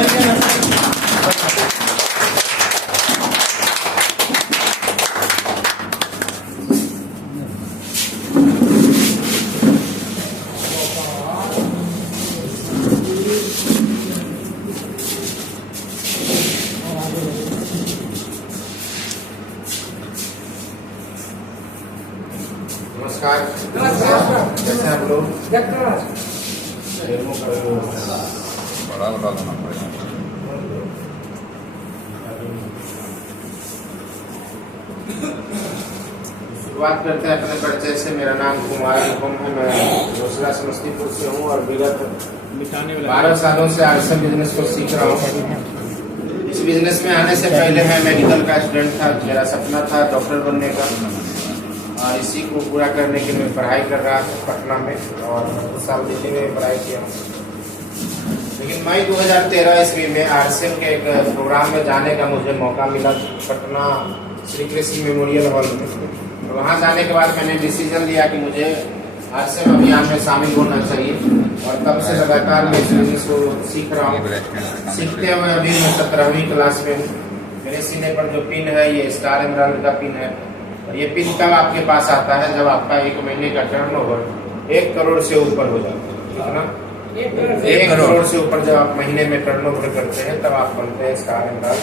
नमस्कार। कैसे हैं आप लोग? बड़ा बनाना पड़ेगा। शुरुआत करते हैं अपने परिचय से। मेरा नाम कुमार हुकुम है। मैं दूसरा समस्तीपुर से हूँ और विगत 12 सालों से आरएसएम बिजनेस को सीख रहा हूँ। इस बिजनेस में आने से पहले मैं मेडिकल का स्टूडेंट था। मेरा सपना था डॉक्टर बनने का और इसी को पूरा करने के लिए मैं पढ़ाई कर रहा था पटना में और 2 साल दिल्ली में पढ़ाई किया। लेकिन मई 2013 ईस्वी में आरएसएम के एक प्रोग्राम में जाने का मुझे मौका मिला पटना श्री कृषि मेमोरियल हॉल में। तो वहाँ जाने के बाद मैंने डिसीजन लिया कि मुझे आरएसएम अभियान में शामिल होना चाहिए और तब से लगातार मैं इस बिजनेस को सीख रहा हूँ। सीखते हुए अभी मैं 17वीं क्लास में हूँ। मेरे सीने पर जो पिन है ये स्टार एमराल्ड का पिन है और ये पिन कब आपके पास आता है जब आपका 1 महीने का टर्नओवर 1 करोड़ से ऊपर हो जाता है। कितना? 1 करोड़ से ऊपर जब आप महीने में टर्नओवर करते हैं तब आप बनते हैं स्टार एमराल्ड।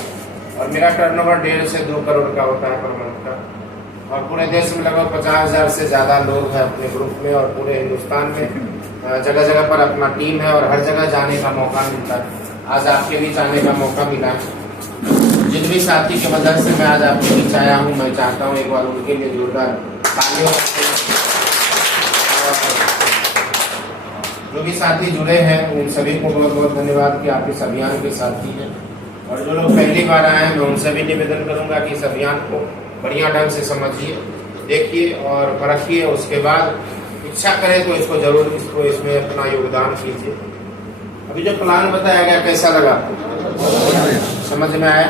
और मेरा टर्नओवर 1.5 से 2 करोड़ का होता है पर मंथ का। और पूरे देश में लगभग 50,000 से ज्यादा लोग हैं अपने ग्रुप में और पूरे हिंदुस्तान में जगह जगह पर अपना टीम है और हर जगह जाने का मौका मिलता है। आज आपके बीच आने का मौका मिला है। जिन भी साथी के वजह से मैं आज आपके बीच आया हूँ मैं चाहता हूँ एक बार उनके लिए जोरदार तालियों। जो भी साथी जुड़े हैं उन सभी को बहुत बहुत धन्यवाद कि आप इस अभियान के साथी हैं। और जो लोग पहली बार आए हैं मैं उनसे भी निवेदन करूंगा कि इस अभियान को बढ़िया ढंग से समझिए, देखिए और परखिए। उसके बाद इच्छा करें तो इसको जरूर इसमें अपना योगदान कीजिए। अभी जो प्लान बताया गया कैसा लगा आपको? समझ में आया?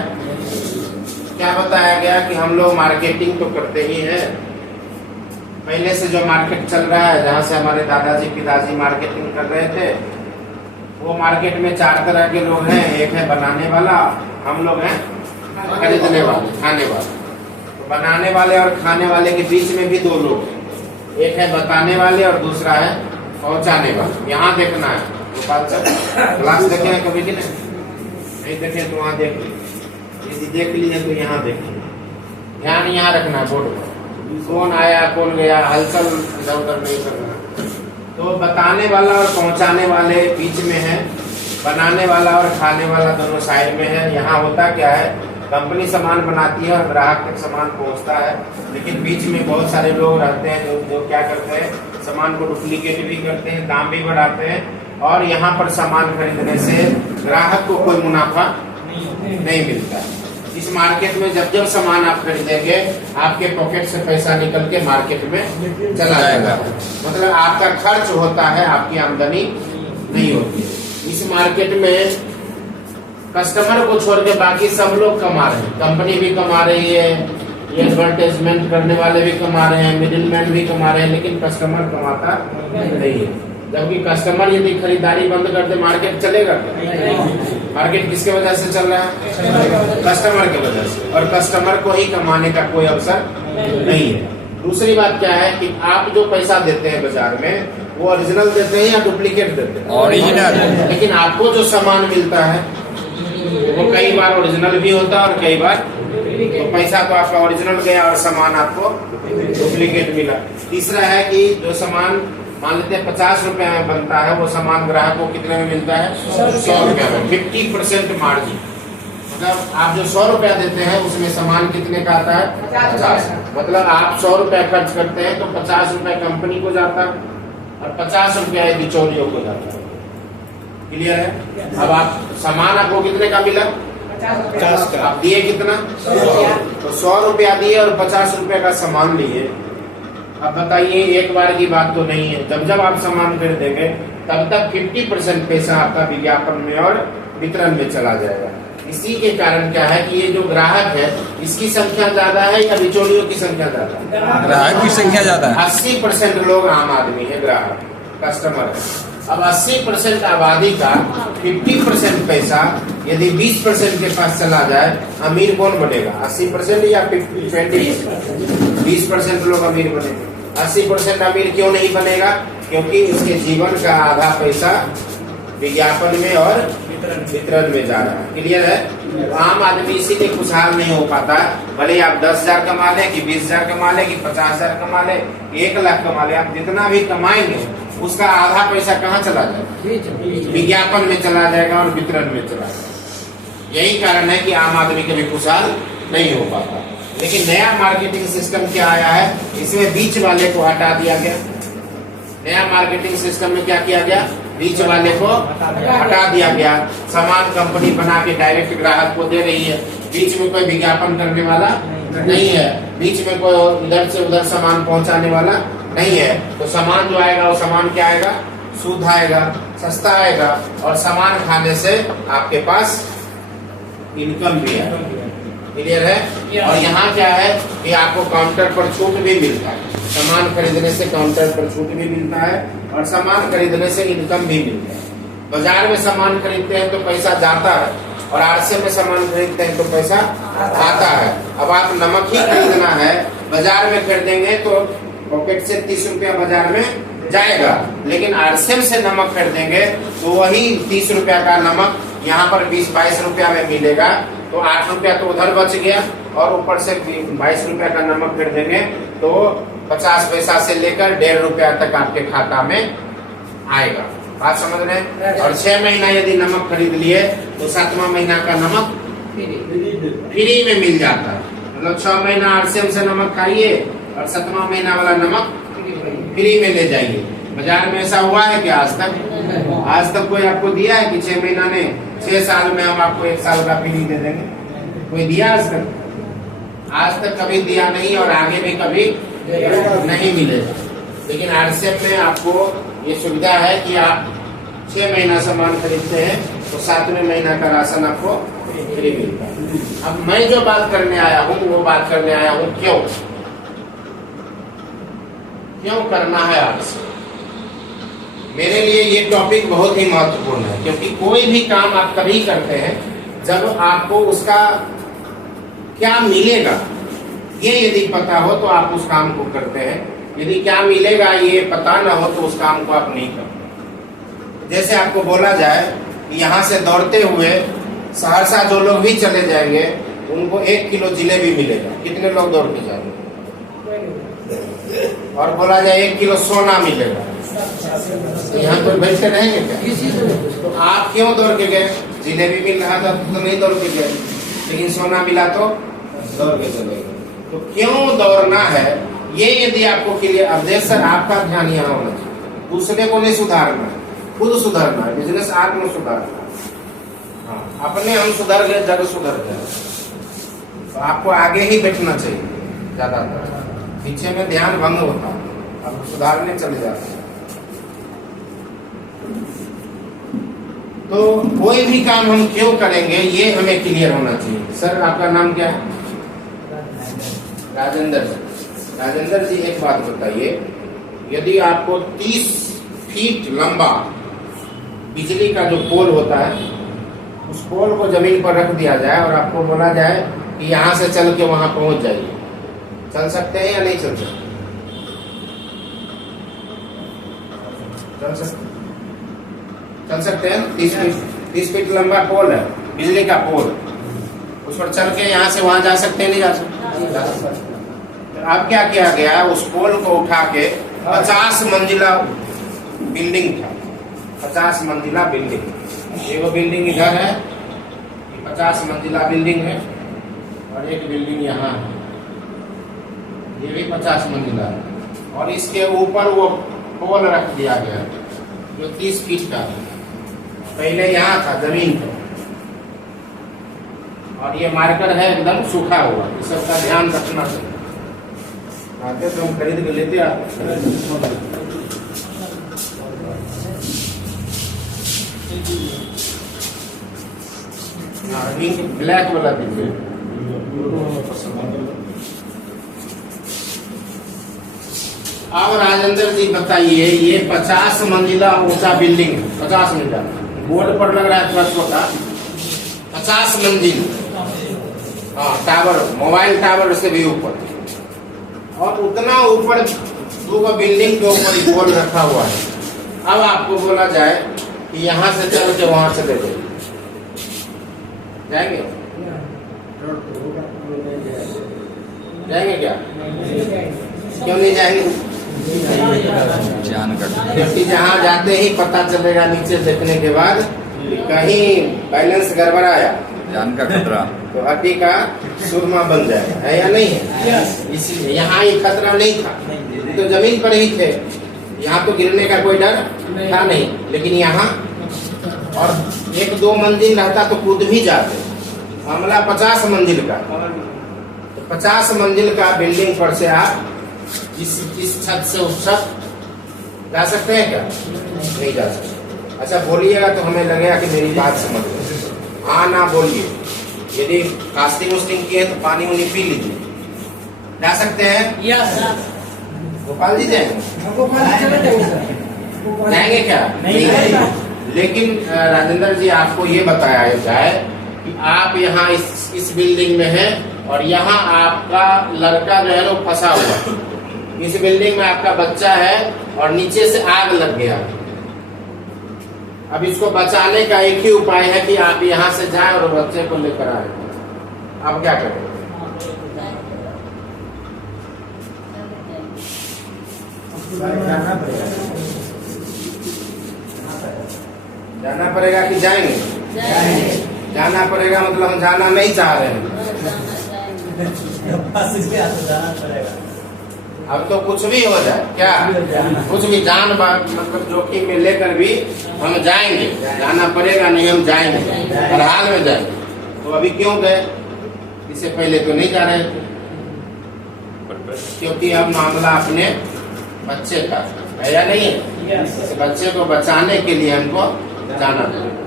क्या बताया गया कि हम लोग मार्केटिंग तो करते ही हैं। पहले से जो मार्केट चल रहा है जहाँ से हमारे दादाजी पिताजी मार्केटिंग कर रहे थे वो मार्केट में 4 तरह के लोग हैं। एक है बनाने वाला, हम लोग हैं खरीदने वाले, खाने वाले। तो बनाने वाले और खाने वाले के बीच में भी 2 लोग हैं। एक है बताने वाले और दूसरा है पहुंचाने वाले। यहाँ देखना है गोपाल सर, क्लास देखे हैं कभी कि नहीं देखे तो वहाँ देख लीजिए। यदि देख लिए तो यहाँ देखिए। ध्यान यहाँ रखना है बोर्ड पर। कौन आया कौन गया हलचल इधर उधर नहीं करना। तो बताने वाला और पहुंचाने वाले बीच में है, बनाने वाला और खाने वाला दोनों साइड में है। यहाँ होता क्या है कंपनी सामान बनाती है और ग्राहक तक सामान पहुंचता है लेकिन बीच में बहुत सारे लोग रहते हैं जो क्या करते हैं सामान को डुप्लीकेट भी करते हैं, दाम भी बढ़ाते हैं और यहाँ पर सामान खरीदने से ग्राहक को कोई मुनाफा नहीं मिलता। इस मार्केट में जब सामान आप खरीदेंगे आपके पॉकेट से पैसा निकल के मार्केट में चला जाएगा। मतलब आपका खर्च होता है, आपकी आमदनी नहीं होती। इस मार्केट में कस्टमर को छोड़ के बाकी सब लोग कमा रहे हैं। कंपनी भी कमा रही है, एडवर्टाइजमेंट करने वाले भी कमा रहे हैं, मिडिलमैन भी कमा रहे हैं, लेकिन कस्टमर कमाता नहीं है। जबकि कस्टमर यदि खरीदारी बंद कर दे मार्केट चलेगा क्या? मार्केट किसके वजह से चल रहा है? कस्टमर की वजह से। और कस्टमर को ही कमाने का कोई अवसर नहीं है। दूसरी बात क्या है कि आप जो पैसा देते हैं बाजार में वो ओरिजिनल देते हैं या डुप्लीकेट देते हैं? ओरिजिनल। लेकिन आपको जो सामान मिलता है वो कई बार ओरिजिनल भी होता है और कई बार तो पैसा तो आपका ओरिजिनल गया और सामान आपको डुप्लीकेट मिला। तीसरा है कि जो सामान मान लेते हैं 50 रुपए में बनता है वो सामान ग्राहक को कितने में मिलता है? 100 रुपए में। 50% मार्जिन। मतलब आप जो 100 रुपया देते हैं उसमें सामान कितने का आता है? 50। मतलब आप 100 रुपया खर्च करते हैं तो 50 रुपया कंपनी को जाता है और 50 रुपया बिचौलियों को जाता है। क्लियर है? अब आप सामान आपको कितने का मिला? 50 का। आप दिए कितना? 100। तो 100 रुपया दिए और 50 रुपया का सामान लिए। अब बताइए एक बार की बात तो नहीं है। जब आप सामान खरीदेंगे तब तक 50% पैसा आपका विज्ञापन में और वितरण में चला जाएगा। इसी के कारण क्या है कि ये जो ग्राहक है इसकी संख्या ज्यादा है या बिचौलियों की संख्या ज्यादा है? ग्राहक की संख्या ज्यादा है। 80% लोग आम आदमी है, ग्राहक कस्टमर है। अब 80% आबादी का 50% पैसा यदि 20% के पास चला जाए, अमीर कौन बनेगा? 80% या 20%? 20% लोग अमीर बनेंगे। 80% अमीर क्यों नहीं बनेगा? क्योंकि उसके जीवन का आधा पैसा विज्ञापन में और वितरण में जा रहा है। क्लियर है? आम आदमी इसीलिए खुशहाल नहीं हो पाता। भले आप 10,000 कमा ले कि 20,000 कमा ले कि 50,000 कमा ले, 1 लाख कमा ले, आप जितना भी कमाएंगे उसका आधा पैसा कहाँ चला जाएगा? विज्ञापन में चला जाएगा और वितरण में चला जाएगा। यही कारण है कि आम आदमी कभी खुशहाल नहीं हो पाता। लेकिन नया मार्केटिंग सिस्टम क्या आया है? इसमें बीच वाले को हटा दिया गया। नया मार्केटिंग सिस्टम में क्या किया गया? बीच वाले को हटा दिया गया। सामान कंपनी बना के डायरेक्ट ग्राहक को दे रही है। बीच में कोई विज्ञापन करने वाला नहीं है। बीच में कोई इधर से उधर सामान पहुंचाने वाला नहीं है। तो सामान जो आएगा वो सामान क्या आएगा? शुद्ध आएगा, सस्ता आएगा, और सामान खाने से आपके पास इनकम भी है। क्लियर है? और यहाँ क्या है कि आपको काउंटर पर छूट भी मिलता है। सामान खरीदने से काउंटर पर छूट भी मिलता है और सामान खरीदने से इनकम भी मिलता है। बाजार में सामान खरीदते हैं तो पैसा जाता है, और आरसे में सामान खरीदते हैं तो पैसा आता है। अब आप नमक ही खरीदना है, बाजार में खरीदेंगे तो पॉकेट से 30 रुपया बाजार में जाएगा, लेकिन आरसेम से नमक खरीदेंगे तो वही 30 रुपया का नमक यहाँ पर 20-22 रुपया में मिलेगा। तो 8 रुपया तो उधर बच गया, और ऊपर से 22 रुपया का नमक खरीदेंगे तो 50 पैसा से लेकर 1.5 रुपया तक आपके खाता में आएगा। बात समझ रहे हैं? और 6 महीना यदि नमक खरीद लिए तो 7वां महीना का नमक फ्री में मिल जाता है। मतलब 6 महीना आरसीएम से नमक खाइए और 7वां महीना वाला नमक फ्री में ले जाइए। बाजार में ऐसा हुआ है कि आज तक कोई आपको दिया है कि 6 महीना ने 6 साल में हम आपको 1 साल का फ्री दे देंगे? कोई दिया आज तक? आज तक कभी दिया नहीं, और आगे भी कभी नहीं मिलेगा। लेकिन आरसीएम में आपको ये सुविधा है कि आप 6 महीना सामान खरीदते हैं तो 7वें महीना का राशन आपको फ्री मिलता है। अब मैं जो बात करने आया हूँ वो बात करने आया हूँ क्यों करना है आरसीएम। मेरे लिए ये टॉपिक बहुत ही महत्वपूर्ण है, क्योंकि कोई भी काम आप तभी करते हैं जब आपको उसका क्या मिलेगा ये यदि पता हो तो आप उस काम को करते हैं। यदि क्या मिलेगा ये पता ना हो तो उस काम को आप नहीं करते। जैसे आपको बोला जाए कि यहाँ से दौड़ते हुए सहरसा जो लोग भी चले जाएंगे उनको 1 किलो जिलेबी मिलेगा, कितने लोग दौड़ के जाएंगे? और बोला जाए 1 किलो सोना मिलेगा, तो यहाँ पर बैठे रहेंगे क्या? तो आप क्यों दौड़ के गए? जिलेबी मिल रहा था तो नहीं दौड़ के गए, लेकिन सोना मिला तो दौड़ के चले गए। तो क्यों दौड़ना है ये यदि आपको क्लियर। अब देख सर, आपका ध्यान यहाँ होना चाहिए, दूसरे को नहीं सुधारना है, खुद सुधरना है। बिजनेस आत्म सुधारना। हाँ, अपने हम सुधर गए, जग सुधर गया। तो आपको आगे ही बैठना चाहिए, ज्यादातर पीछे में ध्यान भंग होता है, आप सुधारने चले जाते हैं। तो कोई भी काम हम क्यों करेंगे ये हमें क्लियर होना चाहिए। सर आपका नाम क्या है? राजेंद्र जी। राजेंद्र जी एक बात बताइए, यदि आपको 30 फीट लंबा बिजली का जो पोल होता है उस पोल को जमीन पर रख दिया जाए और आपको बोला जाए कि यहाँ से चल के वहां पहुंच जाइए, चल सकते हैं या नहीं चल सकते? चल सकते हैं। 30 फीट लंबा पोल है, बिजली का पोल, उस पर चल के यहाँ से वहां जा सकते हैं? नहीं जा सकते। अब क्या किया गया, उस पोल को उठा के 50 मंजिला बिल्डिंग था, 50 मंजिला बिल्डिंग। एक बिल्डिंग इधर है, 50 मंजिला बिल्डिंग है, और एक बिल्डिंग यहाँ है, ये भी 50 मंजिला है, और इसके ऊपर वो पोल रख दिया गया जो 30 फीट का है। पहले यहाँ था, जमीन था, और ये मार्कर है एकदम सूखा हुआ। इस सबका ध्यान रखना चाहिए। आते तो हम खरीद के लेते आते। ब्लैक वाला दीजिए। अब राजेंद्र जी बताइए, ये 50 मंजिला ऊंचा बिल्डिंग है, 50 मंजिला, बोर्ड पर लग रहा है थोड़ा छोटा, 50 मंजिल, हाँ टावर, मोबाइल टावर से भी ऊपर, और उतना ऊपर 2 बिल्डिंग के ऊपर पोल रखा हुआ है। अब आपको बोला जाए कि यहाँ से चल के वहां चले जाएंगे, जाएंगे क्या? क्यों नहीं जाएंगे? क्योंकि जहाँ जाते ही पता चलेगा नीचे देखने के बाद कि कहीं बैलेंस गड़बड़ाया, जान का खतरा, तो हड्डी का सुरमा बन जाएगा, है या नहीं है? इसीलिए यहाँ ये खतरा नहीं था, तो जमीन पर ही थे, यहाँ तो गिरने का कोई डर था नहीं। लेकिन यहाँ और 1-2 मंजिल रहता तो कूद भी जाते। मामला 50 मंजिल का, तो 50 मंजिल का बिल्डिंग पर से आप इस छत से उस छत जा सकते हैं क्या? नहीं जा सकते। अच्छा बोलिएगा तो हमें लगेगा कि मेरी बात समझ लो, हाँ ना बोलिए। यदि कास्टिंग उस्टिंग की है तो पानी उनी पी लीजिए। जा सकते हैं? गोपाल जी जाएंगे? जाएंगे क्या? नहीं। लेकिन राजेंद्र जी आपको ये बताया जाए कि आप यहाँ इस बिल्डिंग में हैं और यहाँ आपका लड़का जो है वो फंसा हुआ, इस बिल्डिंग में आपका बच्चा है और नीचे से आग लग गया। अब इसको बचाने का एक ही उपाय है कि आप यहाँ से जाएं और बच्चे को लेकर आए। आप क्या करें? जाना पड़ेगा कि जाएंगे? जाना पड़ेगा, मतलब हम जाना नहीं चाह रहे हैं। अब तो कुछ भी हो जाए, क्या कुछ भी जान मतलब जोखिम में लेकर भी हम जाएंगे, जाना पड़ेगा, नहीं हम जाएंगे, हर हाल में जाएंगे। तो अभी क्यों गए? इससे पहले तो नहीं जा रहे थे, क्योंकि अब मामला अपने बच्चे का है या नहीं है? इस बच्चे को बचाने के लिए हमको जाना पड़ेगा।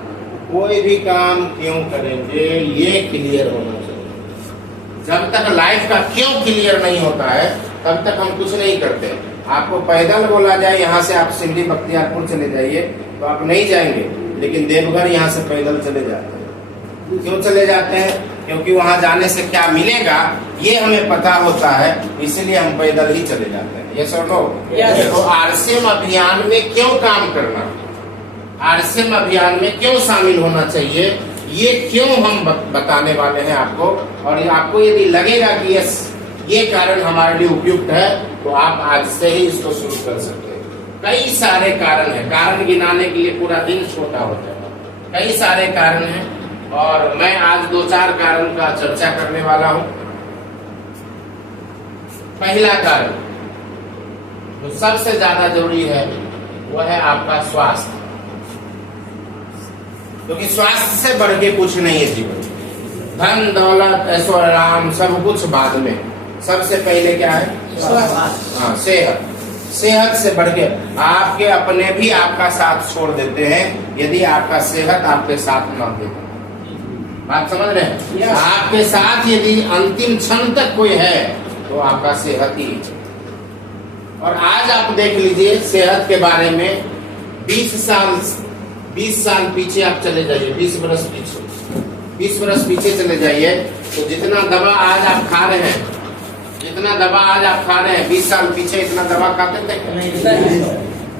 कोई भी काम क्यों करेंगे ये क्लियर होना चाहिए। जब तक लाइफ का क्यों क्लियर नहीं होता है तब तक हम कुछ नहीं करते। आपको पैदल बोला जाए यहाँ से आप सिमरी बख्तियारपुर चले जाइए तो आप नहीं जाएंगे, लेकिन देवघर यहाँ से पैदल चले जाते हैं। क्यों चले जाते हैं? क्योंकि वहाँ जाने से क्या मिलेगा ये हमें पता होता है, इसलिए हम पैदल ही चले जाते हैं। ये सुनो, तो आरसीएम अभियान में क्यों काम करना, आरसीएम अभियान में क्यों शामिल होना चाहिए, ये क्यों हम बताने वाले हैं आपको। और आपको यदि लगेगा कि ये कारण हमारे लिए उपयुक्त है तो आप आज से ही इसको शुरू कर सकते हैं। कई सारे कारण हैं, कारण गिनाने के लिए पूरा दिन छोटा होता है, कई सारे कारण हैं और मैं आज 2-4 कारण का चर्चा करने वाला हूं। पहला कारण जो सबसे ज्यादा जरूरी है वो है आपका स्वास्थ्य, क्योंकि स्वास्थ्य से बढ़ के कुछ नहीं है जीवन। धन दौलत ऐशो आराम सब कुछ बाद में, सबसे पहले क्या है? हाँ, सेहत। सेहत से बढ़ के आपके अपने भी आपका साथ छोड़ देते हैं यदि आपका सेहत आपके साथ ना दे। बात समझ रहे हैं? आपके साथ यदि अंतिम क्षण तक कोई है तो आपका सेहत ही। और आज आप देख लीजिए सेहत के बारे में 20 साल पीछे आप चले जाइए, 20 बरस पीछे चले जाइए तो जितना दवा आज आप खा रहे हैं, 20 साल पीछे इतना दवा खाते थे क्या?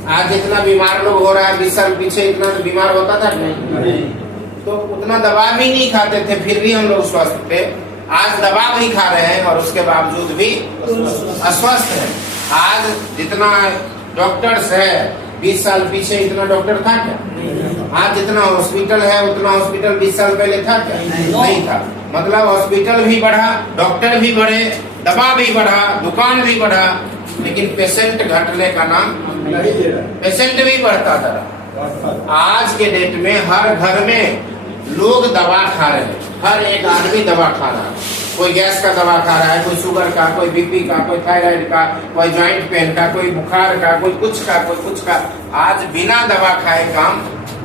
आज जितना बीमार लोग हो रहा है 20 साल पीछे इतना बीमार होता था नहीं, तो उतना दवा भी नहीं खाते थे, फिर भी हम लोग स्वस्थ थे। आज दवा भी खा रहे हैं और उसके बावजूद भी अस्वस्थ हैं। आज जितना डॉक्टर्स है 20 साल पीछे इतना डॉक्टर था क्या? आज जितना हॉस्पिटल है उतना हॉस्पिटल 20 साल पहले था क्या? नहीं था। मतलब हॉस्पिटल भी बढ़ा, डॉक्टर भी बढ़े, दवा भी बढ़ा, दुकान भी बढ़ा, लेकिन पेशेंट घटने का नाम नहीं ले रहा। पेशेंट भी बढ़ता था। आज के डेट में हर घर में लोग दवा खा रहे हैं, हर एक आदमी दवा खा रहा है। कोई गैस का दवा खा रहा है, कोई शुगर का, कोई बीपी का, कोई थायराइड का, कोई जॉइंट पेन का, कोई बुखार का, कोई कुछ का। आज बिना दवा खाए काम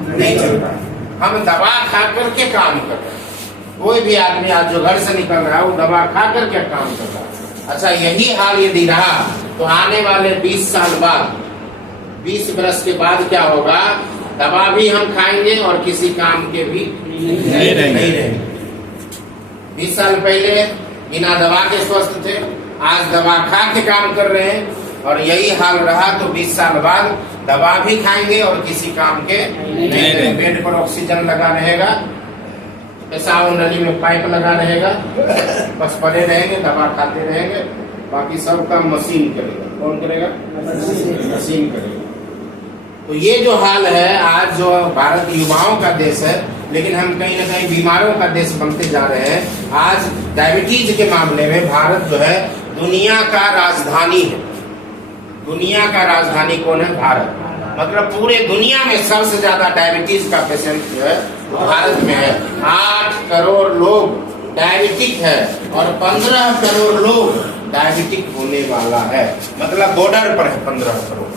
नहीं चल रहा। हम दवा खा करके काम कर रहे हैं। कोई भी आदमी आज जो घर से निकल रहा है वो दवा खा करके काम कर रहा है। अच्छा, यही हाल यदि रहा तो आने वाले 20 साल बाद, 20 बरस के बाद क्या होगा? दवा भी हम खाएंगे और किसी काम के भी नहीं रहेंगे। 20 साल पहले बिना दवा के स्वस्थ थे, आज दवा खा के काम कर रहे हैं, और यही हाल रहा तो 20 साल बाद दवा भी खाएंगे और किसी काम के नहीं रहेंगे। बेड पर ऑक्सीजन लगा रहेगा, पेशाब नली में पाइप लगा रहेगा, बस पड़े रहेंगे, दवा खाते रहेंगे, बाकी सब काम मशीन करेगा। कौन करेगा? मशीन करेगा। तो ये जो हाल है आज, जो भारत युवाओं का देश है, लेकिन हम कहीं ना कहीं बीमारों का देश बनते जा रहे हैं। आज डायबिटीज के मामले में भारत जो है दुनिया का राजधानी है। दुनिया का राजधानी कौन है? भारत। मतलब पूरे दुनिया में सबसे ज्यादा डायबिटीज का पेशेंट जो है वो भारत में है। 8 करोड़ लोग डायबिटिक है और 15 करोड़ लोग डायबिटिक होने वाला है। मतलब बॉर्डर पर है 15 करोड़।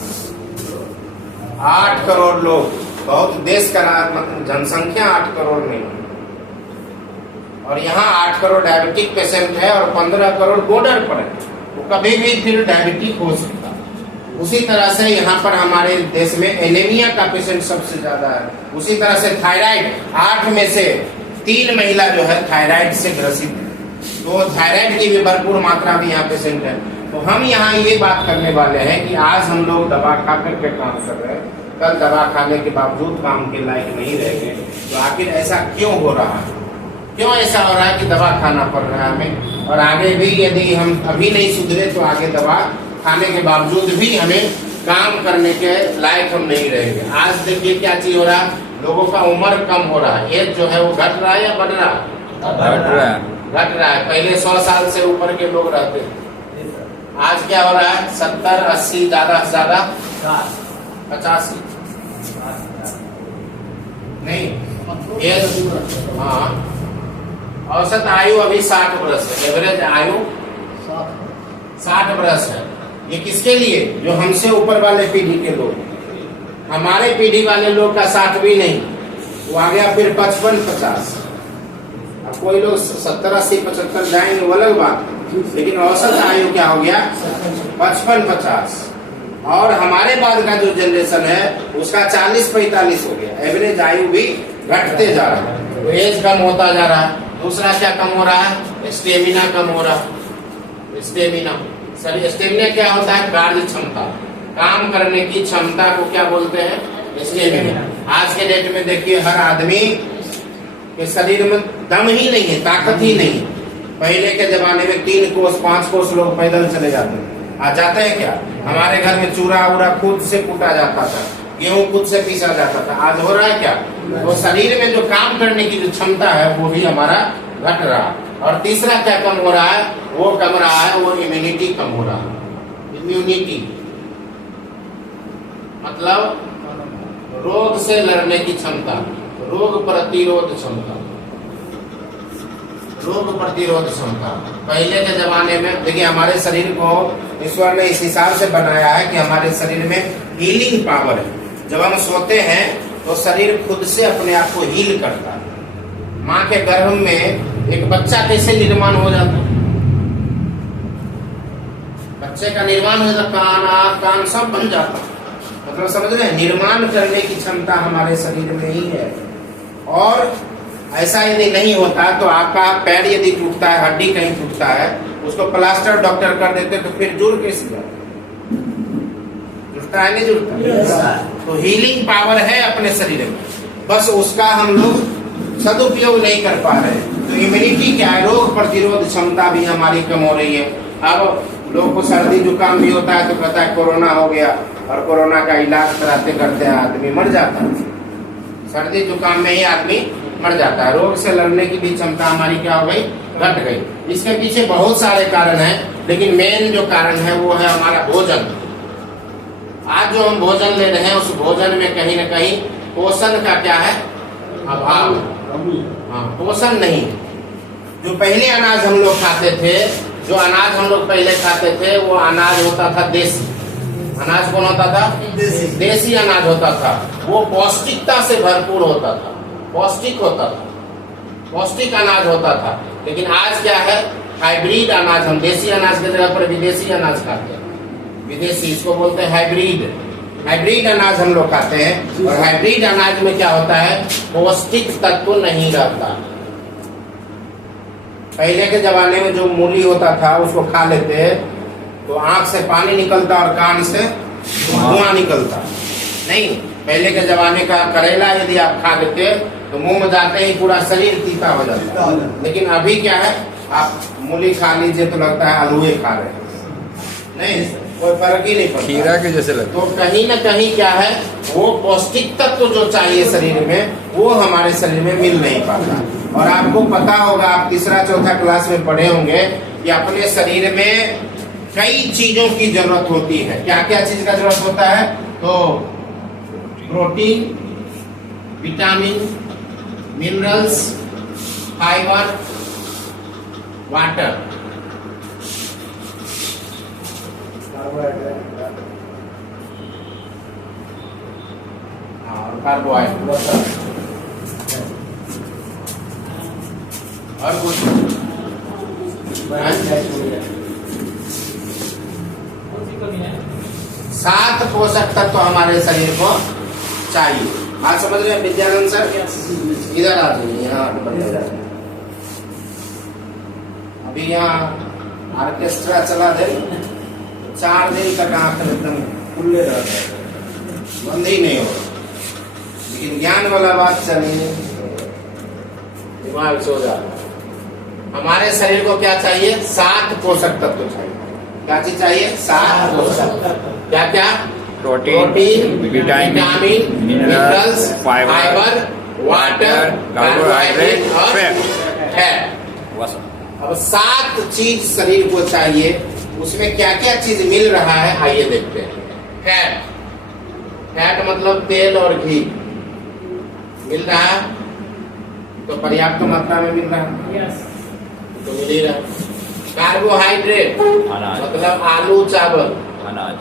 8 करोड़ लोग, बहुत देश का मतलब जनसंख्या 8 करोड़ नहीं, और यहाँ 8 करोड़ डायबिटिक पेशेंट है और 15 करोड़ बॉर्डर पर है, तो कभी भी फिर डायबिटिक हो सकता है। उसी तरह से यहाँ पर हमारे देश में एनीमिया का पेशेंट सबसे ज्यादा है। उसी तरह से थायराइड, 8 में से 3 महिला जो है थायराइड से ग्रसित है, तो थायराइड की भी भरपूर मात्रा में यहाँ पेशेंट है। तो हम यहाँ ये बात करने वाले हैं कि आज हम लोग दवा खा करके काम कर रहे हैं, कल दवा खाने के बावजूद काम के लायक नहीं रहेंगे। तो आखिर ऐसा क्यों हो रहा है? क्यों ऐसा हो रहा है कि दवा खाना पड़ रहा है हमें, और आगे भी यदि हम अभी नहीं सुधरे तो आगे दवा खाने के बावजूद भी हमें काम करने के लायक हम नहीं रहेंगे। आज देखिए क्या चीज हो रहा है, लोगों का उम्र कम हो रहा है। एज जो है वो घट रहा है या बढ़ रहा है? घट रहा है। पहले 100 साल से ऊपर के लोग रहते थे, आज क्या हो रहा है? 70, 80, ज्यादा से ज्यादा 85 नहीं। हाँ, औसत आयु अभी 60 वर्ष है। एवरेज आयु 60 वर्ष है। ये किसके लिए? जो हमसे ऊपर वाले पीढ़ी के लोग। हमारे पीढ़ी वाले लोग का 60 भी नहीं, वो आ गया फिर 55, 50। अब कोई लोग 70, 80, 75 जाएंगे वो अलग बात, लेकिन औसत आयु क्या हो गया? 55, 50। और हमारे बाद का जो जनरेशन है उसका 40, 45 हो गया। एवरेज आयु भी घटते जा रहा है, तो एज कम होता जा रहा है। दूसरा क्या कम हो रहा है? स्टेमिना कम हो रहा है। स्टेमिना क्या होता है? कार्य क्षमता, काम करने की क्षमता को क्या बोलते हैं? स्टेमिना। आज के डेट में देखिए हर आदमी के शरीर में दम ही नहीं है, ताकत ही नहीं है। पहले के जमाने में 3 कोस 5 कोस लोग पैदल चले जाते थे, आज जाते हैं क्या? हमारे घर में चूरा उरा खुद से कूटा जाता था, गेहूं खुद से पीसा जाता था। आज हो रहा है क्या? तो शरीर में जो काम करने की जो क्षमता है वो भी हमारा घट रहा है। और तीसरा क्या कम हो रहा है? वो कम रहा है, वो इम्यूनिटी कम हो रहा है। इम्यूनिटी मतलब रोग से लड़ने की क्षमता, रोग प्रतिरोध क्षमता। रोग प्रतिरोध क्षमता पहले के जमाने में देखिए हमारे शरीर को ईश्वर ने इस हिसाब से बनाया है कि हमारे शरीर में हीलिंग पावर है। जब हम सोते हैं तो शरीर खुद से अपने आप को हील करता है। माँ के गर्भ में एक बच्चा कैसे निर्माण हो जाता है? बच्चे का निर्माण हो जाता, कान, आँख, कान सब बन जाता। मतलब समझ रहे हैं, निर्माण करने की क्षमता हमारे शरीर में ही है। और ऐसा यदि नहीं होता तो आपका पैर यदि टूटता है, हड्डी कहीं टूटता है, उसको प्लास्टर डॉक्टर कर देते तो फिर जुड़ कैसे जाता? जुड़ता है नहीं जुड़ता? तो हीलिंग पावर है अपने शरीर में, बस उसका हम लोग सदुपयोग नहीं कर पा रहे। तो इम्यूनिटी क्या है? रोग प्रतिरोध क्षमता भी हमारी कम हो रही है। अब लोगों को सर्दी जुकाम भी होता है तो कहता है कोरोना हो गया, और कोरोना का इलाज कराते करते आदमी मर जाता है। सर्दी जुकाम में ही आदमी मर जाता है। रोग से लड़ने की भी क्षमता हमारी क्या हो गई? घट गई। इसके पीछे बहुत सारे कारण हैं, लेकिन मेन जो कारण है वो है हमारा भोजन। आज जो हम भोजन ले रहे हैं उस भोजन में कहीं न कहीं पोषण का क्या है? अभाव। हाँ, पोषण नहीं। जो पहले अनाज हम लोग खाते थे, जो अनाज हम लोग पहले खाते थे वो अनाज होता था देसी। अनाज कौन होता था? देसी अनाज होता था। वो पौष्टिकता से भरपूर होता था, पौष्टिक होता था, पौष्टिक अनाज होता था। लेकिन आज क्या है? हाइब्रिड अनाज। हम देसी अनाज की जगह पर विदेशी अनाज खाते हैं। विदेशी, इसको बोलते हैं हाइब्रिड। हाइब्रिड अनाज हम लोग खाते हैं, और हाइब्रिड अनाज में क्या होता है, पौष्टिक तत्व नहीं रहता। पहले के जमाने में जो मूली होता था उसको खा लेते तो आंख से पानी निकलता और कान से धुआं निकलता। नहीं, पहले के जमाने का करेला यदि आप खा लेते तो मुंह में जाते ही पूरा शरीर तीता हो जाता। लेकिन अभी क्या है, आप मूली खा लीजिए तो लगता है आलूए खा रहे हैं, नहीं, कोई फर्क ही नहीं पड़ता, खीरा के जैसे लगता। तो कहीं ना कहीं क्या है, वो पौष्टिक तत्व जो चाहिए शरीर में वो हमारे शरीर में मिल नहीं पाता। और आपको पता होगा, आप तीसरा चौथा क्लास में पढ़े होंगे कि अपने शरीर में कई चीजों की जरूरत होती है। क्या क्या चीज का जरूरत होता है, तो protein, vitamin, minerals, fibre, water. और कार्बोहाइड्रेट और कुछ 7 पोषक तत्व हमारे शरीर को चाहिए। बात समझ रहे हैं विद्यानंद सर? इधर आ जाइए, यहाँ अभी यहाँ ऑर्केस्ट्रा चला दे, 4 दिन तक आंख एकदम खुले रहते हैं, बंद ही नहीं होगा। लेकिन ज्ञान वाला बात चलिए, दिमाग सो जाता है। हमारे शरीर को क्या चाहिए, 7 पोषक तत्व चाहिए। क्या चीज चाहिए, 7 पोषक तत्व। क्या क्या? Protein, vitamin, minerals, fibre, water, carbohydrate और फैट। अब 7 चीज शरीर को चाहिए, उसमें क्या क्या चीज मिल रहा है आइए देखते हैं। फैट, फैट मतलब तेल और घी मिल रहा है, तो पर्याप्त मात्रा में मिल रहा है, तो मिल ही रहा है। कार्बोहाइड्रेट मतलब आलू चावल, अनाज,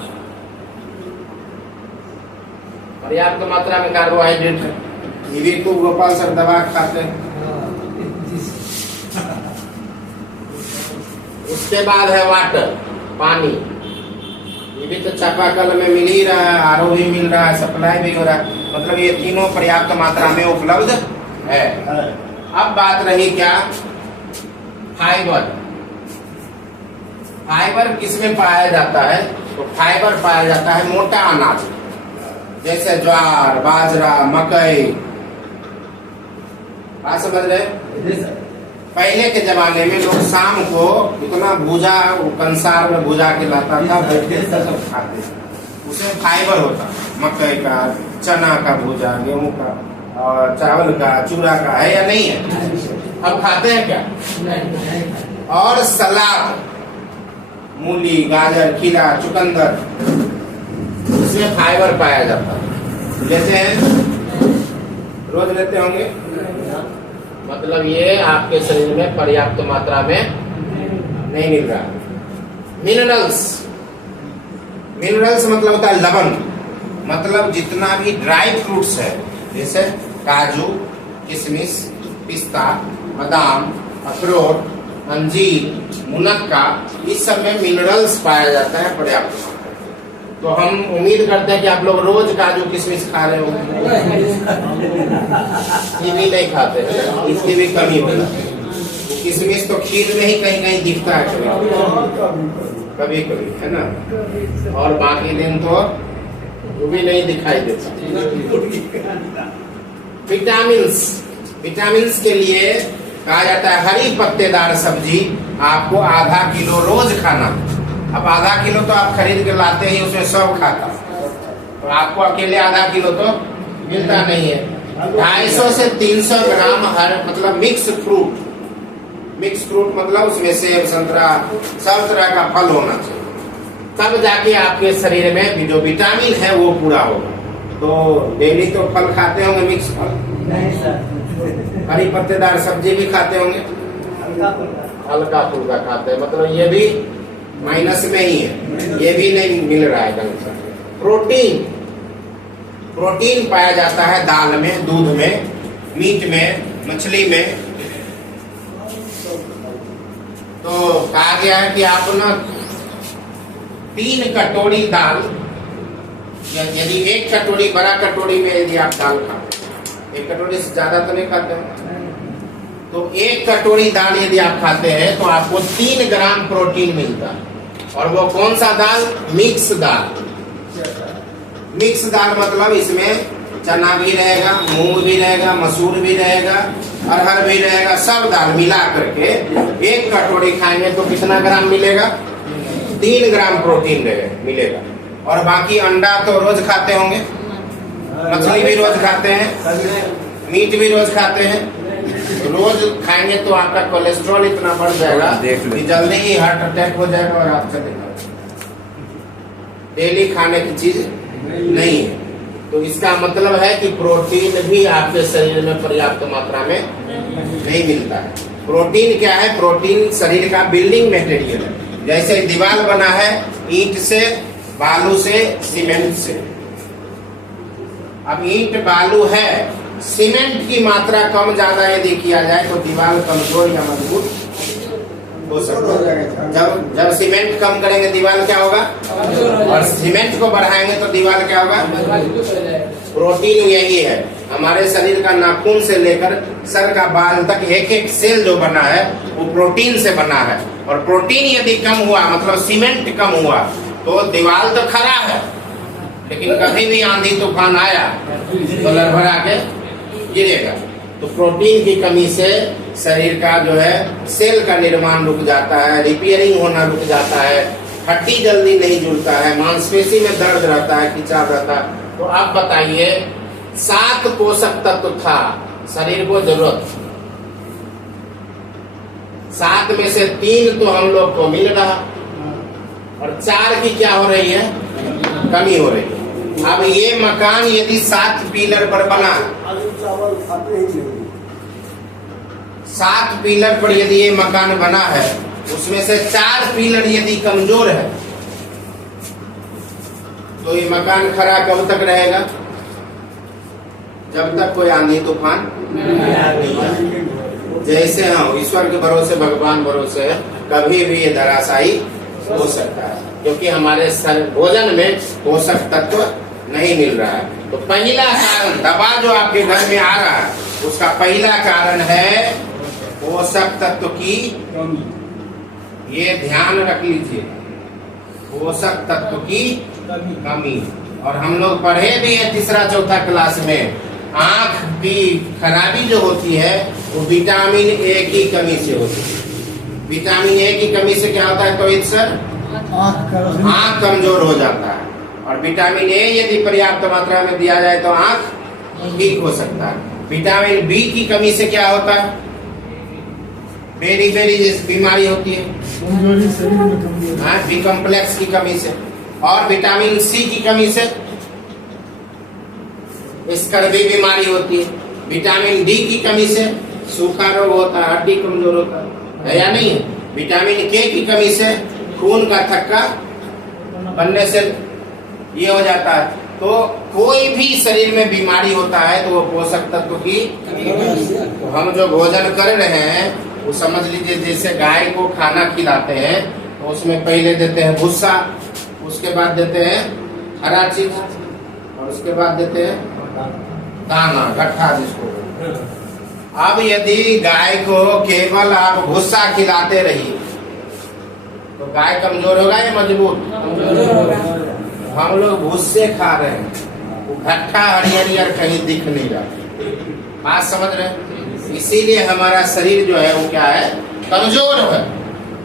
पर्याप्त मात्रा में कार्बोहाइड्रेट है। ये भी खूब गोपाल सर दवा खाते हैं। उसके बाद है वाटर, पानी। ये भी तो चापाकल में मिल ही रहा है, आरओ भी मिल रहा है, सप्लाई भी हो रहा है, मतलब ये तीनों पर्याप्त मात्रा में उपलब्ध है। अब बात रही क्या, फाइबर। फाइबर किसमें पाया जाता है, तो फाइबर पाया जाता है मोटा अनाज, जैसे ज्वार, बाजरा, मकई। बात समझ रहे? पहले के जमाने में लोग शाम को इतना भूजा, कंसार में भूजा के लाता था, बैठे सब खाते। उसमें फाइबर होता, मकई का, चना का भूजा, गेहूं का और चावल का, चूड़ा का, है या नहीं है? अब खाते हैं क्या? और सलाद, मूली, गाजर, खीरा, चुकंदर, इसमें फाइबर पाया जाता है। लेते हैं, रोज लेते होंगे, मतलब ये आपके शरीर में पर्याप्त मात्रा में नहीं मिल रहा। मिनरल्स, मिनरल्स मतलब होता है लवण, मतलब जितना भी ड्राई फ्रूट्स है, जैसे काजू, किशमिश, पिस्ता, बादाम, अखरोट, अंजीर, मुनक्का, इस सब में मिनरल्स पाया जाता है पर्याप्त मात्रा। तो हम उम्मीद करते हैं कि आप लोग रोज काजू किशमिश खा रहे होंगे। ये भी नहीं खाते, इसकी भी कमी होती है। किशमिश तो खीर में ही कहीं कहीं दिखता है कभी कभी, है ना, और बाकी दिन तो वो भी नहीं दिखाई देता। विटामिन्स, विटामिन्स के लिए कहा जाता है हरी पत्तेदार सब्जी आपको आधा किलो रोज खाना। अब आधा किलो तो आप खरीद के लाते ही, उसमें सब खाता, तो आपको अकेले आधा किलो तो मिलता नहीं है। 250 से 300 ग्राम हर, मतलब मिक्स फ्रूट, मिक्स फ्रूट मतलब उसमें सेब, संतरा, सब तरह का फल होना चाहिए, तब जाके आपके शरीर में जो विटामिन है वो पूरा होगा। तो डेली तो फल खाते होंगे, मिक्स फल, हरी पत्तेदार सब्जी भी खाते होंगे, हल्का फुल्का खाते हैं, मतलब ये भी माइनस में ही है, ये भी नहीं मिल रहा है ढंग से। प्रोटीन, प्रोटीन पाया जाता है दाल में, दूध में, मीट में, मछली में। तो कहा गया है कि आप ना 3 कटोरी दाल यदि एक कटोरी, बड़ा कटोरी में यदि आप दाल खाते, एक कटोरी से ज्यादा तो नहीं खाते हैं, तो एक कटोरी दाल यदि आप खाते हैं तो आपको 3 ग्राम प्रोटीन मिलता है। और वो कौन सा दाल? मिक्स दाल। मिक्स दाल मतलब इसमें चना भी रहेगा, मूंग भी रहेगा, मसूर भी रहेगा, अरहर भी रहेगा, सब दाल मिला करके एक कटोरी खाएंगे तो कितना ग्राम मिलेगा? 3 ग्राम प्रोटीन मिलेगा। और बाकी अंडा तो रोज खाते होंगे, मछली भी रोज खाते हैं, मीट भी रोज खाते हैं। रोज खाएंगे तो आपका कोलेस्ट्रॉल इतना बढ़ जाएगा कि जल्दी ही हार्ट अटैक हो जाएगा और आप चले जाएंगे। डेली खाने की चीज नहीं है। तो इसका मतलब है कि प्रोटीन भी आपके शरीर में पर्याप्त मात्रा में नहीं मिलता है। प्रोटीन क्या है? प्रोटीन शरीर का बिल्डिंग मटेरियल है। जैसे दीवार बना है ईंट से, बालू से, सीमेंट से। अब ईंट बालू है, सीमेंट की मात्रा कम ज्यादा यदि किया जाए तो दीवार कमजोर या मजबूत हो सकता है। जब सीमेंट कम करेंगे दीवार क्या होगा? और सीमेंट को बढ़ाएंगे तो दीवार क्या होगा? प्रोटीन यही है। हमारे शरीर का नाखून से लेकर सर का बाल तक एक एक सेल जो बना है वो प्रोटीन से बना है। और प्रोटीन यदि कम हुआ, मतलब सीमेंट कम हुआ, तो दीवार तो खड़ा है, लेकिन कभी भी आंधी तूफान आया तो लड़खड़ा के गिरेगा। तो प्रोटीन की कमी से शरीर का जो है सेल का निर्माण रुक जाता है, रिपेयरिंग होना रुक जाता है, हड्डी जल्दी नहीं जुड़ता है, मांसपेशी में दर्द रहता है, खिंचाव रहता है। तो आप बताइए, 7 पोषक तत्व था शरीर को जरूरत, 7 में से 3 तो हम लोग को मिल रहा और 4 की क्या हो रही है? कमी हो रही है। अब ये मकान यदि 7 पिलर पर बना, 7 पिलर पर यदि ये मकान बना है, उसमें से 4 पिलर यदि कमजोर है तो ये मकान खड़ा कब तक रहेगा? जब तक कोई आंधी तूफान नहीं आए। जैसे हम ईश्वर के भरोसे, भगवान भरोसे है, कभी भी ये धराशायी हो सकता है, क्योंकि हमारे भोजन में पोषक तत्व नहीं मिल रहा है। तो पहला कारण, दवा जो आपके घर में आ रहा है उसका पहला कारण है पोषक तत्व की कमी। ये ध्यान रख लीजिए, पोषक तत्व की कमी। और हम लोग पढ़े भी है 3रा-4था क्लास में, आंख की खराबी जो होती है वो विटामिन ए की कमी से होती है। विटामिन ए की कमी से क्या होता है? तो सर आंख कमजोर हो जाता है। और विटामिन ए यदि पर्याप्त मात्रा में दिया जाए तो आंख ठीक हो सकता है। विटामिन बी की कमी से क्या होता है? बेरी जैसी बीमारी होती है, बी कॉम्प्लेक्स की कमी से। और विटामिन सी की कमी से स्कर्वी बीमारी होती है। विटामिन डी की कमी से सूखा रोग होता है, हड्डी कमजोर होता है या नहीं? विटामिन के की कमी से खून का थक्का बनने से ये हो जाता है। तो कोई भी शरीर में बीमारी होता है तो वो पोषक तत्व की। तो हम जो भोजन कर रहे हैं वो समझ लीजिए, जैसे गाय को खाना खिलाते हैं तो उसमें पहले देते हैं भूसा, उसके बाद देते हैं हरा चीज, और उसके बाद देते हैं दाना, गट्ठा जिसको। अब यदि गाय को केवल आप भूसा खिलाते रहिए तो गाय कमजोर होगा या मजबूत? हम लोग भूसे खा रहे हैं, वो घट्टा हरियर कहीं दिख नहीं रहा। बात समझ रहे हैं? इसीलिए हमारा शरीर जो है वो क्या है? कमजोर है,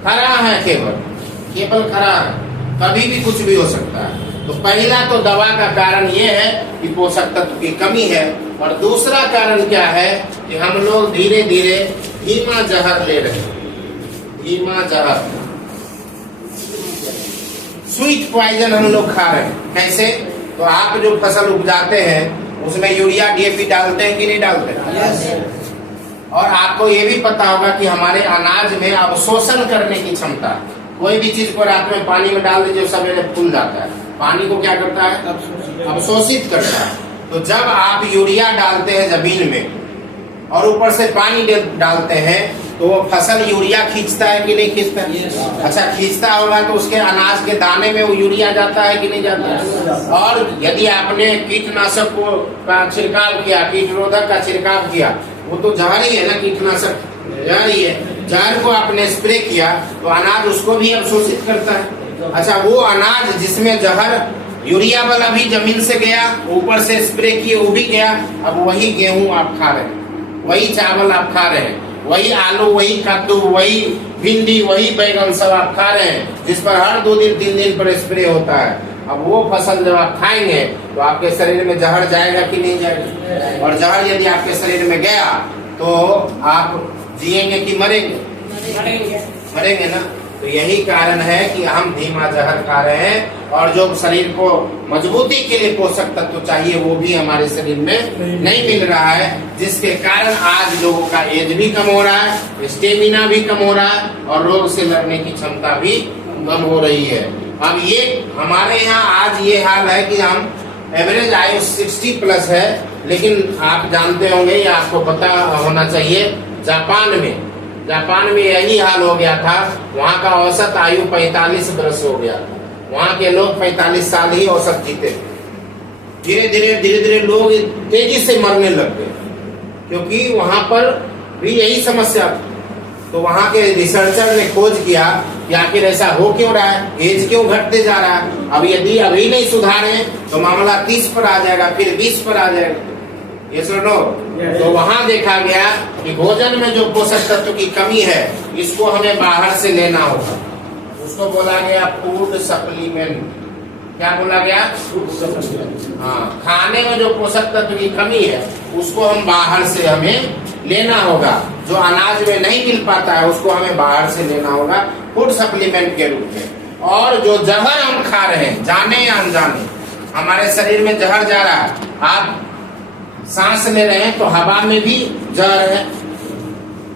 खरा है, केवल खरा है, कभी भी कुछ भी हो सकता है। तो पहला तो दवा का कारण ये है कि पोषक तत्व की कमी है। और दूसरा कारण क्या है कि हम लोग धीरे धीरे धीमा जहर ले रहे हैं। धीमा जहर, स्वीट पॉइजन हम लोग खा रहे हैं। कैसे? तो आप जो फसल उपजाते हैं उसमें यूरिया डीएपी डालते हैं कि नहीं डालते हैं? और आपको ये भी पता होगा कि हमारे अनाज में अवशोषण करने की क्षमता, कोई भी चीज को रात में पानी में डाल दीजिए सवेरे फूल जाता है। पानी को क्या करता है? अवशोषित करता है। तो जब आप यूरिया डालते हैं जमीन में और ऊपर से पानी डालते हैं तो वो फसल यूरिया खींचता है कि नहीं खींचता है? अच्छा, खींचता होगा तो उसके अनाज के दाने में वो यूरिया जाता है कि नहीं जाता है? और यदि आपने कीटनाशक का छिड़काव किया, कीटरोधक का छिड़काव किया, वो तो जहर ही है ना, कीटनाशक जहर ही है। जहर को आपने स्प्रे किया तो अनाज उसको भी अवशोषित करता है। अच्छा, वो अनाज जिसमें जहर यूरिया वाला भी जमीन से गया, ऊपर से स्प्रे किए वो भी गया, अब वही गेहूं आप खा रहे हैं, वही चावल आप खा रहे हैं, वही आलू, वही कद्दू, वही भिंडी, वही बैगन सब आप खा रहे हैं, जिस पर हर 2 दिन 3 दिन पर स्प्रे होता है। अब वो फसल जब आप खाएंगे तो आपके शरीर में जहर जाएगा कि नहीं जाएगा? और जहर यदि आपके शरीर में गया तो आप जिएंगे कि मरेंगे? मरेंगे ना। तो यही कारण है कि हम धीमा जहर खा रहे हैं, और जो शरीर को मजबूती के लिए पोषक तत्व चाहिए वो भी हमारे शरीर में नहीं मिल रहा है, जिसके कारण आज लोगों का एज भी कम हो रहा है, स्टेमिना भी कम हो रहा है, और रोग से लड़ने की क्षमता भी कम हो रही है। अब ये हमारे यहाँ आज ये हाल है कि हम एवरेज आयु 60 प्लस है, लेकिन आप जानते होंगे या आपको पता होना चाहिए, जापान में यही हाल हो गया था। वहाँ का औसत आयु 45 वर्ष हो गया। वहाँ के लोग 45 साल ही औसत जीते। धीरे धीरे लोग तेजी से मरने लग गए, क्योंकि वहाँ पर भी यही समस्या थी। तो वहाँ के रिसर्चर ने खोज किया कि आखिर ऐसा हो क्यों रहा है, एज क्यों घटते जा रहा है। अब यदि अभी नहीं सुधारे तो मामला 30 पर आ जाएगा, फिर 20 पर आ जाएगा। ये सुनो, तो वहाँ देखा गया कि भोजन में जो पोषक तत्व की कमी है, इसको हमें बाहर से लेना होगा। उसको बोला गया फूड सप्लीमेंट। क्या बोला गया? हाँ, खाने में जो पोषक तत्व की कमी है उसको हम बाहर से हमें लेना होगा। जो अनाज में नहीं मिल पाता है उसको हमें बाहर से लेना होगा फूड सप्लीमेंट के रूप में। और जो जहर हम खा रहे हैं, जाने या अनजाने, हमारे शरीर में जहर जा रहा है। आप सांस ले रहे हैं तो हवा में भी जहर है,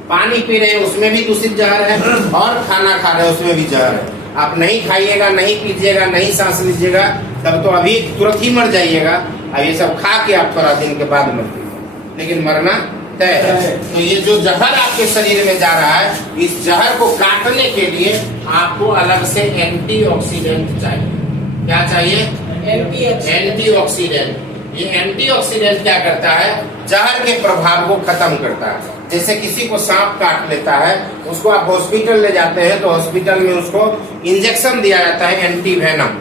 पानी पी रहे हैं उसमें भी दूषित जहर है, और खाना खा रहे हैं उसमें भी जहर है। आप नहीं खाइएगा, नहीं पीजिएगा, नहीं सांस लीजिएगा, तब तो अभी तुरंत ही मर जाइएगा। अब ये सब खा के आप थोड़ा दिन के बाद मरते हैं, लेकिन मरना तय है। तो ये जो जहर आपके शरीर में जा रहा है, इस जहर को काटने के लिए आपको अलग से एंटीऑक्सीडेंट चाहिए। क्या चाहिए? एंटीऑक्सीडेंट। ये एंटीऑक्सीडेंट क्या करता है? जहर के प्रभाव को खत्म करता है। जैसे किसी को सांप काट लेता है, उसको आप हॉस्पिटल ले जाते हैं तो हॉस्पिटल में उसको इंजेक्शन दिया जाता है एंटीवेनम।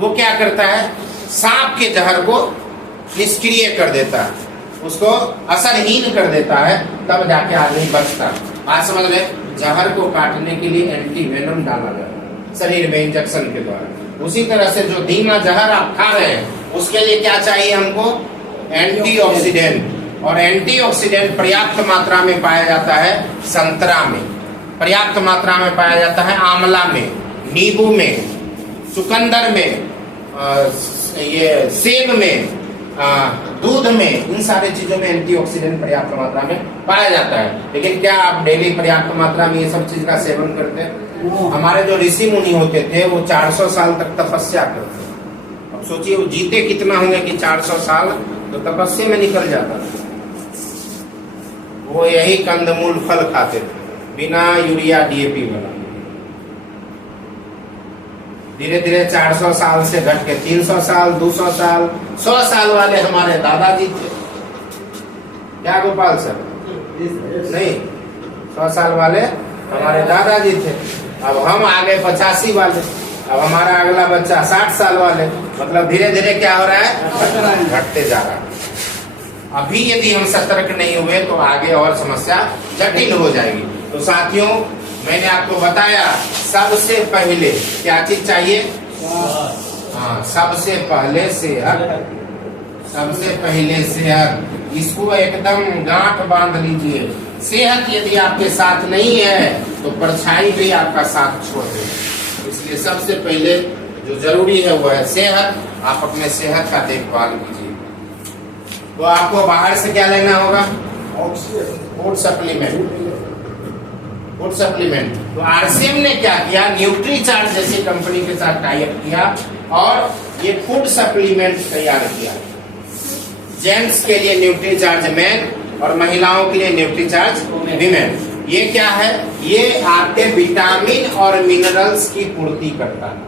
वो क्या करता है? सांप के जहर को निष्क्रिय कर देता है, उसको असरहीन कर देता है, तब जाके आदमी बचता है। बात समझ रहे? जहर को काटने के लिए एंटीवेनम डाला जाता है शरीर में इंजेक्शन के द्वारा। उसी तरह से जो धीमा जहर आप खा रहे हैं उसके लिए क्या चाहिए हमको? एंटीऑक्सीडेंट। और एंटीऑक्सीडेंट पर्याप्त मात्रा में पाया जाता है संतरा में, पर्याप्त मात्रा में पाया जाता है आंवला में, नींबू में, चुकंदर में, ये सेब में, दूध में। इन सारे चीजों में एंटीऑक्सीडेंट पर्याप्त मात्रा में पाया जाता है। लेकिन क्या आप डेली पर्याप्त मात्रा में ये सब चीज का सेवन करते हैं? हमारे जो ऋषि मुनि होते थे वो 400 साल तक तपस्या करते। अब सोचिए वो जीते कितना होंगे कि 400 साल तो तपस्या में निकल जाता था। वो यही कंदमूल फल खाते थे बिना यूरिया डीएपी वाला। धीरे धीरे 400 साल से घट के 300 साल, 200 साल, 100 साल वाले हमारे दादाजी थे। क्या गोपाल सर? नहीं, 100 साल वाले हमारे दादाजी थे। अब हम आ गए 85 वाले, अब हमारा अगला बच्चा 60 साल वाले। मतलब धीरे धीरे क्या हो रहा है? घटते जा रहा है। अभी यदि हम सतर्क नहीं हुए तो आगे और समस्या जटिल हो जाएगी। तो साथियों, मैंने आपको बताया सबसे पहले क्या चीज चाहिए? हाँ, सबसे पहले सेहत। सबसे पहले सेहत, इसको एकदम गांठ बांध लीजिए। सेहत यदि आपके साथ नहीं है तो परछाई भी आपका साथ छोड़ देगी। इसलिए सबसे पहले जो जरूरी है वो है सेहत। आप अपने सेहत का देखभाल कीजिए। तो आपको बाहर से क्या लेना होगा? Food supplement. Food supplement. तो आरसीएम ने क्या किया? न्यूट्रीचार्ज जैसी कंपनी के साथ टाई अप किया और ये फूड सप्लीमेंट तैयार किया। जेंट्स के लिए न्यूट्रीचार्ज मैन, और महिलाओं के लिए न्यूट्रीचार्ज विमेन। ये क्या है? ये आपके विटामिन और मिनरल्स की पूर्ति करता है।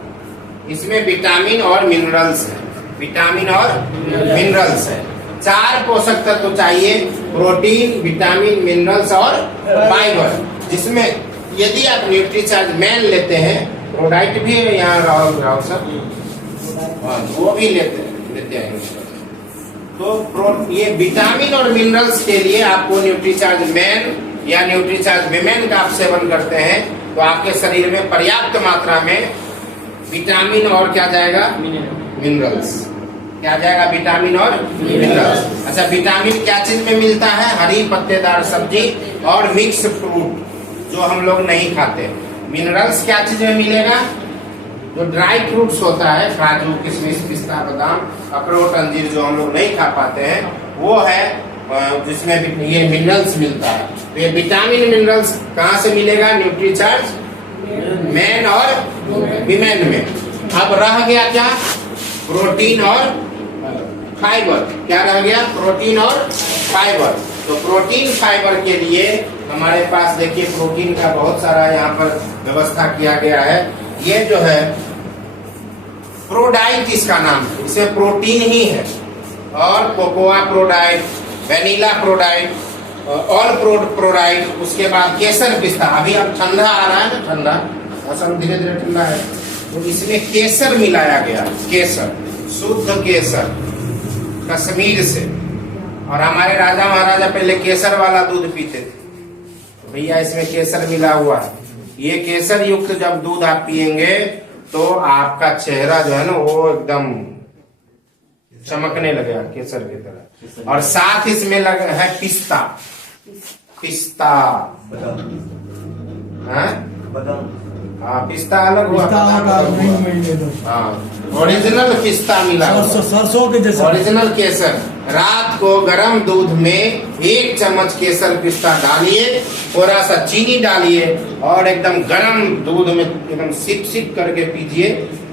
इसमें विटामिन और मिनरल्स है, विटामिन और मिनरल्स है। 4 पोषक तत्व चाहिए, प्रोटीन, विटामिन, मिनरल्स और फाइबर। जिसमें यदि आप न्यूट्रीचार्ज मैन लेते हैं, प्रोडाइट भी है यहाँ राहुल सर, वो भी लेते हैं। तो ये विटामिन और मिनरल्स के लिए आपको न्यूट्रीचार्ज मैन या न्यूट्रीचार्ज विमेन का आप सेवन करते हैं तो आपके शरीर में पर्याप्त मात्रा में विटामिन और क्या जाएगा? मिनरल्स। क्या जाएगा? विटामिन और मिनरल्स। अच्छा, विटामिन क्या चीज में मिलता है? हरी पत्तेदार सब्जी और मिक्स फ्रूट जो हम लोग नहीं खाते। मिनरल्स क्या चीज में मिलेगा? जो ड्राई फ्रूट्स होता है, काजू, किशमिश, पिस्ता, बादाम, अखरोट, अंजीर, जो हम लोग नहीं खा पाते हैं, वो है जिसमें ये मिनरल्स मिलता है। तो ये विटामिन मिनरल्स कहाँ से मिलेगा? न्यूट्रीचार्ज मैन और विमेन में। अब रह गया क्या? प्रोटीन और फाइबर। क्या रह गया? प्रोटीन और फाइबर। तो प्रोटीन फाइबर के लिए हमारे पास देखिए प्रोटीन का बहुत सारा यहाँ पर व्यवस्था किया गया है। ये जो है प्रोडाइट इसका नाम है, इसमें प्रोटीन ही है। और cocoa ProDiet, vanilla ProDiet, all ProDiet, उसके बाद केसर पिस्ता। अभी अब ठंडा आ रहा है ना, ठंडा मौसम धीरे धीरे ठंडा है, तो इसमें केसर मिलाया गया, केसर, शुद्ध केसर कश्मीर से। और हमारे राजा महाराजा पहले केसर वाला दूध पीते थे, तो भैया इसमें केसर मिला हुआ है। ये केसर युक्त जब दूध आप पिएंगे तो आपका चेहरा जो है ना वो एकदम चमकने लगेगा केसर की तरह। और साथ इसमें लग है पिस्ता, पिस्ता, हाँ पिस्ता अलग हुआ, हाँ ओरिजिनल पिस्ता मिला, सरसों के जैसा ओरिजिनल केसर। रात को गर्म दूध में 1 चम्मच केसर पिस्ता डालिए, थोड़ा सा चीनी डालिए और एकदम गर्म दूध में एकदम सिप सिप करके पीजिए।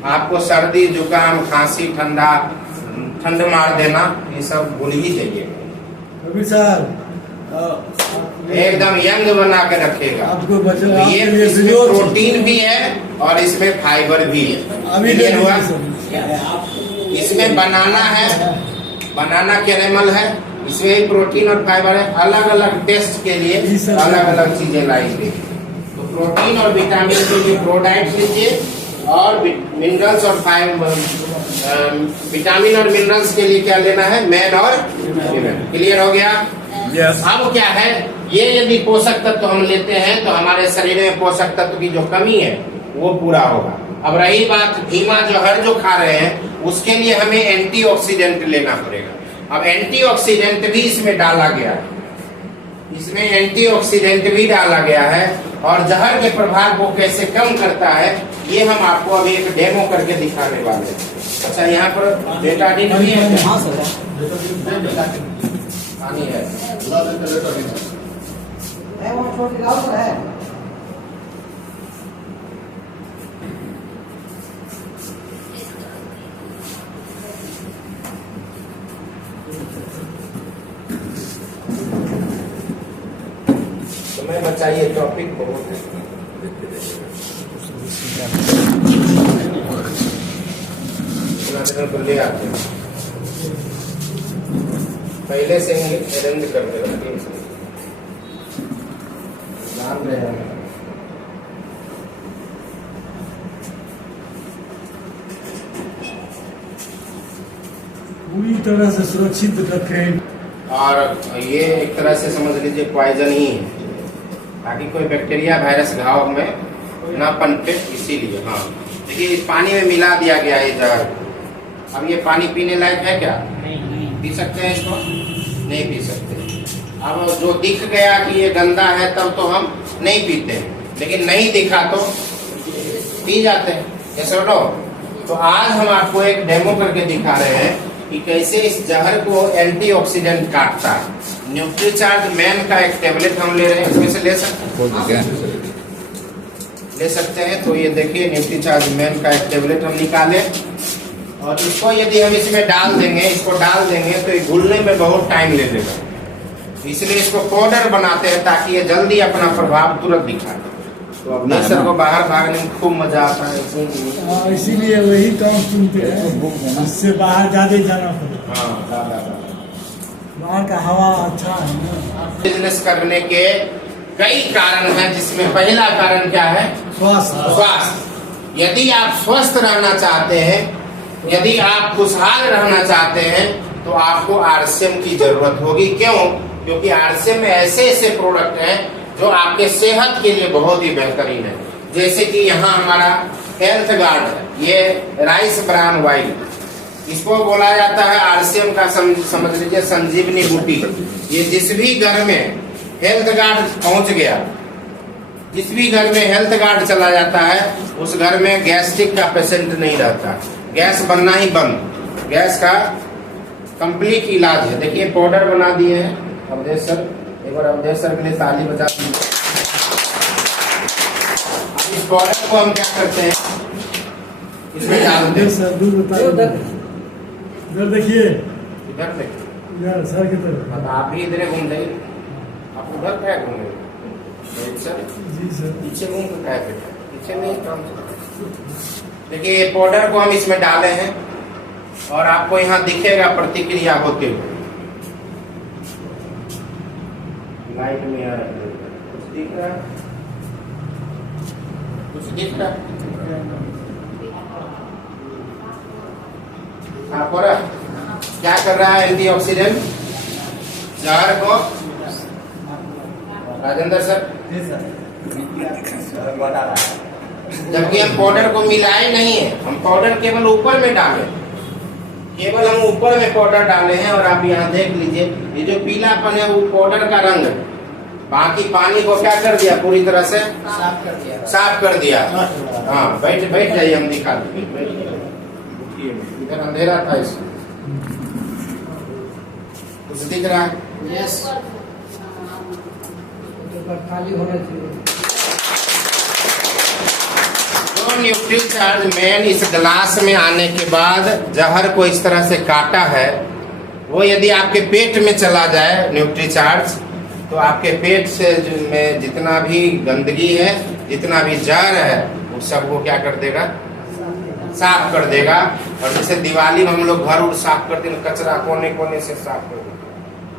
आपको सर्दी, जुकाम, खांसी, ठंड मार देना, ये सब भूल ही जाइए। अभी सर एकदम यंग बना के रखेगा। आपको बचा तो ये इसमें प्रोटीन भी है और इसमें फाइबर भी है। अभी हुआ? इसमें बनाना है, बनाना कैरेमल है, इसमें ही प्रोटीन और फाइबर है। अलग अलग टेस्ट के लिए अलग अलग चीजें लाई गई। तो प्रोटीन और विटामिन के लिए प्रोडाइट लीजिए और मिनरल्स और फाइबर, विटामिन और मिनरल्स के लिए क्या लेना है? मैन और विमेन। क्लियर हो गया? Yes. अब क्या है, ये यदि पोषक तत्व हम लेते हैं तो हमारे शरीर में पोषक तत्व की जो कमी है वो पूरा होगा। अब रही बात धीमा जहर जो खा रहे हैं, उसके लिए हमें एंटीऑक्सीडेंट लेना पड़ेगा। अब एंटीऑक्सीडेंट भी इसमें डाला गया है, इसमें एंटीऑक्सीडेंट भी डाला गया है। और जहर के प्रभाव को कैसे कम करता है ये हम आपको अभी एक डेमो करके दिखाने वाले हैं। अच्छा, यहाँ पर बेटाडीन भी है, पानी है, समय बचाइए, टॉपिक बहुत है। ले आते हैं, पहले से ही अरेंज करके रखिए, जान रहे हैं। पूरी तरह से सुरक्षित रखें। और ये एक तरह से समझ लीजिए पॉइजन ही है, ताकि कोई बैक्टीरिया वायरस घाव में न पनपे, इसीलिए। हाँ देखिए, इस पानी में मिला दिया गया है जहर। अब ये पानी पीने लायक है क्या? पी सकते हैं इसको? नहीं पी सकते। अब जो दिख गया कि ये गंदा है तब तो हम नहीं पीते, लेकिन नहीं दिखा तो पी जाते हैं, ऐसा नो। तो आज हम आपको एक डेमो करके दिखा रहे हैं कि कैसे इस जहर को एंटीऑक्सीडेंट काटता है। न्यूट्रीचार्ज मैन का एक टेबलेट हम ले रहे हैं, इसमें से ले सकते हैं। तो ये देखिए, न्यूट्रीचार्ज मैन का एक टेबलेट हम निकाले और इसको यदि हम इसमें डाल देंगे, इसको डाल देंगे तो ये घुलने में बहुत टाइम ले लेगा। इसलिए इसको पाउडर बनाते हैं ताकि ये जल्दी अपना प्रभाव तुरंत दिखाए। तो अब नेचर को बाहर भागने में खूब मजा आता है। इसीलिए वही काम सुनते हैं, इससे बाहर ज्यादा जाना पड़ता हाँ, है। बाहर का हवा अच्छा है ना। बिजनेस करने के कई कारण हैं, जिसमें पहला कारण क्या है? स्वास्थ्य। स्वास्थ्य। यदि आप स्वस्थ रहना चाहते हैं, यदि आप खुशहाल रहना चाहते हैं, तो आपको आरसीएम की जरूरत होगी। क्यों? क्योंकि आरसीएम में ऐसे ऐसे प्रोडक्ट हैं जो आपके सेहत के लिए बहुत ही बेहतरीन है। जैसे कि यहाँ हमारा हेल्थ गार्ड है, ये राइस ब्रान ऑयल, इसको बोला जाता है आरसीएम का समझ लीजिए संजीवनी बूटी। ये जिस भी घर में हेल्थ गार्ड पहुंच गया, जिस भी घर में हेल्थ गार्ड चला जाता है, उस घर में गैस्ट्रिक का पेशेंट नहीं रहता, गैस बनना ही बंद। गैस का कंप्लीट इलाज है। देखिए पाउडर बना दिए हैं अवधेश सर, एक बार अवधेश सर के लिए ताली बजा दीजिए। इस पाउडर को हम क्या करते हैं, इसमें डालते हैं। सर दूर बताइए, इधर देखिए, इधर देखिए, इधर सर की तरफ। अब आप भी इधर घूम जाइए, आप उधर क्या घूमेंगे सर? जी सर। पीछे घूम के क्या है? पीछे नहीं काम। देखिए ये पाउडर को हम इसमें डाले हैं और आपको यहाँ दिखेगा प्रतिक्रिया होते हुए। लाइट में आ रहा है, कुछ दिख रहा है? कुछ दिख रहा है? आप हो रहा क्या कर रहा है? एंटीऑक्सीडेंट जहर को, राजेंद्र सर, जबकि हम पाउडर को मिलाए नहीं है, हम पाउडर केवल ऊपर में डाले, केवल हम ऊपर में पाउडर डाले हैं। और आप यहाँ देख लीजिए, ये जो पीलापन है वो पाउडर का रंग है, बाकी पानी को क्या कर दिया? पूरी तरह से साफ कर दिया। हाँ, बैठ जाइए, हम दिखा देंगे। इधर अंधेरा था, इसमें कुछ दिख रहा है? यस, खाली होना चाहिए। जो न्यूट्रीचार्ज मैन इस गिलास में आने के बाद जहर को इस तरह से काटा है, वो यदि आपके पेट में चला जाए न्यूट्रीचार्ज, तो आपके पेट से में जितना भी गंदगी है, जितना भी जहर है, वो सबको क्या कर देगा? साफ कर देगा। और जैसे दिवाली में हम लोग घर उड़ साफ करते हैं, कचरा कोने कोने से साफ कर देते हैं,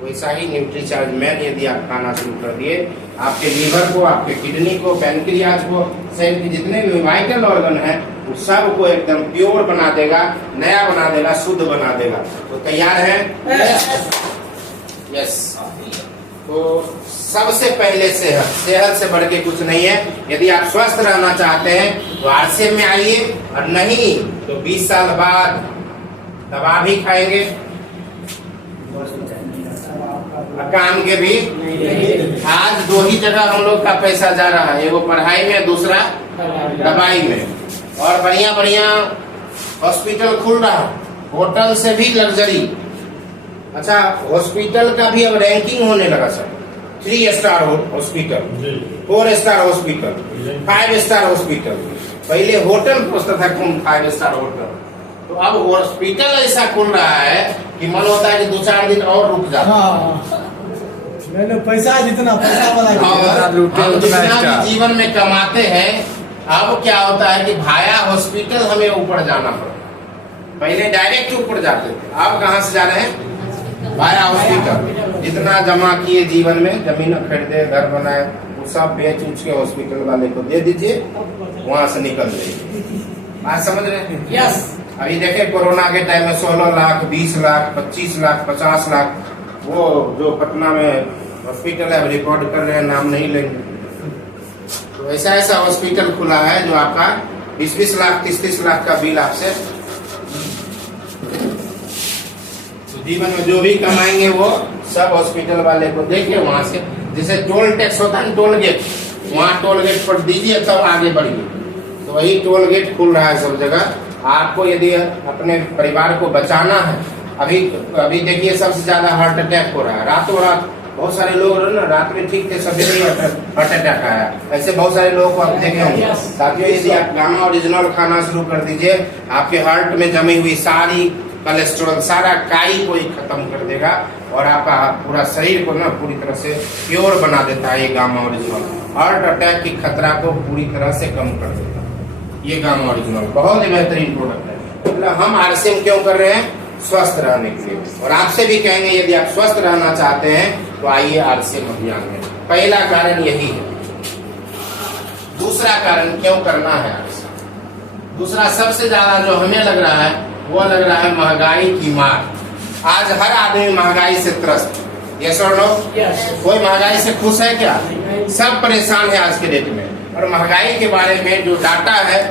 वैसा ही न्यूट्रीचार्ज मैन यदि आप खाना शुरू कर दिए, आपके लीवर को, आपके किडनी को, पैनक्रियाज को, शरीर के जितने भी वाइटल ऑर्गन है, वो सब को एकदम प्योर बना देगा, नया बना देगा, शुद्ध बना देगा। तो तैयार है? यस। तो सबसे पहले सेहत से बढ़ के कुछ नहीं है। यदि आप स्वस्थ रहना चाहते हैं तो आरसीएम में आइए, और नहीं तो 20 साल बाद दवा भी खाएंगे, काम के भी। आज दो ही जगह हम लोग का पैसा जा रहा है, एगो पढ़ाई में, दूसरा दवाई में। और बढ़िया बढ़िया हॉस्पिटल खुल रहा, होटल से भी लग्जरी। अच्छा, हॉस्पिटल का भी अब रैंकिंग होने लगा sir. 3 star hospital, 4 star hospital, 5 star hospital. पहले होटल पूछता था कौन 5 स्टार होटल, तो अब हॉस्पिटल ऐसा खुल रहा है कि मन होता है कि 2-4 दिन और रुक जाता। हाँ, मैंने पैसा जितना पैसा वाला हम जितना भी जीवन में कमाते हैं, अब क्या होता है कि भाया हॉस्पिटल हमें ऊपर जाना पड़ता है। पहले डायरेक्ट ऊपर जाते थे, अब कहाँ से जा रहे हैं? भाया हॉस्पिटल। जितना जमा किए जीवन में, जमीन खरीदे, घर बनाए, वो सब बेच उच के हॉस्पिटल वाले को दे दीजिए, वहां से निकल जाइए। बात समझ रहे हैं? यस। अभी देखे कोरोना के टाइम में 16 लाख, 20 लाख, 25 लाख, 50 लाख, वो जो पटना में हॉस्पिटल है रिकॉर्ड कर रहे हैं, नाम नहीं लेंगे। तो ऐसा ऐसा हॉस्पिटल खुला है जो आपका 20-20 लाख, 30-30 लाख का बिल आपसे। तो जीवन में जो भी कमाएंगे वो सब हॉस्पिटल वाले को देके वहां से, जैसे टोल टैक्स होता है, टोल गेट, वहाँ टोल गेट पर दीजिए तब आगे बढ़िए। तो वही टोल गेट खुल रहा है सब जगह। आपको यदि अपने परिवार को बचाना है, अभी देखिए सबसे ज्यादा हार्ट अटैक हो रहा है, रातों रात। बहुत सारे लोग ना रात में ठीक थे, सभी हार्ट अटैक आया। ऐसे बहुत सारे लोगों को आप देखे होंगे। साथियों, यदि आप गाना ओरिजिनल खाना शुरू कर दीजिए, आपके हार्ट में जमी हुई सारी कोलेस्ट्रॉल, सारा काई को ही खत्म कर देगा और आपका पूरा शरीर को ना पूरी तरह से प्योर बना देता है ये गामा ओरिजिनल। हार्ट अटैक की खतरा को पूरी तरह से कम कर देता है ये गामा ओरिजिनल। बहुत ही बेहतरीन प्रोडक्ट है। मतलब हम आरसीएम क्यों कर रहे हैं? स्वस्थ रहने के लिए। और आपसे भी कहेंगे यदि आप स्वस्थ रहना चाहते हैं तो आइए आरसीएम अभियान में। पहला कारण यही है। दूसरा कारण क्यों करना है आरसीएम? दूसरा सबसे ज्यादा जो हमें लग रहा है वो लग रहा है महंगाई की मार। आज हर आदमी महंगाई से त्रस्त। यस और नो? कोई महंगाई से खुश है क्या? सब परेशान है आज के डेट में। और महंगाई के बारे में जो डाटा है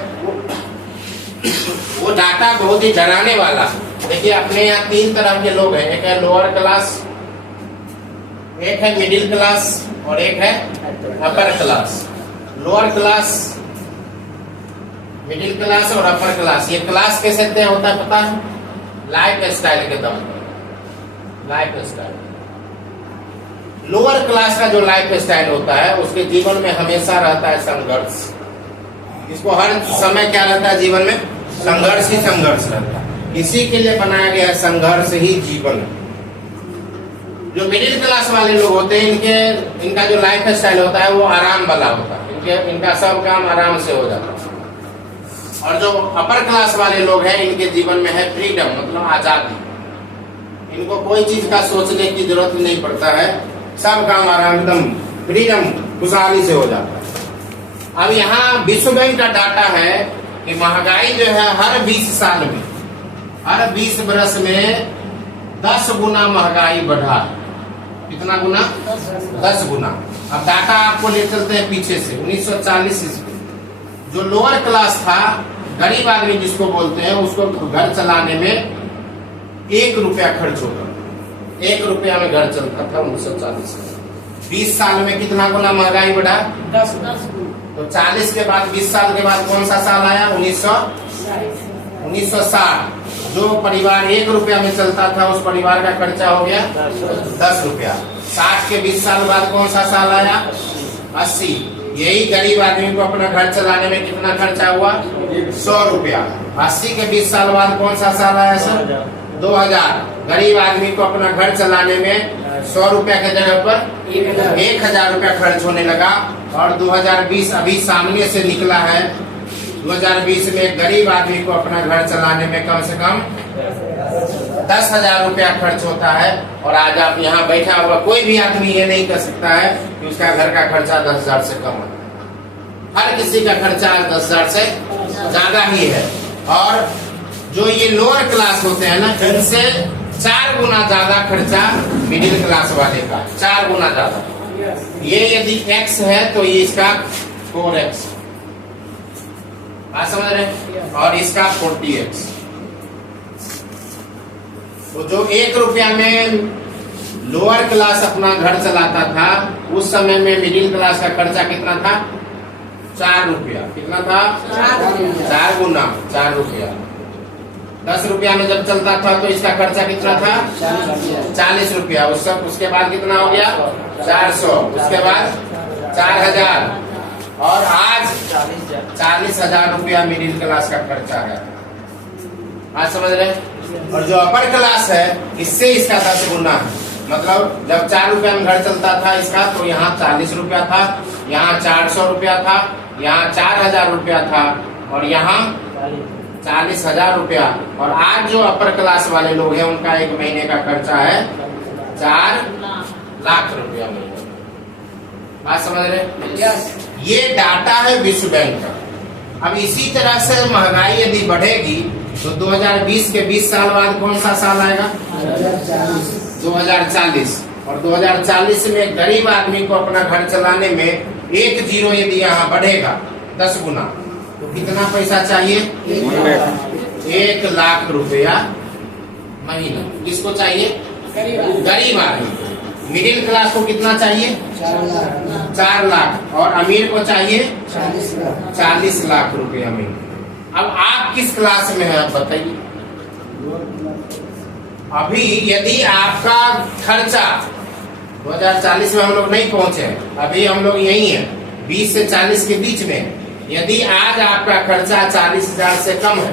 वो डाटा बहुत ही डराने वाला। देखिए अपने यहाँ 3 तरह के लोग हैं। एक है लोअर क्लास, एक है मिडिल क्लास और एक है upper class. Lower class, middle class और अपर क्लास। ये क्लास कैसे तय होता है पता है? लाइफ स्टाइल के दम पर। लाइफ स्टाइल, लोअर क्लास का जो लाइफ स्टाइल होता है उसके जीवन में हमेशा रहता है संघर्ष। इसको हर समय क्या रहता है जीवन में? संघर्ष ही संघर्ष रहता है। इसी के लिए बनाया गया है संघर्ष ही जीवन। जो मिडिल क्लास वाले लोग होते हैं इनका जो लाइफ स्टाइल होता है वो आराम वाला होता है। इनका सब काम आराम से हो जाता है। और जो अपर क्लास वाले लोग हैं इनके जीवन में है फ्रीडम, मतलब आजादी। इनको कोई चीज का सोचने की जरूरत नहीं पड़ता है। सब काम आराम एकदम फ्रीडम खुशहाली से हो जाता है। अब यहाँ विश्व बैंक का डाटा है कि महंगाई जो है हर 20 साल में, हर 20 वर्ष में 10 गुना महंगाई बढ़ा। कितना गुना? 10 गुना। अब डाटा आपको ले चलते हैं पीछे से 1940 ईस्वी। जो लोअर क्लास था, गरीब आदमी जिसको बोलते हैं, उसको घर चलाने में 1 रुपया खर्च होता। 1 रुपया में घर चलता था 1940 में। 20 साल में कितना गुना महंगाई बढ़ा? 10। तो 40 के बाद 20 साल के बाद कौन सा साल आया? 1960। जो परिवार 1 रुपया में चलता था उस परिवार का खर्चा हो गया 10 रुपया। 60 के 20 साल बाद कौन सा साल आया? 80। यही गरीब आदमी को अपना घर चलाने में कितना खर्चा हुआ? 100 रुपया। 80 के 20 साल बाद कौन सा साल आया सर? 2000। गरीब आदमी को अपना घर चलाने में 100 रुपया के जगह पर 1000 रुपया खर्च होने लगा। और 2020 अभी सामने से निकला है। 2020 में गरीब आदमी को अपना घर चलाने में कम से कम 10,000 रुपया खर्च होता है। और आज आप यहाँ बैठा हुआ कोई भी आदमी ये नहीं कर सकता है कि उसका घर का खर्चा 10,000 से कम है। हर किसी का खर्चा 10,000 से ज्यादा ही है। और जो ये लोअर क्लास होते हैं ना, इनसे 4 गुना ज्यादा खर्चा मिडिल क्लास वाले का, 4 गुना ज्यादा। ये यदि x है तो ये इसका 4x, बात समझ रहे हैं? और इसका 40x। तो जो 1 रुपया में लोअर क्लास अपना घर चलाता था उस समय में मिडिल क्लास का खर्चा कितना था? 4 रुपया। कितना था? 4 गुना, 4 रुपया। 10 रुपया में जब चलता था तो इसका खर्चा कितना था? 40 रुपया। उसके बाद कितना हो गया? 400। उसके बाद 4000। और आज 40,000 रुपया मिडिल क्लास का खर्चा है। आज समझ रहे हैं? और जो अपर क्लास है इससे इसका 10 गुना है। मतलब जब 4 रुपया में घर चलता था इसका तो यहाँ 40 रुपया था, यहाँ 400 रुपया था, यहाँ 4000 रुपया था और यहाँ 40,000 रुपया। और आज जो अपर क्लास वाले लोग हैं उनका 1 महीने का खर्चा है 4 लाख रुपया महीने। बात समझ रहे? ये डाटा है विश्व बैंक का। अब इसी तरह से महंगाई यदि बढ़ेगी तो 2020 के 20 साल बाद कौन सा साल आएगा? 2040। और 2040 में गरीब आदमी को अपना घर चलाने में 1 जीरो यदि यहाँ बढ़ेगा 10 गुना तो कितना पैसा चाहिए? 1 लाख रुपया महीना। किसको चाहिए? गरीब आदमी। मिडिल क्लास को कितना चाहिए? 4 लाख। और अमीर को चाहिए 40 लाख रुपया महीना। अब आप किस क्लास में हैं आप बताइए? अभी यदि आपका खर्चा 2040 में हम लोग नहीं पहुंचे, अभी हम लोग यही हैं 20 से 40 के बीच में। यदि आज आपका खर्चा 40,000 से कम है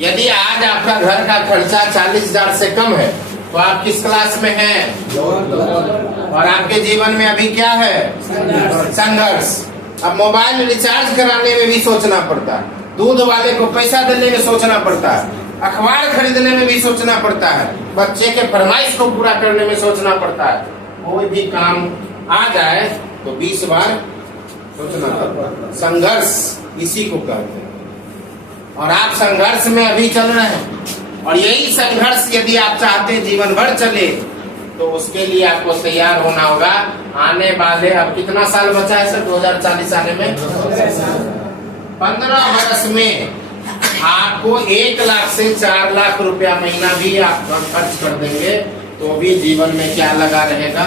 यदि आज आपका घर का खर्चा 40,000 से कम है तो आप किस क्लास में हैं? और आपके जीवन में अभी क्या है? संघर्ष। अब मोबाइल रिचार्ज कराने में भी सोचना पड़ता है, दूध वाले को पैसा देने में सोचना पड़ता है, अखबार खरीदने में भी सोचना पड़ता है, बच्चे के फरमाइश को पूरा करने में सोचना पड़ता है। कोई भी काम आ जाए तो 20 बार सोचना पड़ता है। संघर्ष इसी को कहते हैं। और आप संघर्ष में अभी चल रहे हैं, और यही संघर्ष यदि आप चाहते हैं जीवन भर चले तो उसके लिए आपको तैयार होना होगा। आने वाले अब कितना साल बचा है सर? 2040 आने में 15 वर्ष में आपको 1 लाख से 4 लाख रुपया महीना भी आप खर्च कर देंगे तो भी जीवन में क्या लगा रहेगा?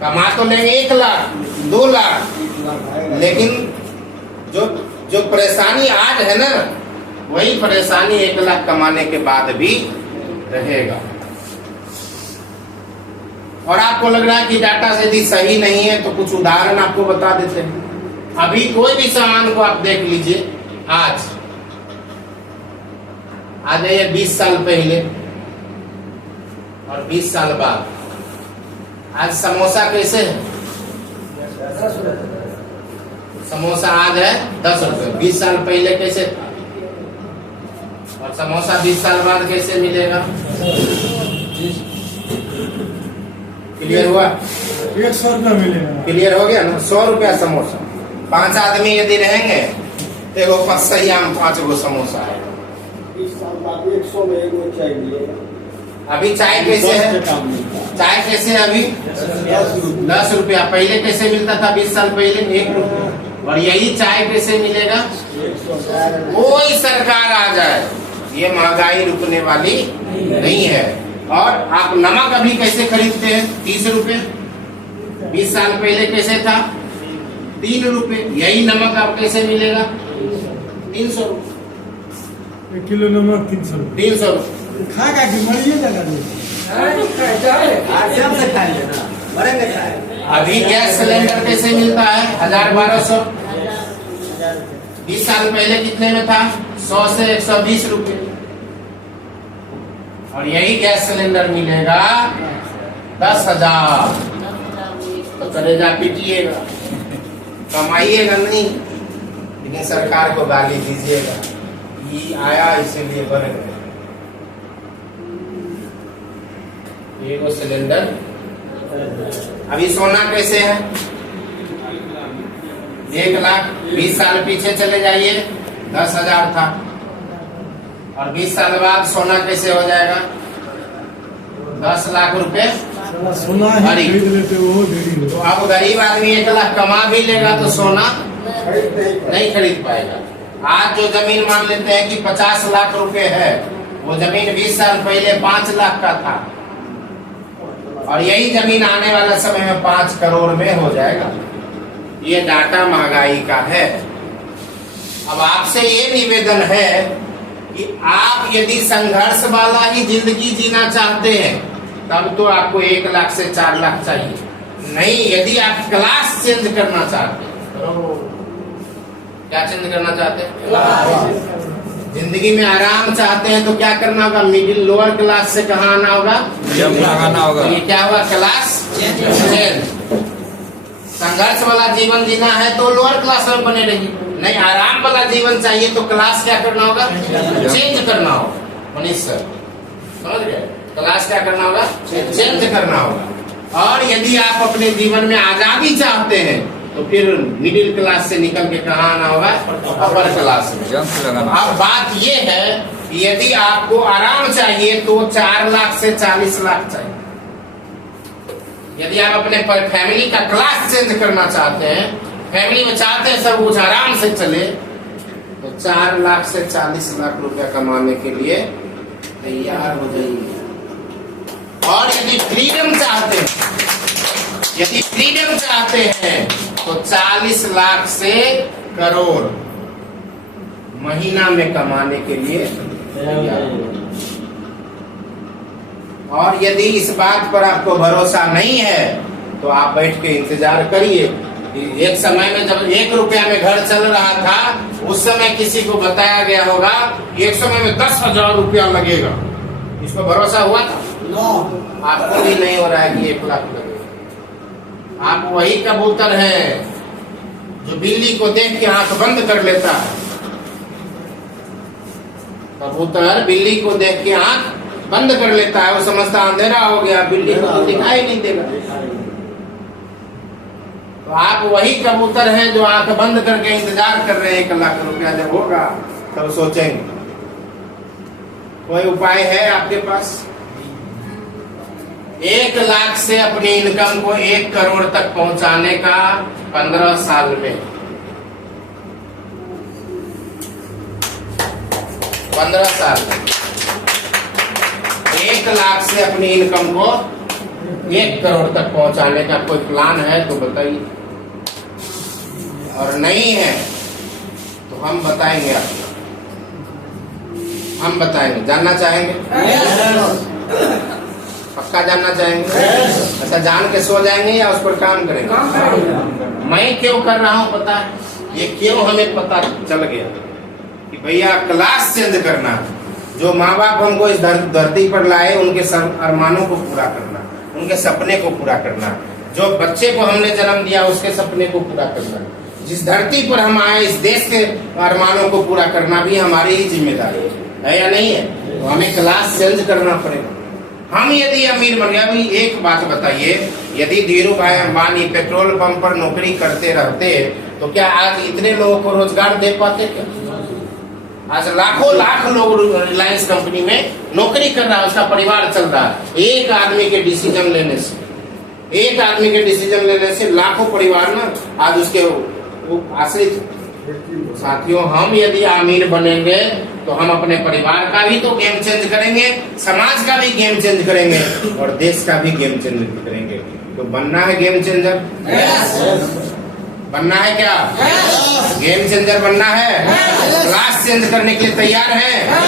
कमा तो लेंगे 1 लाख 2 लाख, लेकिन जो परेशानी आज है ना, वही परेशानी 1 लाख कमाने के बाद भी रहेगा। और आपको लग रहा है कि डाटा यदि सही नहीं है तो कुछ उदाहरण आपको बता देते हैं। अभी कोई भी सामान को आप देख लीजिए, आज जाइए 20 साल पहले और 20 साल बाद। आज समोसा कैसे है? समोसा आज है 10 रुपए। 20 साल पहले कैसे था? और समोसा 20 साल बाद कैसे मिलेगा? क्लियर हुआ? 100 रुपया मिलेगा। क्लियर हो गया ना? 100 रुपया समोसा। 5 आदमी यदि रहेंगे तो एगो 5 गो समोसा है। 20 साल बाद 100 में एगो चाहिए। अभी चाय कैसे है? चाय कैसे है अभी? 10 रुपया। पहले कैसे मिलता था? 20 साल पहले 1 रुपया। और यही चाय कैसे मिलेगा? कोई सरकार आ जाए, ये महंगाई रुकने वाली नहीं है। और आप नमक अभी कैसे खरीदते हैं? 30 रुपए। 20 साल पहले कैसे था? 3 रुपए। यही नमक आप कैसे मिलेगा? 300 रुपए। 1 किलो नमक 300 रुपये। 300 रुपए। खाएगा कि मरिएगा? अभी गैस सिलेंडर कैसे मिलता है? 1000-1200। 20 साल पहले कितने में था? 100 से 120 रुपए। और यही गैस सिलेंडर मिलेगा 10,000। तो करेगा पीटिएगा, कमाइएगा नहीं, लेकिन सरकार को गाली दीजिएगा, ये आया इसीलिए बढ़ गए। ये वो सिलेंडर। अभी सोना कैसे है? 1 लाख। 20 साल पीछे चले जाइए 10,000 था। और 20 साल बाद सोना कैसे हो जाएगा? 10 लाख रुपए। सोना ही खरीद लेते वो गरीब। तो अब गरीब आदमी 1 लाख कमा भी लेगा तो सोना नहीं खरीद पाएगा। आज जो जमीन मान लेते हैं कि 50 लाख रुपए है, वो जमीन 20 साल पहले 5 लाख का था, और यही जमीन आने वाला समय में 5 करोड़ में हो जाएगा। ये डाटा महंगाई का है। अब आपसे ये निवेदन है कि आप यदि संघर्ष वाला ही जिंदगी जीना चाहते हैं तब तो आपको 1 लाख से 4 लाख चाहिए। नहीं, यदि आप क्लास चेंज करना चाहते हैं, क्या चेंज करना चाहते हैं? जिंदगी में आराम चाहते हैं तो क्या करना होगा? मिडिल लोअर क्लास से कहाँ आना होगा? जंप लगाना होगा। ये क्या हुआ? Class change. संघर्ष वाला जीवन जीना है तो लोअर क्लास में बने रहिए। नहीं, आराम वाला जीवन चाहिए तो क्लास क्या करना होगा? चेंज करना होगा। मनीष सर समझ गए? क्लास क्या करना होगा? चेंज करना होगा। और यदि आप अपने जीवन में आजादी चाहते हैं तो फिर मिडिल क्लास से निकल के कहाँ आना होगा? अपर क्लास में। जंप लगाना। अब बात ये है कि यदि आपको आराम चाहिए तो 4 लाख से 40 लाख चाहिए। यदि आप अपने फैमिली का क्लास चेंज करना चाहते हैं, फैमिली में चाहते हैं सब कुछ आराम से चले, तो 4 लाख से 40 लाख रुपया कमाने के लिए तैयार हो जाइए। और यदि फ्रीडम चाहते हैं तो 40 लाख से करोड़ महीना में कमाने के लिए तैयार हो। और यदि इस बात पर आपको भरोसा नहीं है तो आप बैठ के इंतजार करिए, एक समय में जब 1 रुपया में घर चल रहा था, उस समय किसी को बताया गया होगा कि एक समय में 10,000 रुपया लगेगा, इसको भरोसा हुआ था? आपको भी नहीं हो रहा है कि 1 लाख लगेगा। आप वही कबूतर है जो बिल्ली को देख के आंख बंद कर लेता है। कबूतर बिल्ली को देख के आंख बंद कर लेता है, वो समझता अंधेरा हो गया, बिल्ली को तो दिखाई नहीं देगा। तो आप वही कबूतर हैं जो आंख बंद करके इंतजार कर रहे हैं 1 लाख रुपया जब होगा तब सोचेंगे। कोई उपाय है आपके पास? 1 लाख से अपनी इनकम को 1 करोड़ तक पहुंचाने का 15 साल में, 15 साल में 1 लाख से अपनी इनकम को 1 करोड़ तक पहुंचाने का कोई प्लान है तो बताइए, और नहीं है तो हम बताएंगे आपको, हम बताएंगे। जानना चाहेंगे? पक्का जानना चाहेंगे? अच्छा, जान के सो जाएंगे या उस पर काम करेंगे? मैं क्यों कर रहा हूं पता है? ये क्यों हमें पता चल गया कि भैया क्लास चेंज करना, जो माँ बाप हमको इस धरती पर लाए उनके सब अरमानों को पूरा करना, उनके सपने को पूरा करना, जो बच्चे को हमने जन्म दिया उसके सपने को पूरा करना, जिस धरती पर हम आए इस देश के अरमानों को पूरा करना भी हमारी ही जिम्मेदारी है या नहीं है? तो हमें क्लास चेंज करना पड़ेगा। हम यदि अमीर बन गए, अभी एक बात बताइए, यदि धीरू भाई अंबानी पेट्रोल पंप पर नौकरी करते रहते तो क्या आज इतने लोगों को रोजगार दे पाते? क्या आज लाखों लाख लोग रिलायंस कंपनी में नौकरी कर रहा है, उसका परिवार चल रहा है। एक आदमी के डिसीजन लेने से, एक आदमी के डिसीजन लेने से लाखों परिवार ना आज उसके आश्रित। साथियों, हम यदि अमीर बनेंगे तो हम अपने परिवार का भी तो गेम चेंज करेंगे, समाज का भी गेम चेंज करेंगे और देश का भी गेम चेंज करेंगे। तो बनना है गेम चेंजर? बनना है क्या? गेम चेंजर बनना है? क्लास चेंज करने के लिए तैयार हैं?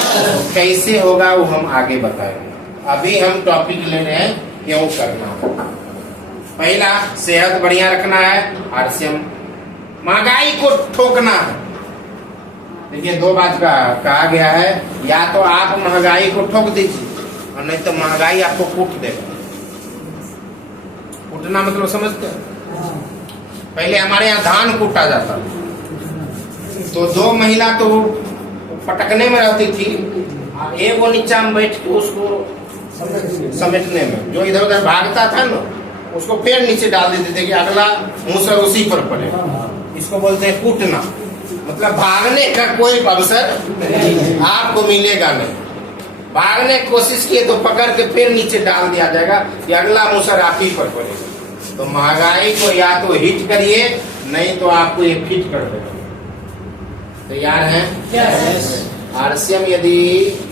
कैसे होगा वो हम आगे बताएंगे। अभी हम टॉपिक ले रहे हैं क्यों करना। पहला, सेहत बढ़िया रखना है, आरसीएम। महंगाई को ठोकना है। देखिए, 2 बात कहा गया है, या तो आप महंगाई को ठोक दीजिए और नहीं तो महंगाई आपको कूट देगा। कूटना मतलब समझते हैं? पहले हमारे यहाँ धान कूटा जाता तो 2 महिला तो पटकने में रहती थी, एक वो नीचा में बैठ के उसको समेटने में, जो इधर उधर भागता था ना उसको पेड़ नीचे डाल देते थे कि अगला मुसर उसी पर पड़े। इसको बोलते हैं कूटना, मतलब भागने का कोई अवसर आपको मिलेगा नहीं। भागने की कोशिश किए तो पकड़ के पेड़ नीचे डाल दिया जाएगा कि अगला मुसर आप ही पर पड़ेगा। तो महंगाई को या तो हिट करिए, नहीं तो आपको ये फिट कर देगा। तैयार हैं? आरसीएम यदि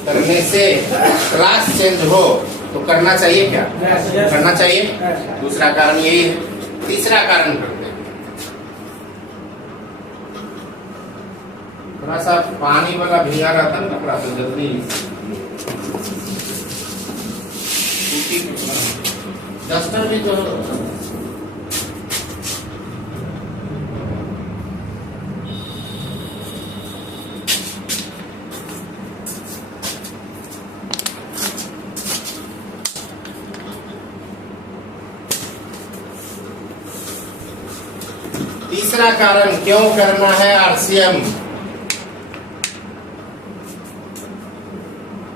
करने से क्लास चेंज हो तो करना चाहिए क्या? करना चाहिए। दूसरा कारण यही है। तीसरा कारण करते हैं, थोड़ा सा पानी वाला भीगा रहता है कपड़ा तो जल्दी डस्टर भी जो तीसरा कारण क्यों करना है आरसीएम।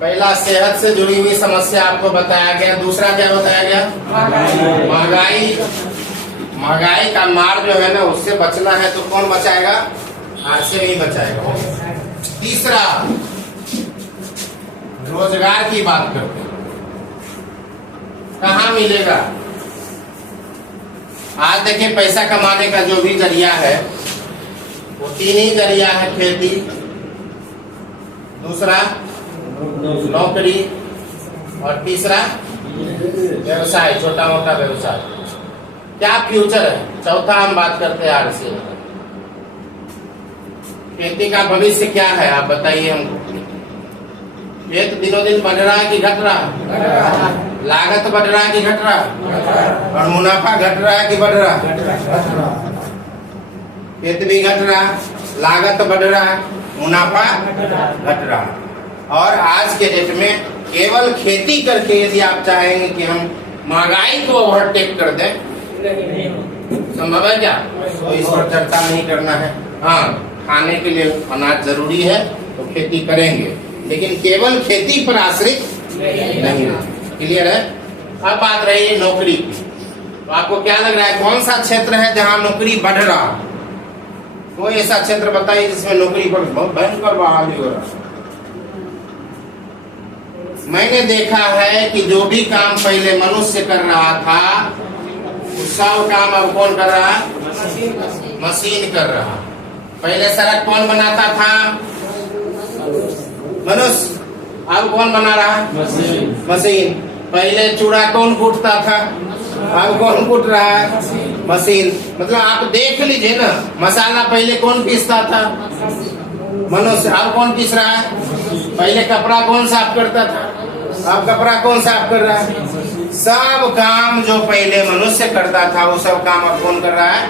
पहला, सेहत से जुड़ी हुई समस्या आपको बताया गया। दूसरा क्या बताया गया? महंगाई। महंगाई का मार जो है ना उससे बचना है तो कौन बचाएगा? आरसीएम ही बचाएगा। तीसरा, रोजगार की बात करते हैं, कहाँ मिलेगा? आज देखिए, पैसा कमाने का जो भी जरिया है वो 3 ही जरिया है, खेती, दूसरा नौकरी और तीसरा व्यवसाय, छोटा मोटा व्यवसाय। क्या फ्यूचर है? चौथा हम बात करते हैं आरसीएम। खेती का भविष्य क्या है आप बताइए हमको। खेत दिनों दिन बढ़ रहा है कि घट रहा है? लागत बढ़ रहा है कि घट रहा है? और मुनाफा घट रहा है कि बढ़ रहा है? खेत भी घट रहा, लागत बढ़ रहा, मुनाफा घट रहा। और आज के डेट में केवल खेती करके यदि आप चाहेंगे कि हम महंगाई को ओवरटेक कर दें, संभव है क्या? तो इस पर चर्चा नहीं करना है। हाँ, खाने के लिए अनाज जरूरी है तो खेती करेंगे, लेकिन केवल खेती पर आश्रित नहीं। क्लियर है? अब बात रही है नौकरी की। तो आपको क्या लग रहा है, कौन सा क्षेत्र है जहां नौकरी बढ़ रहा? कोई ऐसा क्षेत्र बताइए जिसमें नौकरी पर बहुत भयंकर बहाली हो रहा। मैंने देखा है कि जो भी काम पहले मनुष्य कर रहा था, सब काम अब कौन कर रहा? मशीन कर रहा। पहले सड़क कौन बनाता था? मनुष्य। अब कौन बना रहा? मशीन। पहले चूड़ा कौन कूटता था? अब कौन कूट रहा है? मशीन। मतलब आप देख लीजिए ना, मसाला पहले कौन पीसता था? मनुष्य। अब कौन पीस रहा है? पहले कपड़ा कौन साफ करता था? अब कपड़ा कौन साफ कर रहा है? सब काम जो पहले मनुष्य करता था वो सब काम अब कौन कर रहा है?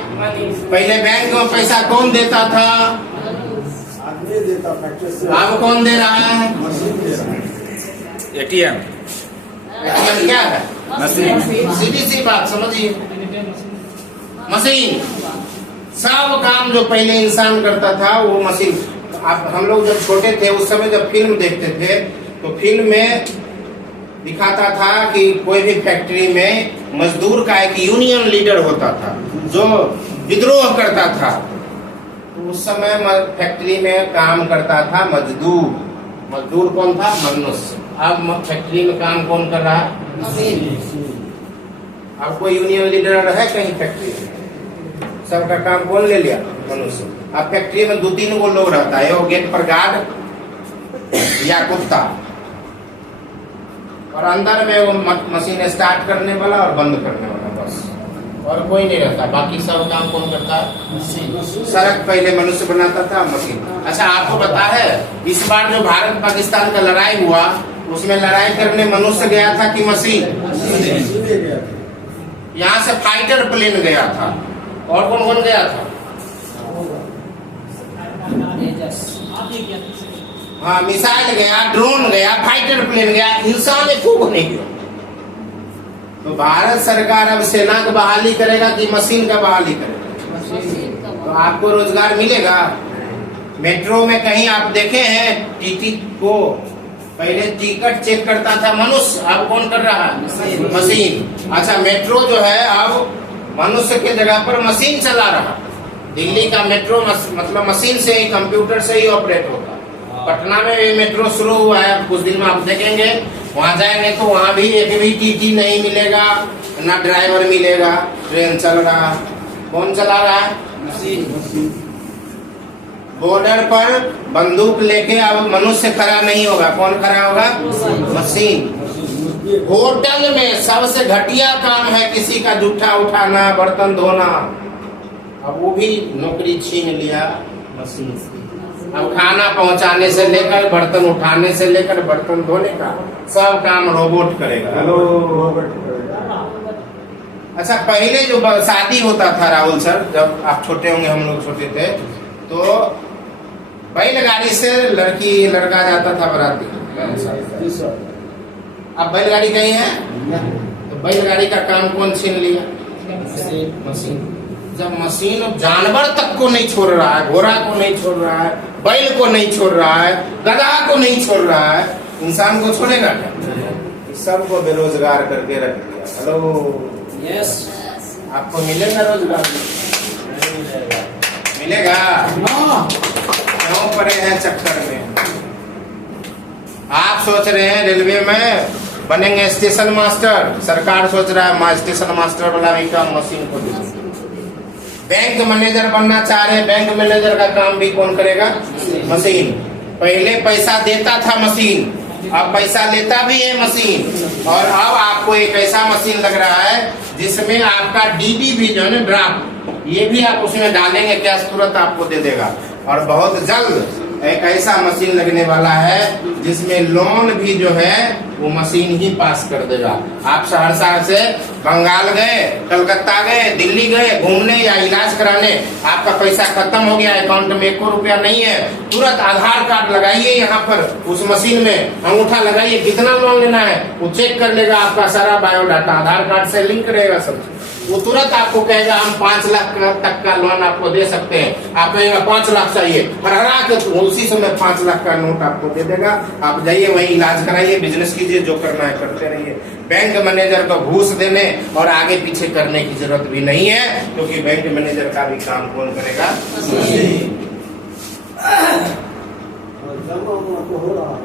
पहले बैंक में पैसा कौन देता था? आदमी देता फैक्ट्री से। अब कौन दे रहा है? एटीएम एटीएम क्या है? मशीन। सीधी सी बात समझिए, मशीन। सब काम जो पहले इंसान करता था वो मशीन। आप हम लोग जब छोटे थे उस समय जब फिल्म देखते थे तो फिल्म में दिखाता था कि कोई भी फैक्ट्री में मजदूर का एक यूनियन लीडर होता था जो विद्रोह करता था। तो उस समय फैक्ट्री में काम करता था मजदूर। मजदूर कौन था? मनुष्य। अब फैक्ट्री में काम कौन कर रहा है? अब कोई यूनियन लीडर है कहीं फैक्ट्री में? सबका काम कौन ले लिया? मनुष्य। अब फैक्ट्री में 2-3 को लोग रहता है, वो गेट पर गार्ड या कुत्ता, और अंदर में वो मशीन स्टार्ट करने वाला और बंद करने वाला, बस। और कोई नहीं रहता। बाकी सब काम कौन करता है? सड़क पहले मनुष्य बनाता था, मशीन। अच्छा, आपको पता है इस बार जो भारत पाकिस्तान का लड़ाई हुआ उसमें लड़ाई करने मनुष्य गया था कि मशीन? यहाँ से फाइटर प्लेन गया था। और कौन कौन गया था? हाँ, मिसाइल गया, ड्रोन गया, फाइटर प्लेन गया, इंसान एक को नहीं गया। तो भारत सरकार अब सेना की बहाली करेगा कि मशीन का बहाली करेगा? तो आपको रोजगार मिलेगा? मेट्रो में कहीं आप देखे हैं टीटी को? पहले टिकट चेक करता था मनुष्य, अब कौन कर रहा है? मशीन। अच्छा, मेट्रो जो है अब मनुष्य के जगह पर मशीन चला रहा। दिल्ली का मेट्रो मतलब मशीन से ही, कंप्यूटर से ही ऑपरेट होता। पटना में भी मेट्रो शुरू हुआ है, कुछ दिन में आप देखेंगे। वहां जाएंगे तो वहां भी एक भी टीटी नहीं मिलेगा, ना ड्राइवर मिलेगा, ट्रेन चल रहा। कौन चला रहा है? मशीन। बॉर्डर पर बंदूक लेके अब मनुष्य खड़ा नहीं होगा, कौन खड़ा होगा? मशीन। होटल में सबसे घटिया काम है किसी का जूठा उठाना, बर्तन धोना, अब वो भी नौकरी छीन लिया मशीन। अब खाना पहुंचाने से लेकर बर्तन उठाने से लेकर बर्तन धोने का सब काम रोबोट करेगा। हेलो, रोबोट करेगा। अच्छा, पहले जो शादी होता था राहुल सर, जब आप छोटे होंगे, हम लोग छोटे थे, तो बैलगाड़ी से लड़की लड़का जाता था बाराती। अब बैलगाड़ी कहीं है? तो बैलगाड़ी का काम कौन छीन लिया? मशीन। जब मशीन जानवर तक को नहीं छोड़ रहा है, घोड़ा को नहीं छोड़ रहा है, बैल को नहीं छोड़ रहा है, गधा को नहीं छोड़ रहा है, इंसान को छोड़ेगा क्या? सबको बेरोजगार करके रख दिया। हेलो, यस, आपको मिलेगा रोजगार? मिलेगा? क्यों पड़े हैं चक्कर में? आप सोच रहे हैं रेलवे में बनेंगे स्टेशन मास्टर, सरकार सोच रहा है स्टेशन मास्टर वाला भी काम मशीन को दे। बैंक मैनेजर बनना चाह रहे हैं, बैंक मैनेजर का काम भी कौन करेगा? मशीन। पहले पैसा देता था मशीन, अब पैसा लेता भी है मशीन। और अब आपको एक ऐसा मशीन लग रहा है जिसमें आपका डीबी भी जो है ड्राफ्ट, ये भी आप उसमें डालेंगे, कैश तुरंत आपको दे देगा। और बहुत जल्द एक ऐसा मशीन लगने वाला है जिसमें लोन भी जो है वो मशीन ही पास कर देगा। आप सहरसा से बंगाल गए, कलकत्ता गए, दिल्ली गए घूमने या इलाज कराने, आपका पैसा खत्म हो गया, अकाउंट में 1 रुपया नहीं है, तुरंत आधार कार्ड लगाइए यहाँ पर उस मशीन में, अंगूठा लगाइए, कितना लोन लेना है वो चेक कर लेगा, आपका सारा बायोडाटा आधार कार्ड से लिंक रहेगा सब। वो तुरंत आपको कहेगा हम 5 लाख तक का लोन आपको दे सकते हैं। आप कहेगा 5 लाख चाहिए, फरहरा के उसी समय 5 लाख का नोट आपको दे देगा। आप जाइए वहीं इलाज कराइए, बिजनेस कीजिए, जो करना है करते रहिए। बैंक मैनेजर को घूस देने और आगे पीछे करने की जरूरत भी नहीं है, क्योंकि बैंक मैनेजर का भी काम कौन करेगा? जमा तो हो रहा है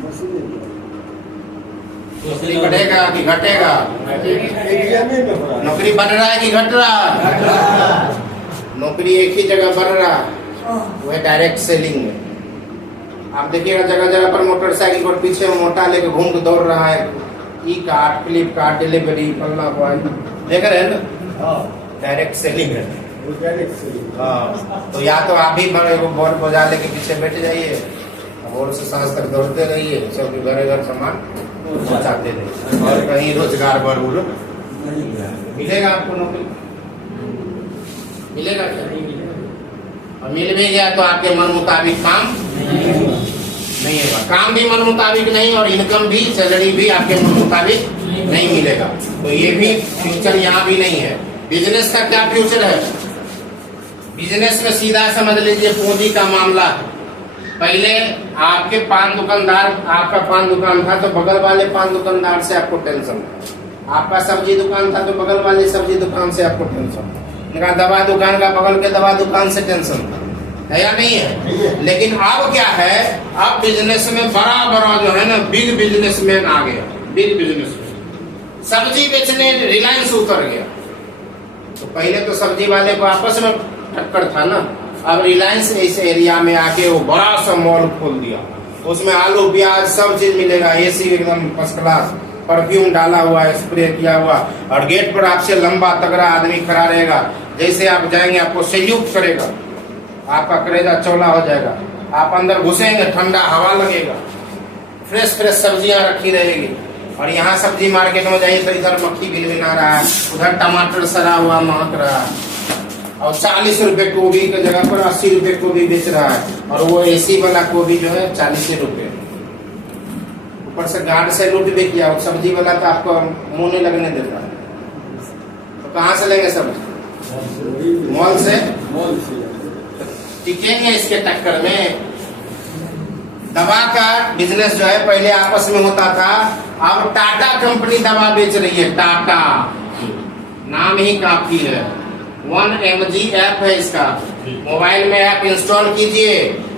मशीन नौकरी बढ़ेगा कि घटेगा? नौकरी बढ़ रहा है कि घट रहा है? नौकरी एक ही जगह बढ़ रहा है, वो है डायरेक्ट सेलिंग में। आप देखिएगा जगह जगह पर मोटरसाइकिल पर पीछे में मोटा लेके घूम के दौड़ रहा है, ई कार्ड, फ्लिपकार्ट, डिलीवरी, फलना देख रहे हैं ना, डायरेक्ट सेलिंग है। हाँ, तो या तो आप भी बोर बोझा लेके पीछे बैठ जाइए और से सांस तक दौड़ते रहिए, सबके घर घर सामान पहुंचाते रहिए और कहीं रोजगार बरूर मिलेगा आपको नौकरी? मिलेगा क्या? और मिल भी गया तो आपके मन मुताबिक काम नहीं होगा। काम भी मन मुताबिक नहीं और इनकम भी, सैलरी भी आपके मन मुताबिक नहीं मिलेगा। तो ये भी फ्यूचर यहाँ भी नहीं है। बिजनेस का क्या फ्यूचर है? बिजनेस में सीधा समझ लीजिए पूंजी का मामला है। पहले आपके पान दुकानदार, आपका पान दुकान था तो बगल वाले पान दुकानदार से आपको टेंशन था। आपका सब्जी दुकान था तो बगल वाली सब्जी दुकान से आपको टेंशन था। उनका दवा दुकान का बगल के दवा दुकान से टेंशन था, है या नहीं है? लेकिन अब क्या है, अब बिजनेस में बड़ा बड़ा जो है ना बिग बिजनेसमैन आ गया। बिग बिजनेसमैन सब्जी बेचने रिलायंस उतर गया। तो पहले तो सब्जी वाले को आपस में टक्कर था ना, अब रिलायंस इस एरिया में आके वो बड़ा सा मॉल खोल दिया। उसमें आलू प्याज सब चीज मिलेगा, एसी एकदम फर्स्ट क्लास, परफ्यूम डाला हुआ, स्प्रे किया हुआ, और गेट पर आपसे लंबा तगड़ा आदमी खड़ा रहेगा। जैसे आप जाएंगे आपको सैल्यूट करेगा, आपका कलेजा चौला हो जाएगा। आप अंदर घुसेंगे ठंडा हवा लगेगा, फ्रेश फ्रेश सब्जियां रखी रहेगी। और यहाँ सब्जी मार्केट में जाइए तो इधर मक्खी भिलभिला रहा है, उधर टमाटर सड़ा हुआ महक रहा है, और 40 रुपए गोभी की जगह पर 80 रुपए गोभी बेच रहा है, और वो एसी वाला गोभी जो है 40 रुपए। ऊपर से गार्ड से लूट भी किया, और सब्जी वाला तो आपको मुंह नहीं लगने देता है। तो कहाँ से लेंगे सब्जी? मॉल से। टिकेंगे इसके टक्कर में। दवा का बिजनेस जो है पहले आपस में होता था, अब टाटा कंपनी दवा बेच रही है। टाटा नाम ही काफी है। 1mg ऐप है इसका, मोबाइल में ऐप इंस्टॉल कीजिए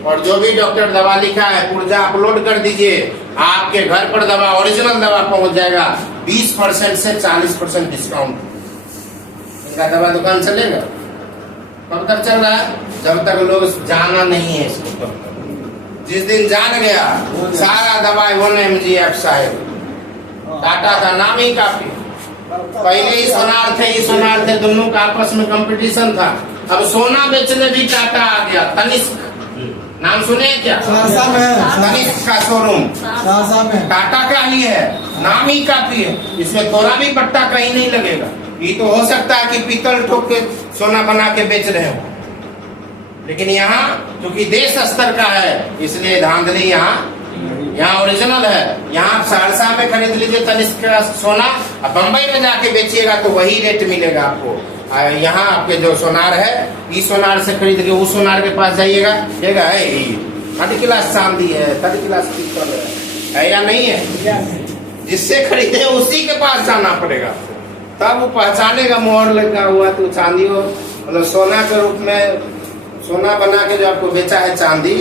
और जो भी डॉक्टर दवा लिखा है पुर्जा अपलोड कर दीजिए, आपके घर पर दवा, ओरिजिनल दवा पहुंच जाएगा। 20% से 40% डिस्काउंट। इनका दवा दुकान चलेगा? कब तक चल रहा है? जब तक लोग जाना नहीं है इसको। जिस दिन जान गया सारा दवा 1mg ऐप साहेब। टाटा का नाम ही काफी। पहले ही सोनार थे, दोनों का आपस में कंपटीशन था। अब सोना बेचने भी टाटा आ गया। तनिष्क नाम सुने क्या? तनिष्क का शोरूम टाटा का ही है, नाम ही काफी है। इसमें थोड़ा भी पट्टा कहीं नहीं लगेगा। ये तो हो सकता है कि पीतल ठोक के सोना बना के बेच रहे हो, लेकिन यहाँ क्योंकि देश स्तर का है इसलिए धांधली यहाँ ओरिजिनल है। यहाँ सहरसा में खरीद लीजिए तनिष्क का सोना, अब बम्बई में जाके बेचिएगा तो वही रेट मिलेगा आपको। यहाँ आपके जो सोनार है, इस सोनार से खरीद के उस सोनार के पास जाइएगा, देगा है 3rd क्लास चांदी है, 3rd क्लास पीतल है या नहीं है? जिससे खरीदे उसी के पास जाना पड़ेगा, तब वो पहचानेगा। मोहर लगा हुआ तो चांदी हो, मतलब सोना के रूप में सोना बना के जो आपको बेचा है चांदी,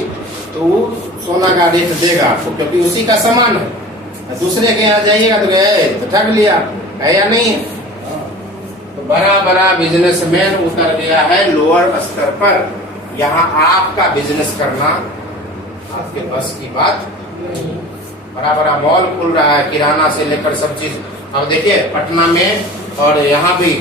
तो वो सोना का रेट देगा आपको, क्योंकि उसी का सामान है। दूसरे के यहाँ जाइएगा तो गए तो ठग लिया, है या नहीं? तो बड़ा बड़ा बिजनेसमैन उतर गया है लोअर स्तर पर। यहाँ आपका बिजनेस करना आपके बस की बात नहीं। बड़ा बड़ा मॉल खुल रहा है, किराना से लेकर सब चीज। अब देखिए पटना में और यहाँ भी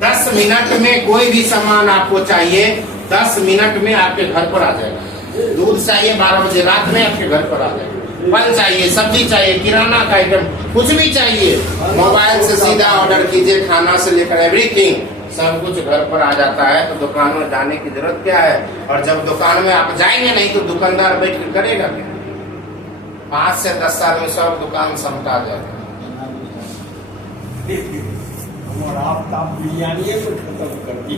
10 मिनट में कोई भी सामान आपको चाहिए, 10 मिनट में आपके घर पर आ जाएगा। दूध चाहिए 12 बजे रात में आपके घर पर आ जाएगा। फल चाहिए, सब्जी चाहिए, किराना का आइटम कुछ भी चाहिए, मोबाइल से सीधा ऑर्डर कीजिए, खाना से लेकर एवरीथिंग सब कुछ घर पर आ जाता है। तो दुकान में जाने की जरूरत क्या है? और जब दुकान में आप जाएंगे नहीं तो दुकानदार बैठ कर करेगा क्या? 5 से 10 साल में सब दुकान समटा जाएगा। और आप बिरयानी को खत्म कर दी।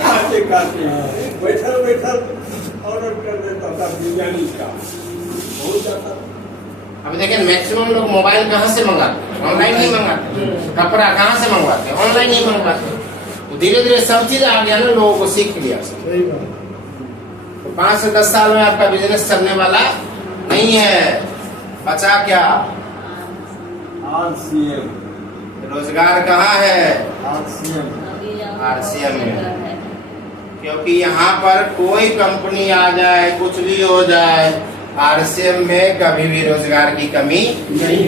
खाते खाते बैठल बैठल ऑर्डर कर देता था बिरयानी का, बहुत जाता। अभी देखिए मैक्सिमम लोग मोबाइल कहाँ से मंगाते हैं? ऑनलाइन नहीं मंगाते। कपड़ा कहाँ से मंगवाते हैं? ऑनलाइन नहीं मंगवाते। तो धीरे धीरे सब चीज आ गया ना, लोगों को सीख लिया सब। सही बात। तो 5 से 10 साल में आपका बिजनेस चलने वाला नहीं है। बचा क्या? RCM रोजगार कहाँ है? RCM में। क्योंकि यहाँ पर कोई कंपनी आ जाए, कुछ भी हो जाए, RCM में कभी भी रोजगार की कमी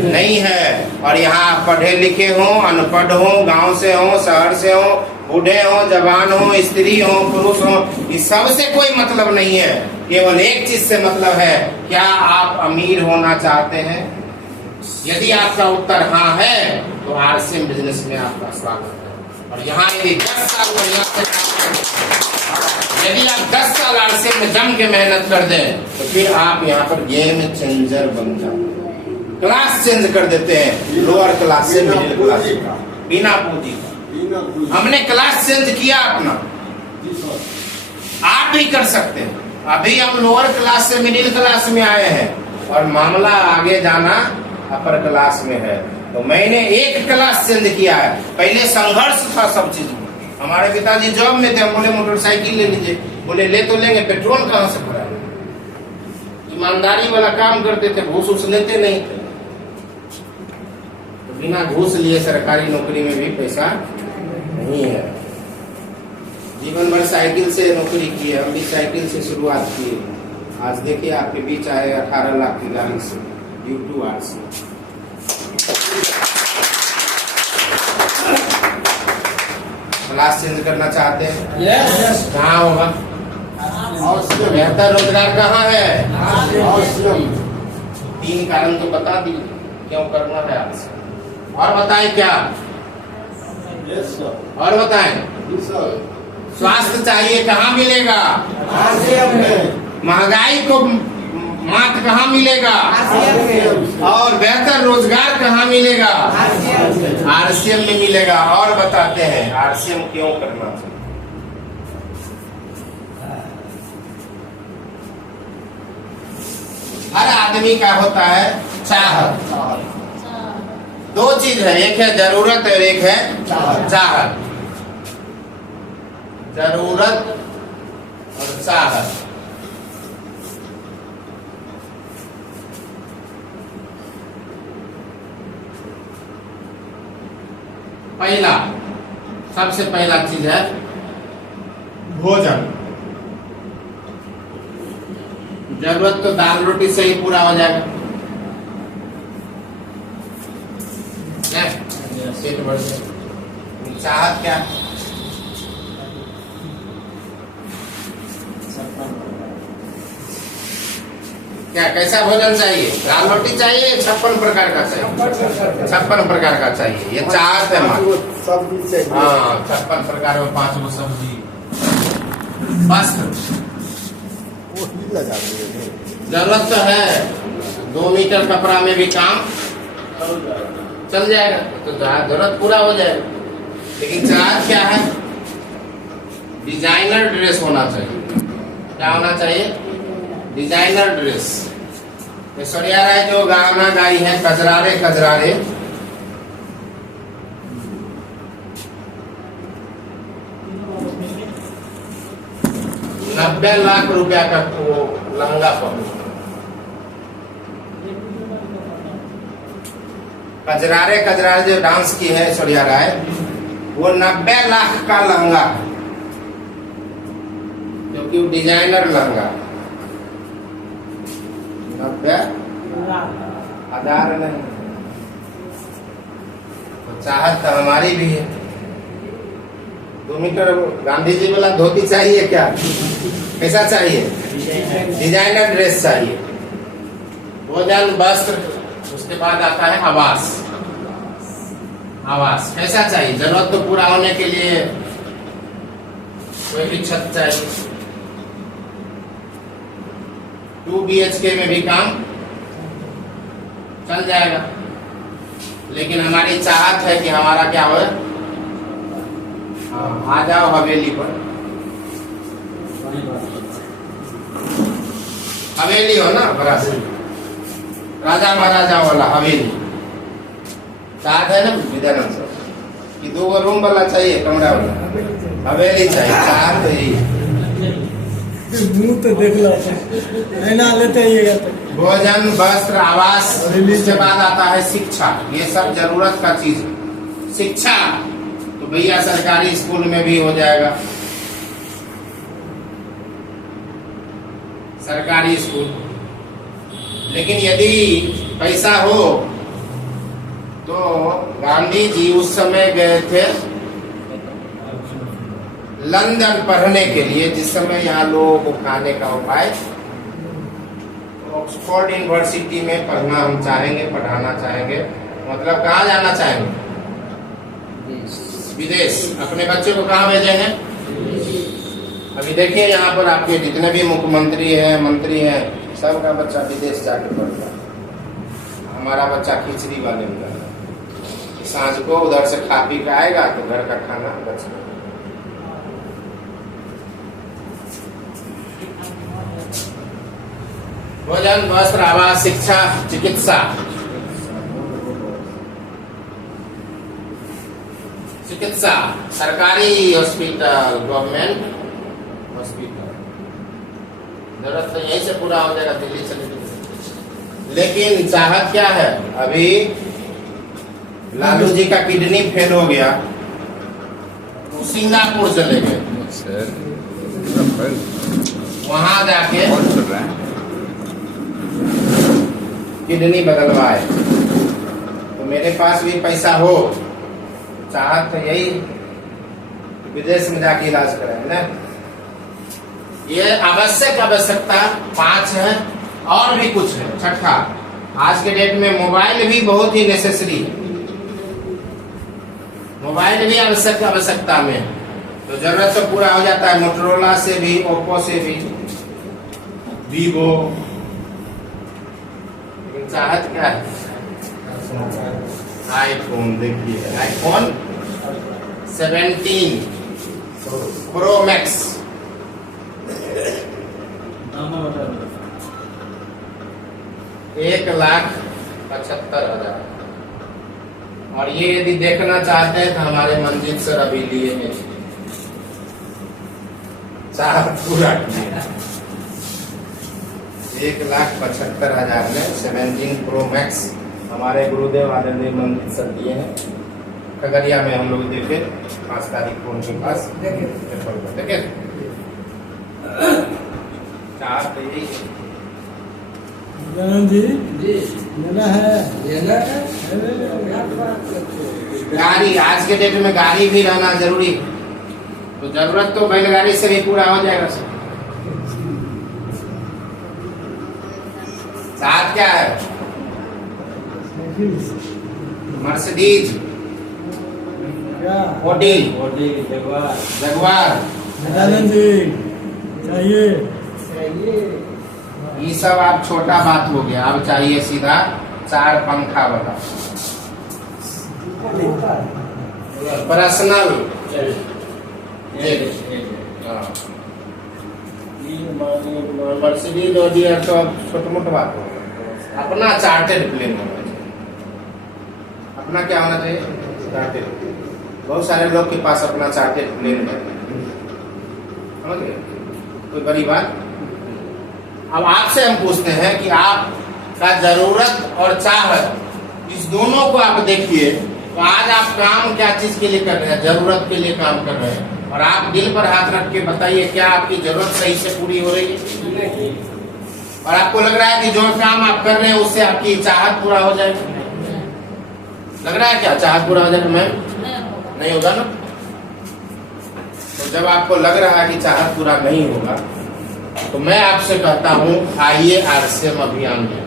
नहीं है। और यहाँ आप पढ़े लिखे हो, अनपढ़ हो, गांव से हो, शहर से हो, बूढ़े हो, जवान हो, स्त्री हो, पुरुष हो, इस सब से कोई मतलब नहीं है। केवल एक चीज से मतलब है, क्या आप अमीर होना चाहते हैं? यदि आपका उत्तर हाँ है तो RCM बिजनेस में आपका स्वागत है। और यहाँ यदि 10 साल बढ़िया से काम करें, यदि आप 10 साल RCM में जम के मेहनत कर दें तो फिर आप यहाँ पर गेम चेंजर बन जाते। क्लास चेंज कर देते हैं, लोअर क्लास से मिडिल क्लास का, बिना पूंजी का। हमने क्लास चेंज किया अपना, आप भी कर सकते हैं। अभी हम लोअर क्लास से मिडिल क्लास में आए हैं और मामला आगे जाना अपर क्लास में है। तो मैंने एक क्लास चेंज किया है। पहले संघर्ष था सब चीज में। हमारे पिताजी जॉब में थे, हम बोले मोटरसाइकिल ले लीजिए, बोले ले तो लेंगे, पेट्रोल कहाँ से भराएंगे? ईमानदारी वाला काम करते थे, घूस उस लेते नहीं थे। तो बिना घूस लिए सरकारी नौकरी में भी पैसा नहीं है। जीवन भर साइकिल से नौकरी की है, हम भी साइकिल से शुरुआत की। आज देखिए आपके बीच आए 18 लाख की गाड़ी से, यूट्यूब RCM। क्लास चेंज करना चाहते हैं? यस। कहाँ होगा? बेहतर रोजगार कहाँ है? 3 कारण तो बता दिए क्यों करना है आपसे। और बताएं क्या? और बताएं। स्वास्थ्य चाहिए, कहाँ मिलेगा? RCM में। महंगाई को मात कहाँ मिलेगा? और बेहतर रोजगार कहाँ मिलेगा? RCM में मिलेगा। और बताते हैं RCM क्यों करना चाहिए। हर आदमी का होता है चाहत। 2 चीज है, एक है जरूरत और एक है चाहत। जरूरत और चाहत। पहला, सबसे पहला चीज है भोजन। जरूरत तो दाल रोटी से ही पूरा हो जाएगा, पेट भर से। चाहत क्या? क्या कैसा भोजन चाहिए? दाल रोटी चाहिए, 56 प्रकार का चाहिए। 56 प्रकार का चाहिए, ये चाहत है हमारी। सब्जी चाहिए। हाँ, 56 प्रकार में 5 गो सब्जी। वस्त्र, जरूरत तो है, 2 मीटर कपड़ा में भी काम चल जाएगा, तो जरूरत पूरा हो जाएगा। लेकिन चाहत क्या है? डिजाइनर ड्रेस होना चाहिए। क्या होना चाहिए? Designer dress. ऐश्वर्या राय जो गाना गाई है, कजरारे कजरारे, $90 लाख रुपया का वो लहंगा पहनो। कजरारे कजरारे जो डांस की है ऐश्वर्या राय, वो 90 लाख का लहंगा है, क्योंकि वो डिजाइनर लहंगा। 90,000 नहीं। तो चाहत तो हमारी भी है, 2 मीटर गांधी जी वाला धोती चाहिए क्या? कैसा चाहिए? डिजाइनर ड्रेस चाहिए। भोजन, वस्त्र, उसके बाद आता है आवास। आवास कैसा चाहिए? जरूरत तो पूरा होने के लिए कोई भी छत चाहिए। 2 BHK में भी काम चल जाएगा, लेकिन हमारी चाहत है कि हमारा क्या हो, आ जाओ हवेली पर। हवेली हो ना, बड़ा राजा महाराजा वाला हवेली चाहत है ना विद्यानंद सर कि 2 रूम वाला चाहिए, कमरा वाला, हवेली चाहिए। चाहत है यही। मुंह तो देख लो, ऐना लेते आइएगा तो। भोजन, वस्त्र, आवास, इसके बाद आता है शिक्षा। ये सब जरूरत का चीज है। शिक्षा तो भैया सरकारी स्कूल में भी हो जाएगा, सरकारी स्कूल। लेकिन यदि पैसा हो तो गांधी जी उस समय गए थे लंदन पढ़ने के लिए, जिस समय यहाँ लोगों को खाने का उपाय। ऑक्सफोर्ड यूनिवर्सिटी में पढ़ना हम चाहेंगे, पढ़ाना चाहेंगे। मतलब कहाँ जाना चाहेंगे? विदेश। अपने बच्चे को कहाँ भेजेंगे? अभी देखिए यहाँ पर आपके जितने भी मुख्यमंत्री हैं, मंत्री हैं, सबका बच्चा विदेश जाके पढ़ता है। हमारा बच्चा खिचड़ी वाले में जाता है, सांझ को उधर से खा पी के आएगा तो घर का खाना बचेगा। भोजन, वस्त्र, आवास, शिक्षा, चिकित्सा। चिकित्सा सरकारी हॉस्पिटल, गवर्नमेंट हॉस्पिटल, जरूरत तो यहीं से पूरा हो जाएगा, दिल्ली चले जाएंगे। लेकिन चाहत क्या है? अभी लालू जी का किडनी फेल हो गया, तो सिंगापुर चले गए, वहां जाके किडनी बदलवाए। तो मेरे पास भी पैसा हो, चाहत तो यही विदेश में जाके इलाज कराए ना। ये आवश्यकता 5 है, और भी कुछ है। छठा, आज के डेट में मोबाइल भी बहुत ही नेसेसरी है। मोबाइल भी आवश्यकता में है, तो जरूरत तो पूरा हो जाता है। मोटरोला से भी, ओप्पो से भी, वीवो। लेकिन चाहत क्या है? आईफोन। देखिए आईफोन 17 प्रो मैक्स, $1,75,000। और ये यदि देखना चाहते हैं तो हमारे मंजिल सर अभी लिए हैं, चाहत पूरा किया। 1,75,000 में 17 प्रो मैक्स हमारे गुरुदेव आदरणीय मंजिल सर दिए हैं। खगड़िया में हम लोग देखे 5 तारीख को उनके पास देखे। चाहत यही जी लेना है, गाड़ी। आज के डेट में गाड़ी भी रहना जरूरी है, तो जरूरत तो बैलगाड़ी से भी पूरा हो जाएगा सर। साथ क्या है? मर्सिडीज, ऑडी, जगुआर जी चाहिए। ये सब आप छोटा बात हो गया। अब चाहिए सीधा 4 पंखा वाला पर्सनल। मर्सिडीज ऑडी तो छोटा मोटा बात हो गया। अपना चार्टेड प्लेन होना चाहिए। अपना क्या होना चाहिए? चार्टेड। बहुत सारे लोग के पास अपना चार्टेड प्लेन है, समझ गए? कोई बड़ी बात। अब आपसे हम पूछते हैं कि आपका जरूरत और चाहत, इस दोनों को आप देखिए। तो आज आप काम क्या चीज के लिए कर रहे हैं? जरूरत के लिए काम कर रहे हैं। और आप दिल पर हाथ रख के बताइए, क्या आपकी जरूरत सही से पूरी हो रही है? और आपको लग रहा है कि जो काम आप कर रहे हैं उससे आपकी चाहत पूरा हो जाएगी? लग रहा है क्या चाहत पूरा हो जाएगा? मैं नहीं होगा ना। जब आपको लग रहा है कि चाहत पूरा नहीं होगा, तो मैं आपसे कहता हूँ आइए आरसीएम अभियान में।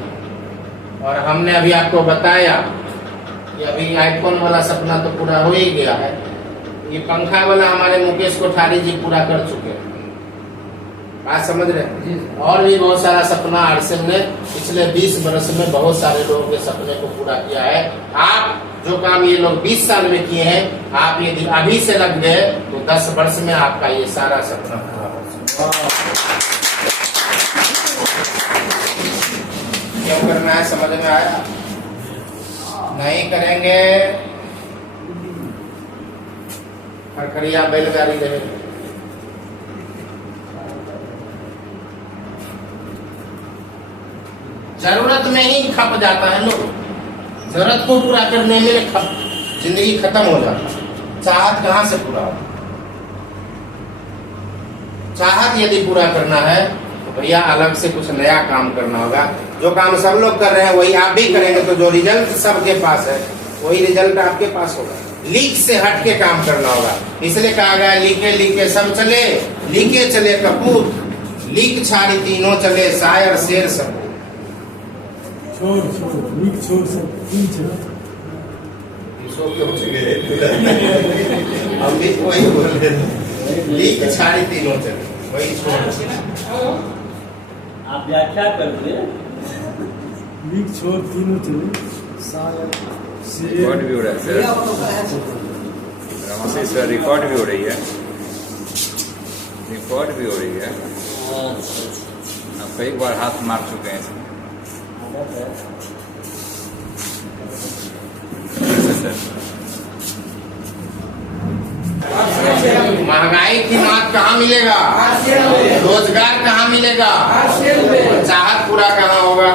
और हमने अभी आपको बताया कि अभी आईफोन वाला सपना तो पूरा हो ही गया है, ये पंखा वाला हमारे मुकेश कोठारी जी पूरा कर चुके हैं। बात समझ रहे हैं? और भी बहुत सारा सपना आरसीएम ने पिछले 20 वर्ष में बहुत सारे लोगों के सपने को पूरा किया है। आप जो काम ये लोग 20 साल में किए हैं, आप यदि अभी से लग गए तो 10 वर्ष में आपका ये सारा सपना पूरा हो सकता है। क्या करना है समझ में आया? नहीं करेंगे खड़खड़िया बैलगाड़ी रहेगी। जरूरत में ही खप जाता है लोग, जरूरत को पूरा करने में जिंदगी खत्म हो जाता है। चाहत कहां से पूरा हो? चाहत यदि पूरा करना है तो भैया अलग से कुछ नया काम करना होगा। जो काम सब लोग कर रहे हैं वही आप भी करेंगे, तो जो रिजल्ट सबके पास है वही रिजल्ट आपके पास होगा। लीक से हट के काम करना होगा। इसलिए कहा गया लीके लीके सब चले, लीके चले कपूत, लीक छाड़ी तीनों चले, शायर शेर सब। छोड़ लीक छोड़ सब तीन छोड़। हम भी वही बोल रहे थे, लीक छाड़ी तीनों चले, वही छोड़। आप व्याख्या कर दे। लीक छोड़ तीनों चले, शायर रिकॉर्ड भी हो रहा है सर, रमसी सर रिकॉर्ड भी हो रही है, रिकॉर्ड भी हो रही है। आप कई बार हाथ मार चुके हैं इसमें। महंगाई की मात कहाँ मिलेगा? रोजगार कहाँ मिलेगा? चाहत पूरा कहाँ होगा?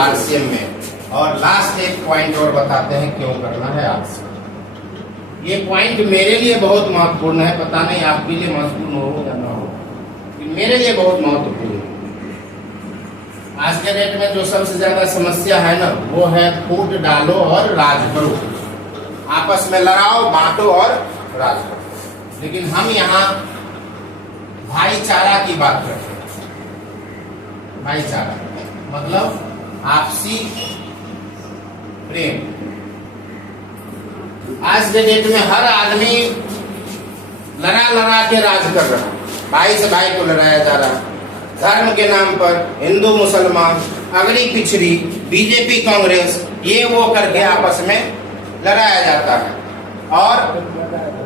आरसीएम में। और लास्ट एक पॉइंट और बताते हैं क्यों करना है आरसीएम। ये पॉइंट मेरे लिए बहुत महत्वपूर्ण है, पता नहीं आपके लिए महत्वपूर्ण हो या ना हो, मेरे लिए बहुत महत्वपूर्ण है। आज के डेट में जो सबसे ज्यादा समस्या है ना, वो है फूट डालो और राज करो, आपस में लड़ाओ बांटो और राज करो। लेकिन हम यहाँ भाईचारा की बात करते हैं। भाईचारा मतलब आपसी प्रेम। आज के डेट में हर आदमी लड़ा के राज कर रहा है, भाई से भाई को लड़ाया जा रहा है। धर्म के नाम पर हिंदू मुसलमान, अगड़ी पिछड़ी, बीजेपी कांग्रेस, ये वो करके आपस में लड़ाया जाता है और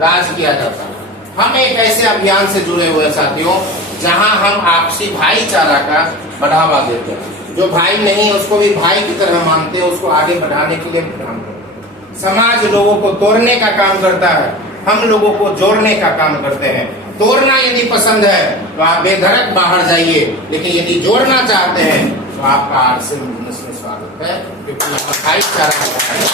राज किया जाता है। हम एक ऐसे अभियान से जुड़े हुए साथियों, जहां हम आपसी भाईचारा का बढ़ावा देते हैं। जो भाई नहीं है उसको भी भाई की तरह मानते हैं, उसको आगे बढ़ाने के लिए काम करते हैं। समाज लोगों को तोड़ने का काम करता है, हम लोगों को जोड़ने का काम करते हैं। तोड़ना यदि पसंद है तो आप बेधड़क बाहर जाइए, लेकिन यदि जोड़ना चाहते हैं तो आपका आरसीएम बिजनेस में स्वागत है, क्योंकि यहाँ भाईचारा है।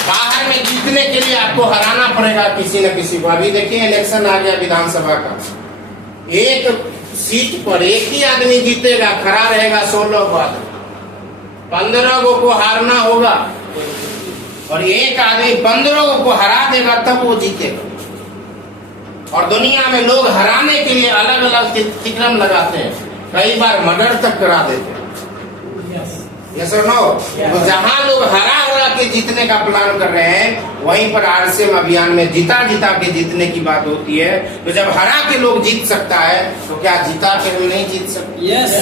बाहर में जीतने के लिए आपको हराना पड़ेगा किसी न किसी को। अभी देखिए इलेक्शन आ गया विधानसभा का, एक सीट पर एक ही आदमी जीतेगा, खड़ा रहेगा 16 को आदमी, 15 को हारना होगा और एक आदमी 15 को हरा देगा तब वो जीतेगा। और दुनिया में लोग हराने के लिए अलग अलग तिक्रम लगाते हैं, कई बार मर्डर तक करा देते हैं। यस और नो? तो जहां लोग हरा के जीतने का प्लान कर रहे हैं, वहीं पर आरसीएम अभियान में जीता के जीतने की बात होती है। तो जब हरा के लोग जीत सकता है तो क्या जीता के हम नहीं जीत सकते? यस।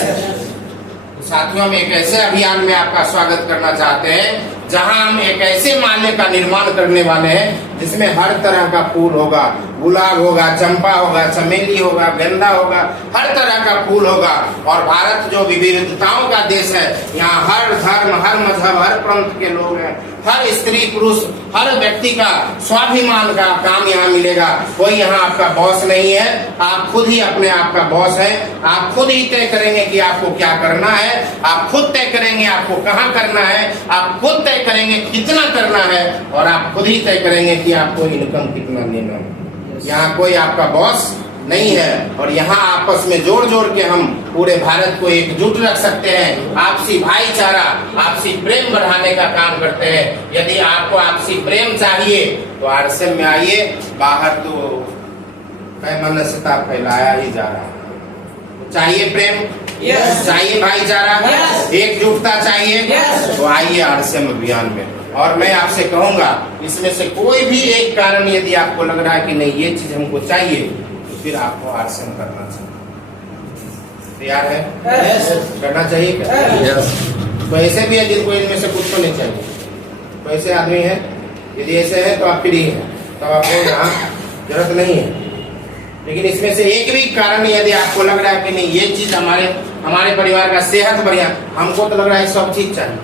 तो साथियों, हम एक ऐसे अभियान में आपका स्वागत करना चाहते हैं जहां हम एक ऐसे माले का निर्माण करने वाले हैं जिसमें हर तरह का फूल होगा, गुलाब होगा, चंपा होगा, चमेली होगा, गेंदा होगा, हर तरह का फूल होगा। और भारत जो विविधताओं का देश है, यहाँ हर धर्म, हर मजहब, हर पंथ के लोग हैं, हर स्त्री पुरुष, हर व्यक्ति का स्वाभिमान का काम यहाँ मिलेगा। कोई यहाँ आपका बॉस नहीं है, आप खुद ही अपने आप का बॉस है। आप खुद ही तय करेंगे कि आपको क्या करना है, आप खुद तय करेंगे आपको कहाँ करना है, आप खुद तय करेंगे कितना करना है, और आप खुद ही तय करेंगे कि आपको इनकम कितना लेना है। यहाँ कोई आपका बॉस नहीं है। और यहाँ आपस में जोड़ के हम पूरे भारत को एकजुट रख सकते हैं। आपसी भाईचारा, आपसी प्रेम बढ़ाने का काम करते हैं। यदि आपको आपसी प्रेम चाहिए तो आरसीएम में आइए, बाहर तो वैमनस्यता फैलाया ही जा रहा है। चाहिए प्रेम, Yes. चाहिए भाईचारा, Yes. एकजुटता चाहिए, Yes. तो आइए आरसीएम अभियान में। और मैं आपसे कहूंगा, इसमें से कोई भी एक कारण यदि आपको लग रहा है कि नहीं ये चीज हमको चाहिए, तो फिर आपको आरसीएम करना चाहिए। तैयार है? Yes. करना चाहिए क्या? यस। तो ऐसे भी है जिनको इनमें से कुछ तो नहीं चाहिए, तो ऐसे आदमी है, यदि ऐसे है तो आप फ्री है, तो आपको यहाँ जरूरत नहीं है। लेकिन इसमें से एक भी कारण यदि आपको लग रहा है कि नहीं ये चीज हमारे परिवार का सेहत बढ़िया, हमको तो लग रहा है सब चीज चाहिए,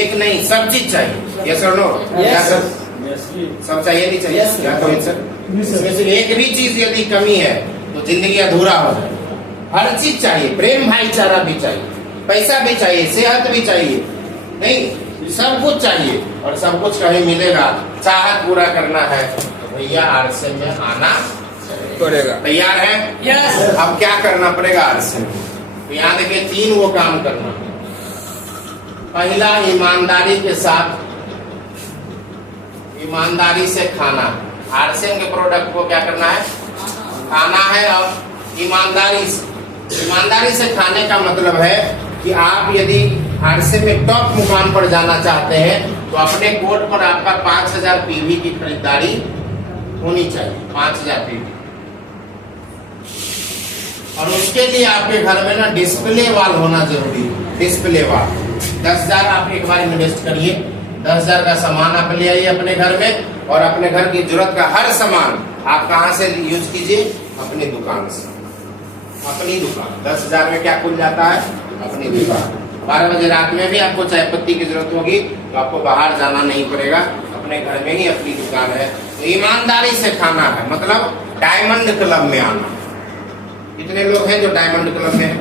एक नहीं सब चीज चाहिए। यस और नो? क्या सर? सब चाहिए नहीं चाहिए? Yes, sir. क्या कहें सर? इसमें से एक भी चीज यदि कमी है तो जिंदगी अधूरा हो जाए। हर चीज चाहिए, प्रेम भाईचारा भी चाहिए, पैसा भी चाहिए, सेहत भी चाहिए, नहीं सब कुछ चाहिए। और सब कुछ कहीं मिलेगा, चाहत पूरा करना है तो भैया आरसीएम में आना पड़ेगा। तैयार है? Yes. अब क्या करना पड़ेगा आरसीएम में? तो यहाँ देखिए 3 वो काम करना है। पहला, ईमानदारी के साथ, ईमानदारी से खाना। आरसीएम के प्रोडक्ट को क्या करना है? खाना है। और ईमानदारी से खाने का मतलब है कि आप यदि आरसीएम में टॉप मुकाम पर जाना चाहते हैं तो अपने कोड पर आपका 5000 पीवी की खरीदारी होनी चाहिए, 5000 पीवी। और उसके लिए आपके घर में ना डिस्प्ले वॉल होना जरूरी है। डिस्प्ले वॉल 10,000 आप एक बार इन्वेस्ट करिए, 10,000 का सामान आप ले आइए अपने घर में, और अपने घर की जरूरत का हर सामान आप कहाँ से यूज कीजिए? अपनी दुकान से। अपनी दुकान 10,000 में क्या खुल जाता है? अपनी दुकान। 12 बजे रात में भी आपको चाय पत्ती की जरूरत होगी तो आपको बाहर जाना नहीं पड़ेगा, अपने घर में ही अपनी दुकान है। तो ईमानदारी से खाना है, मतलब डायमंड क्लब में आना। कितने लोग हैं जो डायमंड क्लब में हैं?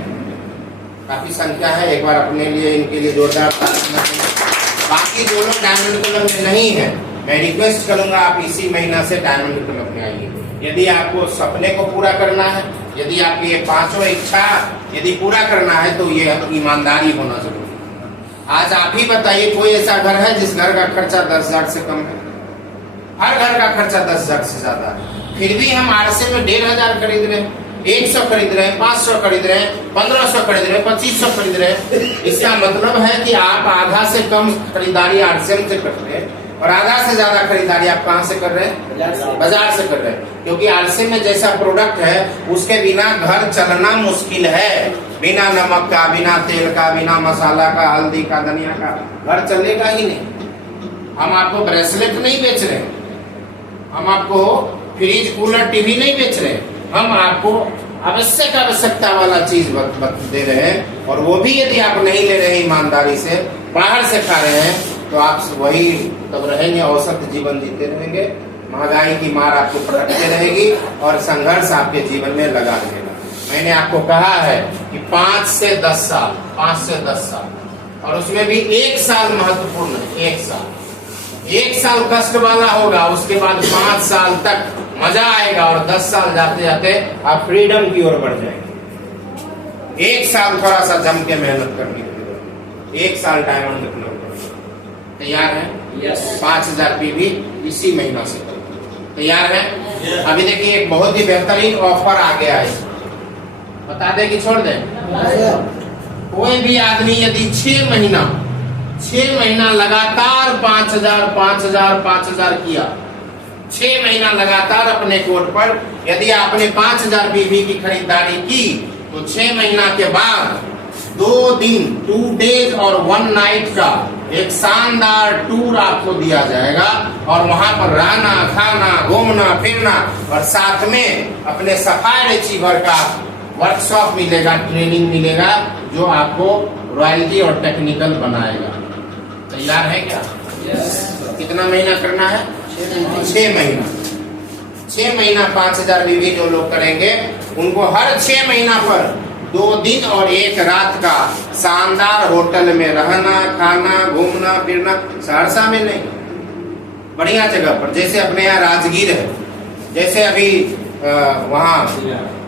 काफी संख्या है, एक बार अपने लिए इनके लिए जोरदार तालियां बजाएं। बाकी जो लोग डायमंड क्लब में नहीं है, मैं रिक्वेस्ट करूंगा आप इसी महीना से डायमंड क्लब में आइए। यदि आपको सपने को पूरा करना है, यदि आपकी ये 5 इच्छा यदि पूरा करना है तो ये ईमानदारी होना जरूरी है। आज आप ही बताइए, कोई ऐसा घर है जिस घर का खर्चा 10,000 से कम है? हर घर का खर्चा 10,000 से ज्यादा है, फिर भी हम आरसीएम में 1,500 खरीद रहे हैं, 100 खरीद रहे हैं, 500 खरीद रहे हैं, 1500 खरीद रहे हैं, 2500 खरीद रहे हैं। इसका मतलब है कि आप आधा से कम खरीदारी आरसीएम से कर रहे हैं और आधा से ज्यादा खरीदारी आप कहाँ से कर रहे हैं? बाजार से कर रहे हैं। क्योंकि आरसीएम में जैसा प्रोडक्ट है उसके बिना घर चलना मुश्किल है। बिना नमक का, बिना तेल का, बिना मसाला का, हल्दी का, धनिया का घर चलेगा ही नहीं। हम आपको ब्रेसलेट नहीं बेच रहे, हम आपको फ्रिज, कूलर, टीवी नहीं बेच रहे, हम आपको आवश्यकता वाला चीज दे रहे हैं। और वो भी यदि आप नहीं ले रहे ईमानदारी से, बाहर से खा रहे हैं, तो आप वही तब रहेंगे, औसत जीवन जीते रहेंगे, महंगाई की मार आपको पटकते रहेगी और संघर्ष आपके जीवन में लगा रहेगा। मैंने आपको कहा है कि 5 से 10 साल, 5 से 10 साल, और उसमें भी 1 साल महत्वपूर्ण है। 1 साल कष्ट वाला होगा, उसके बाद 5 साल तक मजा आएगा और 10 साल जाते जाते आप फ्रीडम की ओर बढ़ जाएंगे। 1 साल थोड़ा सा जम के मेहनत करनी पड़ेगी। 1 साल डायमंड क्लब तैयार है? Yes. 5000 पीवी इसी महीना से तैयार है? अभी देखिए एक बहुत ही बेहतरीन ऑफर आ गया है, बता दें कि छोड़ दें? कोई भी आदमी यदि 6 महीना लगातार 5,000 किया, 6 महीना लगातार अपने कोड पर यदि आपने 5,000 पीवी की खरीदारी की तो 6 महीना के बाद 2 दिन, 2 डेज और 1 नाइट का एक शानदार टूर आपको दिया जाएगा। और वहां पर रहना, खाना, घूमना फिरना और साथ में अपने सफाई अचीवर का वर्कशॉप मिलेगा, ट्रेनिंग मिलेगा, जो आपको रॉयल्टी और टेक्निकल बनाएगा। तैयार है क्या? कितना महीना करना है? 6 महीना। 6 महीना 5,000 बीवी जो लोग करेंगे उनको हर 6 महीना पर 2 दिन और 1 रात का शानदार होटल में रहना, खाना, घूमना फिरना। सहरसा में नहीं, बढ़िया जगह पर, जैसे अपने यहाँ राजगीर है, जैसे अभी वहाँ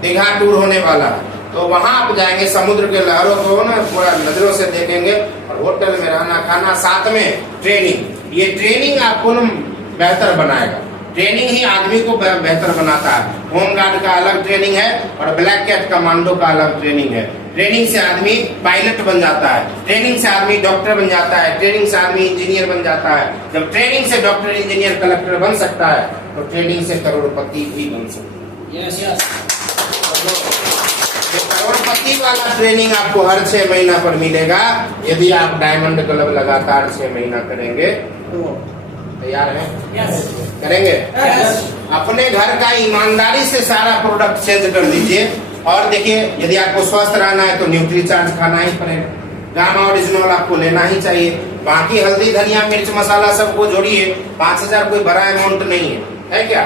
दीघा टूर होने वाला है, तो वहां आप जाएंगे, समुद्र के लहरों को ना थोड़ा नजरों से देखेंगे और होटल में रहना, खाना, साथ में ट्रेनिंग। ये ट्रेनिंग आपको ना बेहतर बनाएगा। ट्रेनिंग ही आदमी को बेहतर बनाता है। होम गार्ड का अलग ट्रेनिंग है और ब्लैक कैट कमांडो का अलग ट्रेनिंग है। ट्रेनिंग से आदमी पायलट बन जाता है, ट्रेनिंग से आदमी डॉक्टर बन जाता है, ट्रेनिंग से आदमी इंजीनियर बन जाता है। जब ट्रेनिंग से डॉक्टर, इंजीनियर, कलेक्टर बन सकता है तो ट्रेनिंग से करोड़पति भी बन सकता है। करोड़पति वाला ट्रेनिंग आपको हर 6 महीना पर मिलेगा यदि आप डायमंड क्लब लगातार 6 महीना करेंगे। तैयार है? करेंगे? अपने घर का ईमानदारी से सारा प्रोडक्ट चेंज कर दीजिए। और देखिए, यदि आपको स्वस्थ रहना है तो न्यूट्रीचार्ज खाना ही पड़ेगा। गामा ओरिजिनल आपको लेना ही चाहिए। बाकी हल्दी, धनिया, मिर्च, मसाला सबको जोड़िए, 5000 कोई बड़ा अमाउंट नहीं है क्या?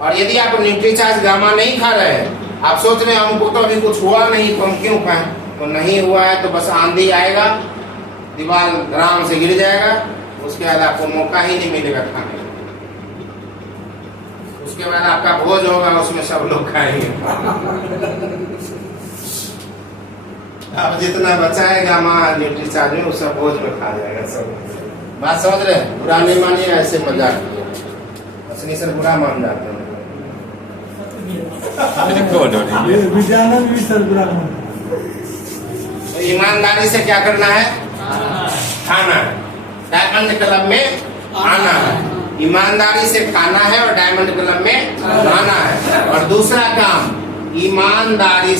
और यदि आप न्यूट्रीचार्ज गामा नहीं खा रहे हैं, आप सोच रहे हैं हमको तो अभी कुछ हुआ नहीं तो हम क्यों खाएं, तो नहीं हुआ है तो बस आंधी आएगा, दीवार आराम से गिर जाएगा, उसके बाद आपको मौका ही नहीं मिलेगा खाने का। उसके बाद आपका भोज होगा, उसमें सब लोग खाएंगे। अब जितना बचा है गामा न्यूट्रीचार्ज में, उसका भोज में खा जाएगा सब। बात समझ रहे हैं? बुरा नहीं मानिए, ऐसे मजाक किया, असली सर बुरा मान जाते हैं। विद्यानंद भी सर बुरा मान। तो ईमानदारी से क्या करना है? खाना है। डायमंड क्लब में आना है, ईमानदारी से खाना है और डायमंड क्लब में आना है। और दूसरा काम, ईमानदारी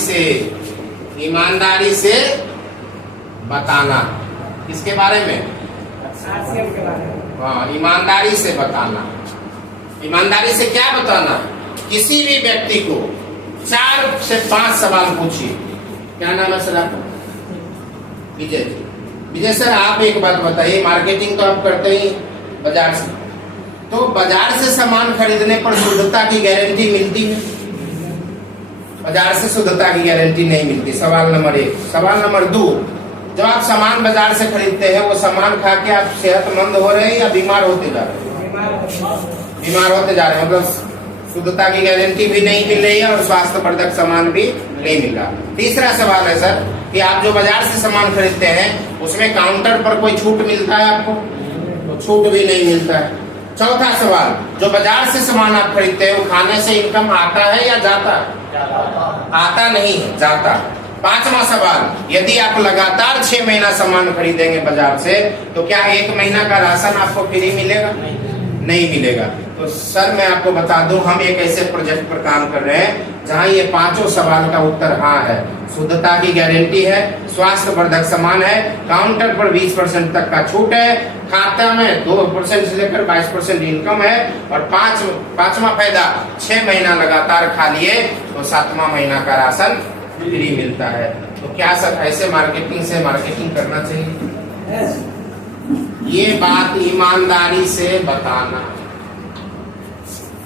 से बताना। किसके बारे में? हाँ, ईमानदारी से बताना। ईमानदारी से क्या बताना? किसी भी व्यक्ति को 4 से 5 सवाल पूछिए। क्या नाम है सर आपका? विजय जी। विजय सर, आप एक बात बताइए, मार्केटिंग तो आप करते ही बाजार से, तो बाजार से सामान खरीदने पर शुद्धता की गारंटी मिलती है? बाजार से शुद्धता की गारंटी नहीं मिलती। सवाल नंबर 1। सवाल नंबर 2, जब आप सामान बाजार से खरीदते हैं, वो सामान खा के आप सेहतमंद हो रहे हैं या बीमार होते जा रहे हैं? बीमार होते जा रहे हैं, मतलब शुद्धता की गारंटी भी नहीं मिल रही है और स्वास्थ्यवर्धक सामान भी नहीं मिल रहा। तीसरा सवाल है सर कि आप जो बाजार से सामान खरीदते हैं, उसमें काउंटर पर कोई छूट मिलता है आपको? तो छूट भी नहीं मिलता है। चौथा सवाल, जो बाजार से सामान आप खरीदते हैं, वो खाने से इनकम आता है या जाता है? आता नहीं है, जाता। 5वां सवाल, यदि आप लगातार 6 महीना सामान खरीदेंगे बाजार से, तो क्या 1 महीना का राशन आपको फ्री मिलेगा? नहीं मिलेगा। तो सर मैं आपको बता दूं, हम एक ऐसे प्रोजेक्ट पर काम कर रहे हैं जहां ये 5 सवाल का उत्तर हाँ है। शुद्धता की गारंटी है, स्वास्थ्यवर्धक सामान है, काउंटर पर 20% तक का छूट है, खाता में 2% से लेकर 22% इनकम है, और 5वां फायदा, 6 महीना लगातार खा लिए तो 7वां महीना का राशन फ्री मिलता है। तो क्या सर ऐसे मार्केटिंग करना चाहिए? ये बात ईमानदारी से बताना,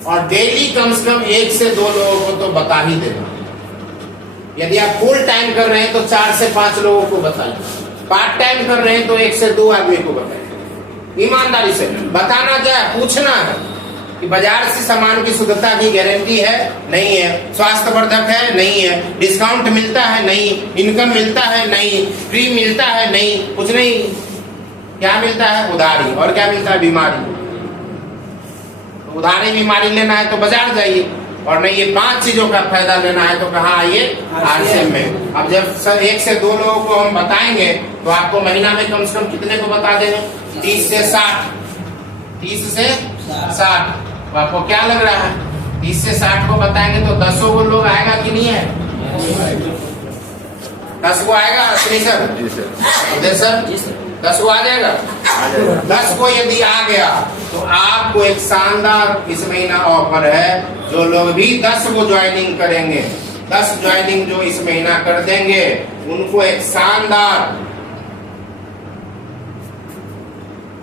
और डेली कम से कम 1 से 2 लोगों को तो बता ही देना। यदि आप फुल टाइम कर रहे हैं तो 4 से 5 लोगों को बताइए, पार्ट टाइम कर रहे हैं तो 1 से 2 आदमी को बताइए। ईमानदारी से बताना, क्या पूछना है कि बाजार से सामान की शुद्धता की गारंटी है? नहीं है। स्वास्थ्यवर्धक है? नहीं है। डिस्काउंट मिलता है? नहीं। इनकम मिलता है? नहीं। फ्री मिलता है? नहीं, कुछ नहीं। क्या मिलता है? उधारी। और क्या मिलता है? बीमारी। उधारी बीमारी लेना है तो बाजार जाइए, और नहीं ये 5 चीजों का फायदा लेना है तो कहाँ आइए? RCM में। अब जब सर 1 से 2 लोगों को हम बताएंगे तो आपको महीना में कम से कम कितने को बता देंगे? 30 से 60। 30 से 60। तो आपको क्या लग रहा है? 30 से 60 को बताएंगे तो 10 को लोग आएगा कि नहीं है? 10 को आएगा असली सर? जी सर। सर 10 को आ जाएगा? 10 को यदि आ गया तो आपको एक शानदार इस महीना ऑफर है। जो लोग भी 10 को ज्वाइनिंग करेंगे, 10 ज्वाइनिंग जो इस महीना कर देंगे, उनको एक शानदार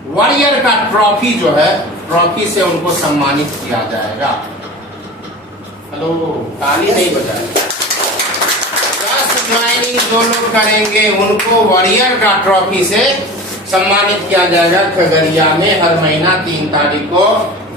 वॉरियर का ट्रॉफी जो है, ट्रॉफी से उनको सम्मानित किया जाएगा। हेलो, ताली नहीं बजाए। 10 ज्वाइनिंग जो लोग करेंगे उनको वॉरियर का ट्रॉफी से सम्मानित किया जाएगा। खगड़िया में हर महीना 3 तारीख को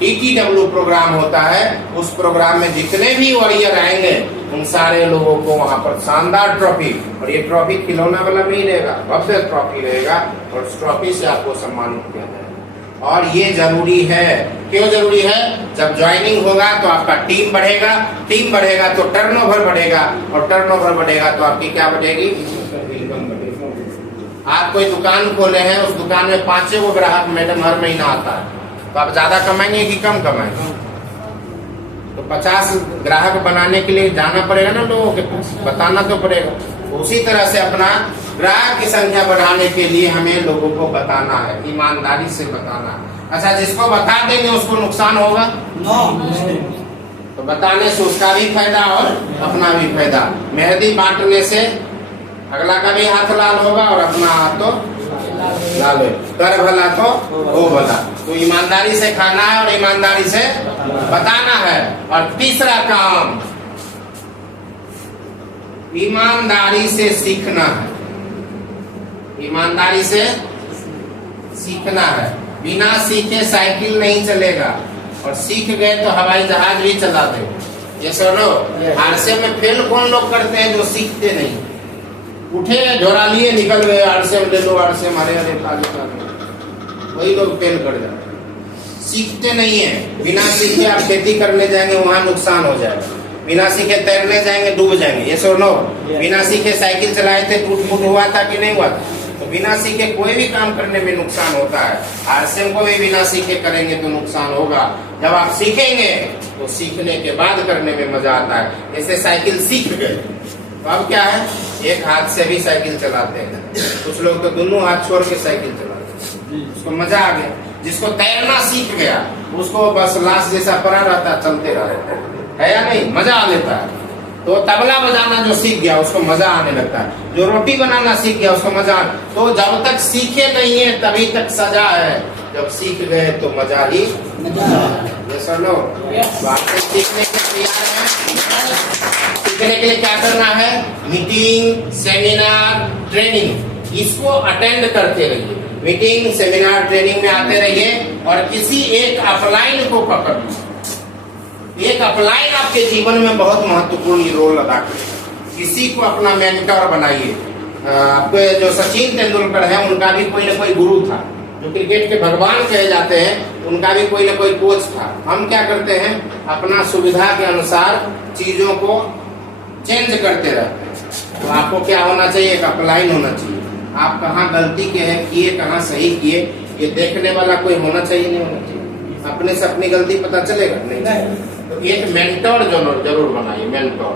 DTW प्रोग्राम होता है। उस प्रोग्राम में जितने भी वॉरियर आएंगे उन सारे लोगों को वहां पर शानदार ट्रॉफी, और ये ट्रॉफी खिलौना वाला नहीं रहेगा, भव्य ट्रॉफी रहेगा, और उस ट्रॉफी से आपको सम्मानित किया जाएगा। और ये जरूरी है। क्यों जरूरी है? जब ज्वाइनिंग होगा तो आपका टीम बढ़ेगा, टीम बढ़ेगा तो टर्नओवर बढ़ेगा, और टर्नओवर बढ़ेगा तो आपकी क्या बढ़ेगी? इनकम बढ़ेगी। आप कोई दुकान खोले हैं, उस दुकान में 5 गो ग्राहक मैडम हर महीना आता है, तो आप ज्यादा कमाएंगे कि कम कमाएंगे? तो 50 ग्राहक बनाने के लिए जाना पड़ेगा ना लोगों के पास, बताना तो पड़ेगा। उसी तरह से अपना ग्राहक की संख्या बढ़ाने के लिए हमें लोगों को बताना है, ईमानदारी से बताना है। अच्छा, जिसको बता देंगे उसको नुकसान होगा? तो बताने से उसका भी फायदा और अपना भी फायदा। मेहंदी बांटने से अगला का भी हाथ लाल होगा और अपना हाथ तो लाल हो। कर भला तो हो भला। तो ईमानदारी से खाना है और ईमानदारी से बताना है। और तीसरा काम, ईमानदारी से सीखना है। ईमानदारी से सीखना है। बिना सीखे साइकिल नहीं चलेगा, और सीख गए तो हवाई जहाज भी चला दे। ये सुनो, हादसे में फेल कौन लोग करते हैं? जो सीखते नहीं। उठे, झोरा लिए, निकल गए, आरसे में ले लो, आरसे मारे, अरे वही लोग फेल कर जाते। सीखते नहीं है। बिना सीखे आप खेती करने जाएंगे, वहां नुकसान हो जाएगा। बिना सीखे तैरने जाएंगे, डूब जाएंगे। ये सुनो, बिना सीखे साइकिल चलाए थे, टूट फूट हुआ था कि नहीं हुआ? तो बिना सीखे कोई भी काम करने में नुकसान होता है। आरसीएम को भी बिना सीखे करेंगे तो नुकसान होगा। जब आप सीखेंगे तो सीखने के बाद करने में मजा आता है। जैसे साइकिल सीख गए तो अब क्या है, एक हाथ से भी साइकिल चलाते हैं। कुछ लोग तो दोनों हाथ छोड़ के साइकिल चलाते हैं, उसको मजा आ गया। जिसको तैरना सीख गया उसको बस लाश जैसा पड़ा रहता, चलते रहता है या नहीं, मजा आ लेता है। तो तबला बजाना जो सीख गया उसको मजा आने लगता है। जो रोटी बनाना सीख गया उसको मजा। तो जब तक सीखे नहीं है तभी तक सजा है, जब सीख गए तो मजा ही ये सुनो। आपसे सीखने के लिए सीखने के लिए क्या करना है? मीटिंग, सेमिनार, ट्रेनिंग, इसको अटेंड करते रहिए। मीटिंग, सेमिनार, ट्रेनिंग में आते रहिए और किसी एक अपलाइन को पकड़ लीजिए। एक अपलाइन आपके जीवन में बहुत महत्वपूर्ण रोल अदा करेगा। किसी को अपना मेंटर बनाइए। आपके जो सचिन तेंदुलकर है उनका भी कोई ना कोई गुरु था। जो क्रिकेट के भगवान कहे जाते हैं उनका भी कोई ना कोई कोच था। हम क्या करते हैं, अपना सुविधा के अनुसार चीजों को चेंज करते रहते हैं। तो आपको क्या होना चाहिए? एक अपलाइन होना चाहिए। आप कहाँ गलती के हैं किए, कहाँ सही किए, ये देखने वाला कोई होना चाहिए, नहीं होना चाहिए? अपने से अपनी गलती पता चलेगा नहीं। तो एक मेंटर जरूर बनाइए। मेंटर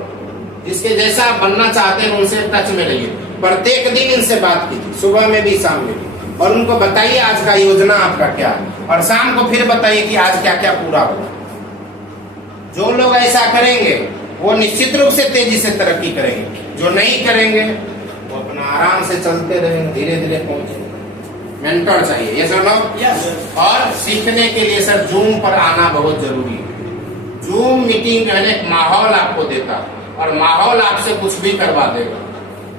जिसके जैसा आप बनना चाहते हैं उनसे टच में रहिए। प्रत्येक दिन इनसे बात कीजिए, सुबह में भी शाम में भी, और उनको बताइए आज का योजना आपका क्या है, और शाम को फिर बताइए कि आज क्या क्या पूरा होगा। जो लोग ऐसा करेंगे वो निश्चित रूप से तेजी से तरक्की करेंगे। जो नहीं करेंगे वो अपना आराम से चलते रहेंगे, धीरे धीरे पहुंचेंगे। मेंटर चाहिए, ये सब लोग। और सीखने के लिए सर जूम पर आना बहुत जरूरी है। जूम मीटिंग जो है एक माहौल आपको देता है, और माहौल आपसे कुछ भी करवा देगा।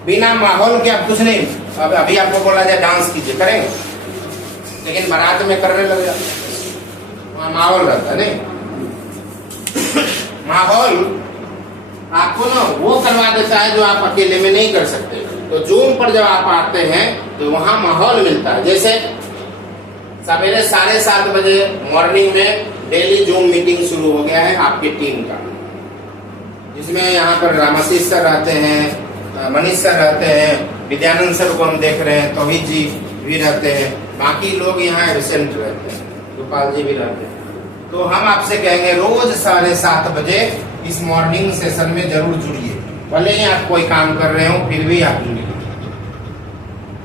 बिना माहौल के आप कुछ नहीं। अब अभी आपको बोला जाए डांस कीजिए, करेंगे, लेकिन बारात में करने लग जाते, वहाँ माहौल रहता नहीं। माहौल आपको ना वो करवा देता है जो आप अकेले में नहीं कर सकते। तो जूम पर जब आप आते हैं तो वहाँ माहौल मिलता है। जैसे सवेरे 7:30 बजे मॉर्निंग में डेली जूम मीटिंग शुरू हो गया है आपकी टीम का, जिसमें यहाँ पर रामाशीष सर रहते हैं, मनीष सर रहते हैं, विद्यानंद सर को हम देख रहे हैं, तौहीद जी भी रहते हैं, बाकी लोग यहाँ एब्सेंट रहते हैं, गोपाल जी भी रहते हैं। तो हम आपसे कहेंगे रोज 7:30 बजे इस मॉर्निंग सेशन में जरूर जुड़िए। भले ही आप कोई काम कर रहे हो फिर भी आप जुड़िए।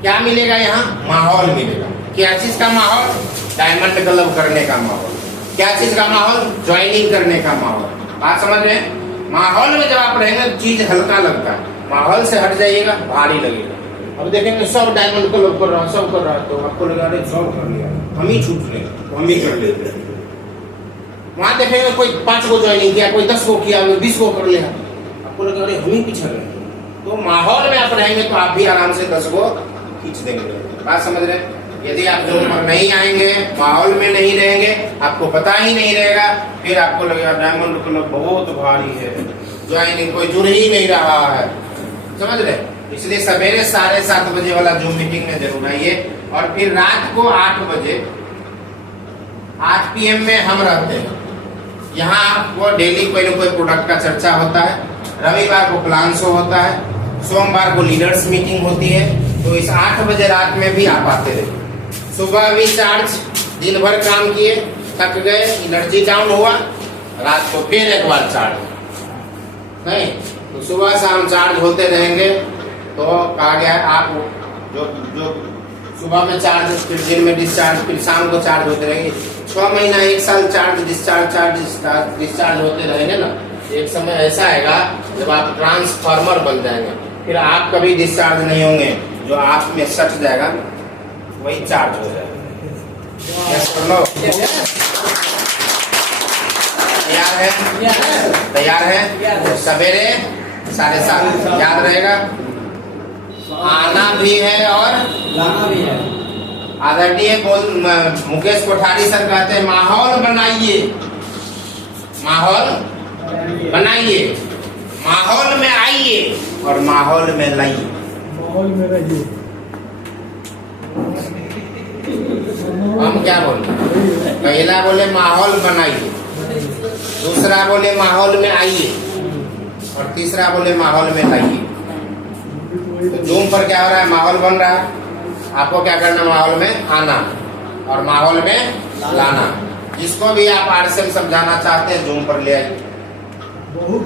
क्या मिलेगा यहाँ? माहौल मिलेगा। क्या चीज का माहौल? डायमंड क्लब करने का माहौल। क्या चीज का माहौल? ज्वाइनिंग करने का माहौल। बात समझ रहे हैं? माहौल में जब आप रहेंगे चीज हल्का लगता है। माहौल से हट जाइएगा भारी लगेगा। अब देखेंगे सब डायमंड क्लब कर रहा है, सब कर रहा है, तो आपको लगा रहे सब कर लिया, हम ही छूट रहे, तो हम ही कर लेते हैं। वहां देखेंगे कोई 5 को ज्वाइनिंग किया, कोई 10 को किया, 20 को कर लिया, आपको लगा रहे हम ही पीछे रहे। तो माहौल में आप रहेंगे तो आप भी आराम से 10 को खींच देंगे। बात समझ रहे हैं? यदि आप जूम पर नहीं आएंगे, माहौल में नहीं रहेंगे, आपको पता ही नहीं रहेगा, फिर आपको लगेगा डायमंड क्लब बहुत भारी है, ज्वाइनिंग कोई जुड़ ही नहीं रहा है। समझ रहे? इसलिए सवेरे 7:30 बजे वाला जूम मीटिंग में जरूर आइए, और फिर रात को 8 बजे 8 PM में हम रहते हैं यहाँ। आपको डेली कोई ना कोई प्रोडक्ट का चर्चा होता है, रविवार को प्लान शो होता है, सोमवार को लीडर्स मीटिंग होती है। तो इस 8 बजे रात में भी आप आते रहे। सुबह भी चार्ज, दिन भर काम किए, थक गए, एनर्जी डाउन हुआ, रात को फिर एक बार चार्ज नहीं। तो सुबह शाम चार्ज होते रहेंगे। तो कहा गया है आप जो सुबह में चार्ज, फिर दिन में डिस्चार्ज, फिर शाम को चार्ज होते रहेंगे। 6 महीना 1 साल चार्ज डिस्चार्ज होते रहेंगे ना, एक समय ऐसा आएगा जब आप ट्रांसफार्मर बन जाएंगे, फिर आप कभी डिस्चार्ज नहीं होंगे। जो आप में सट जाएगा वही चार्ज हो जाएगा। तैयार है? सवेरे 7:30 याद रहेगा। आना भी है और लाना भी है। आदरणीय मुकेश कोठारी सर कहते हैं माहौल बनाइए, माहौल बनाइए, माहौल में आइए और माहौल में लाइए। माहौल में रहिए। हम क्या बोले? पहला बोले माहौल बनाइए, दूसरा बोले माहौल में आइए और तीसरा बोले माहौल में लाइए। तो जूम पर क्या हो रहा है? माहौल बन रहा है। आपको क्या करना? माहौल में आना और माहौल में लाना। जिसको भी आप आरएसएम समझाना चाहते हैं जूम पर ले आइए।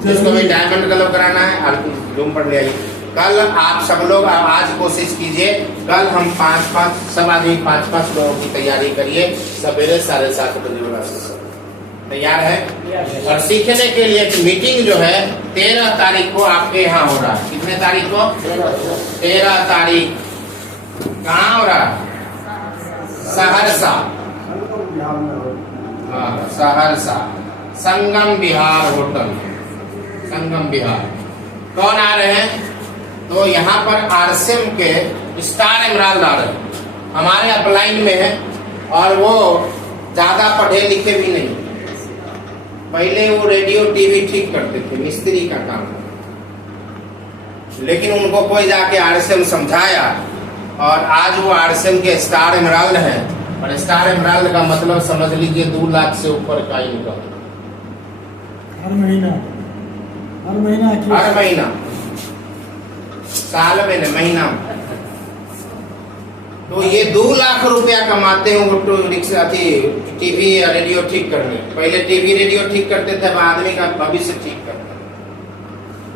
जिसको भी डायमंड क्लब कराना है जूम पर ले आइए। कल आप सब लोग आज कोशिश कीजिए, कल हम 5-5 सब आदमी 5-5 लोगों की तैयारी करिए। सवेरे 7:30 बजे वाला सेशन तैयार है। और सीखने के लिए एक मीटिंग जो है 13 तारीख को आपके यहाँ हो रहा है। कितने तारीख को? 13 तारीख। कहाँ हो रहा है? सहरसा। सहरसा संगम विहार होटल, संगम विहार। कौन आ रहे हैं? तो यहाँ पर आरएसएम के स्टार इमरान आ रहे हैं, हमारे अपलाइन में है और वो ज्यादा पढ़े लिखे भी नहीं। पहले वो रेडियो टीवी ठीक करते थे, मिस्त्री का काम, लेकिन उनको कोई जाके आरएसएम समझाया और आज वो आरएसएम के स्टार इमरान है। और स्टार इमरान का मतलब समझ लीजिए 2 लाख से ऊपर का इनकम हर महीना साल में न महीना। तो ये 2 लाख रुपया कमाते हैं वो रिक्शा थी टीवी या रेडियो ठीक करने। पहले टीवी रेडियो ठीक करते थे, आदमी का भविष्य ठीक करते।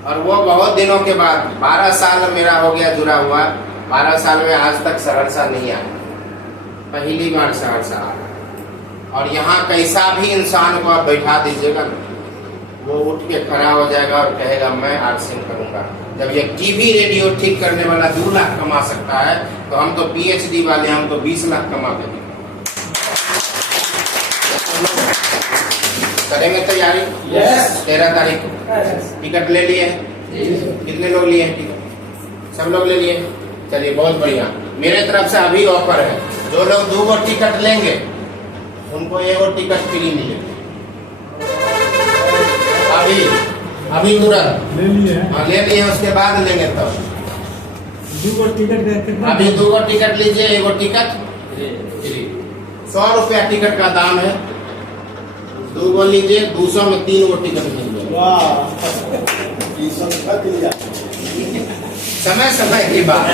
और वो बहुत दिनों के बाद 12 साल मेरा हो गया जुड़ा हुआ, 12 साल में आज तक सहरसा नहीं आया, पहली बार सहरसा आया। और यहाँ कैसा भी इंसान को आप बैठा दीजिएगा ना, वो उठ के खड़ा हो जाएगा और कहेगा मैं आरएसएम करूंगा। जब ये टीवी रेडियो ठीक करने वाला 2 लाख कमा सकता है, तो हम तो पीएचडी वाले, हम तो 20 लाख कमा देंगे। करेंगे तैयारी? 13 तारीख को टिकट ले लिए? कितने लोग लिए टिकट? सब लोग ले लिए? चलिए बहुत बढ़िया। मेरे तरफ से अभी ऑफर है, जो लोग 2 टिकट लेंगे उनको 1 टिकट फ्री मिलेगा। अभी तुरंत ले लिए। हाँ ले लिए, उसके बाद लेंगे तब। 2 टिकट अभी 2 टिकट लीजिए, 1 टिकट फ्री। 100 रुपया टिकट का दाम है। 2 लीजिए, 200 में 3 टिकट मिल जाएगा। समय समय की बात।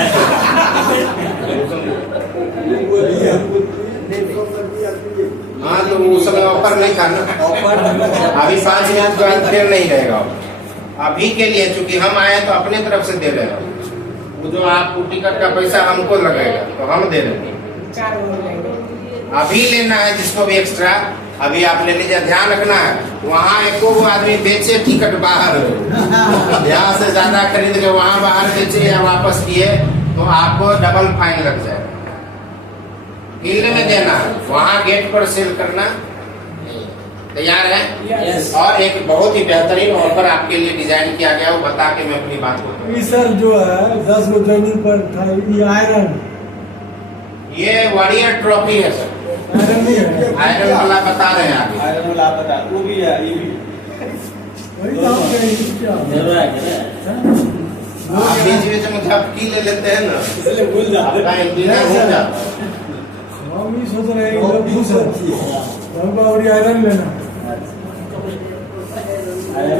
हाँ तो उस समय ऑफर नहीं था ना, अभी 5 मिनट के बाद फिर नहीं रहेगा। अभी के लिए चूंकि हम आए तो अपने तरफ से दे रहे हैं। वो जो आपको टिकट का पैसा हमको लगेगा तो हम दे रहे हैं। अभी लेना है जिसको भी एक्स्ट्रा, अभी आप ले लीजिए। ध्यान रखना है वहाँ एको वो आदमी बेचे टिकट बाहर, यहाँ से ज्यादा खरीद के वहाँ बाहर बेचे या वापस किए तो आपको डबल फाइन लग जाएगा। फील्ड में देना है, वहाँ गेट पर सेल करना। तैयार है? Yes. और एक बहुत ही बेहतरीन ऑफर आपके लिए डिजाइन किया गया, वो बता के मैं अपनी बात को। सर जो है 10 गो जमीन पर था, ये आयरन, ये वॉरियर ट्रॉफी है सर। आयरन नहीं है, आयरन वाला बता रहे हैं आगे। आयरन वाला बता, वो भी है, ये भी वही तो हम कहेंगे क्या आप बीच बीच में झपकी ले लेते हैं ना, इसलिए भूल जाते आपका इंतजार हो जाता है। हम भी सोच रहे हैं कि लोग खुश हैं हमको और आयरन लेना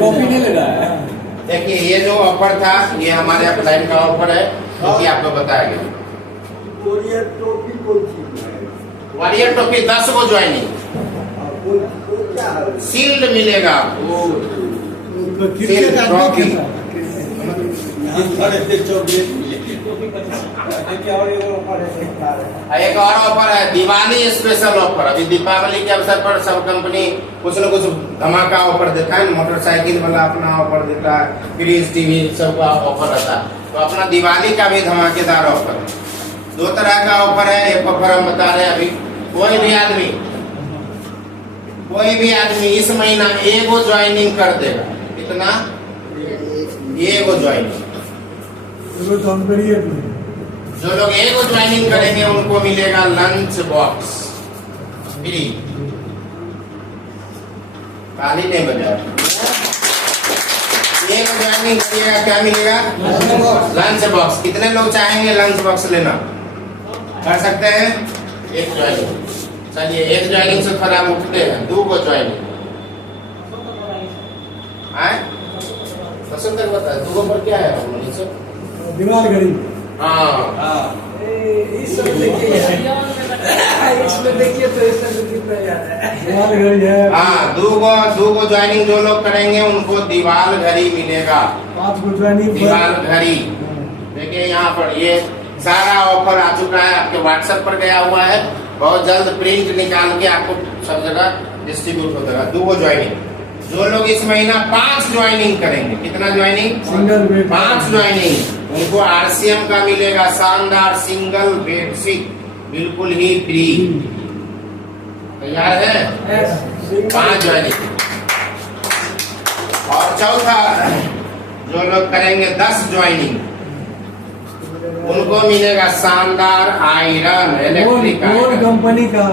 कॉपी नहीं लगा है। देखिए ये जो ऑफर था ये हमारे अपलाइन का ऑफर है जो कि आपको बताया गया। कोरियर टोपी कौन सी है? वॉरियर टोपी 10 को ज्वाइनिंग वो क्या है? सील्ड मिलेगा। Cricket trophy. एक और ऑफर है दिवाली स्पेशल ऑफर। अभी दीपावली के अवसर पर सब कंपनी कुछ न कुछ धमाका ऑफर देता है। मोटरसाइकिल वाला अपना ऑफर देता है, फ्रिज टीवी सबका ऑफर रहता है। तो अपना दिवाली का भी धमाकेदार ऑफर है। 2 तरह का ऑफर है। एक ऑफर हम बता रहे हैं अभी कोई भी आदमी इस महीना एगो ज्वाइनिंग कर देगा। कितना? एगो ज्वाइनिंग। तो हम करिए जो लोग एगो ज्वाइनिंग करेंगे उनको मिलेगा लंच बॉक्स फ्री। ताली नहीं बजा। एगो ज्वाइनिंग करिएगा क्या मिलेगा? Lunch box. कितने लोग चाहेंगे लंच बॉक्स लेना? कर सकते हैं? एक ज्वाइनिंग। चलिए एक ज्वाइनिंग से थोड़ा उठते हैं। 2 को ज्वाइनिंग आए पसंद तक बता। 2 को पर क्या है दीवार घड़ी हाँ इसमें देखिए तो इसमें कितना याद है। दीवार घड़ी है। हाँ 2 को ज्वाइनिंग जो लोग करेंगे उनको दीवाल घड़ी मिलेगा। 5 को ज्वाइनिंग दीवाल घड़ी देखिए यहाँ पर ये सारा ऑफर आ चुका है। आपके व्हाट्सएप पर गया हुआ है। बहुत जल्द प्रिंट निकाल के आपको सब जगह डिस्ट्रीब्यूट हो जाएगा। 2 को ज्वाइनिंग। जो लोग इस महीना 5 ज्वाइनिंग करेंगे, कितना ज्वाइनिंग? सिंगल बेड 5 ज्वाइनिंग, उनको आरसीएम का मिलेगा शानदार सिंगल बेडशीट बिल्कुल ही फ्री। तैयार है? 5 ज्वाइनिंग। और चौथा जो लोग करेंगे 10 ज्वाइनिंग उनको मिलेगा शानदार आयरन इलेक्ट्रिक कौन आयरन। कंपनी का?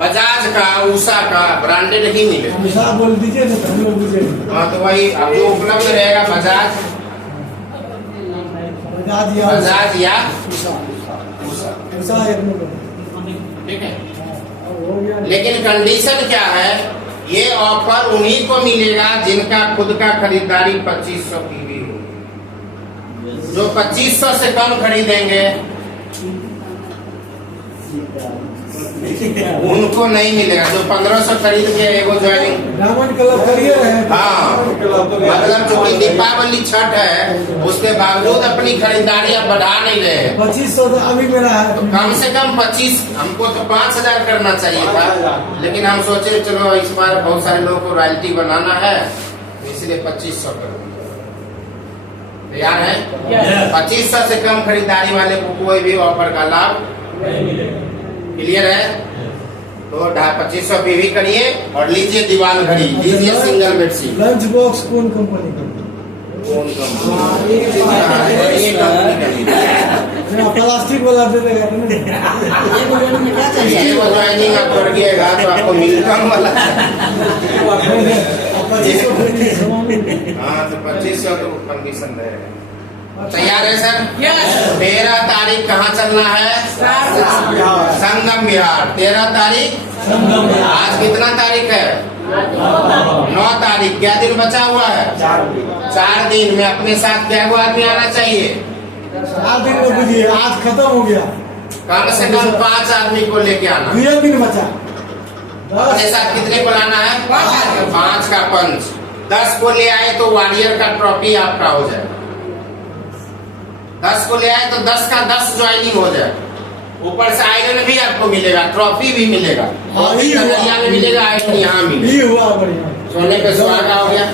बजाज का, उषा का, ब्रांडेड ही मिलेगा। उषा बोल दीजिए ना तो हम लोग बुझेंगे। हाँ तो वही अब जो उपलब्ध रहेगा बजाज बजाज या या उषा। उषा एक नंबर। ठीक है। हो गया। लेकिन कंडीशन क्या है? ये ऑफर उन्हीं को मिलेगा जिनका खुद का खरीदारी 2500 की भी हो। जो 2500 से कम खरीदेंगे उनको नहीं मिलेगा। जो 1500 खरीद के एगो ज्वाइनिंग डायमंड क्लब करिए रहे। हाँ मतलब चूंकि दीपावली छठ है उसके बावजूद अपनी खरीदारी अब बढ़ा नहीं रहे हैं। 2500 तो अभी मेरा है। तो कम से कम 25, हमको तो 5000 करना चाहिए था। लेकिन हम सोचे चलो इस बार बहुत सारे लोगों को रॉयल्टी बनाना है इसलिए 2500 कर। तैयार है? 2500 से कम खरीदारी वाले को कोई भी ऑफर का लाभ क्लियर है? तो 2500 पे भी करिए और लीजिए दीवाल घड़ी, लीजिए सिंगल बेडशीट। लंच बॉक्स कौन कंपनी का? कौन कंपनी? ये कंपनी का प्लास्टिक वाला दे देगा तो ये वो ज्वाइनिंग आप करिएगा तो आपको मिलकम वाला। हाँ तो 2500 तो कंडीशन रहेगा। तैयार है सर? 13 तारीख कहाँ चलना है? संगम विहार। 13 तारीख। आज कितना तारीख है? 9 तारीख। क्या दिन बचा हुआ है? 4 दिन में अपने साथ क्या वो आदमी आना चाहिए? 4 दिन में बुझिए आज खत्म हो गया। कम से कम 5 आदमी को लेके आना। 2 दिन बचा। अपने साथ कितने को लाना है? 5 का पंच। 10 को ले आए तो वॉरियर का ट्रॉफी आपका हो जाए। 10 को ले आए तो 10 का 10 ज्वाइनिंग हो जाए। ऊपर से आयरन भी आपको मिलेगा, ट्रॉफी भी मिलेगा। कन्हैया में मिलेगा, आयरन यहाँ मिलेगा। ये हुआ बढ़िया। सोने पे सुहागा हो गया,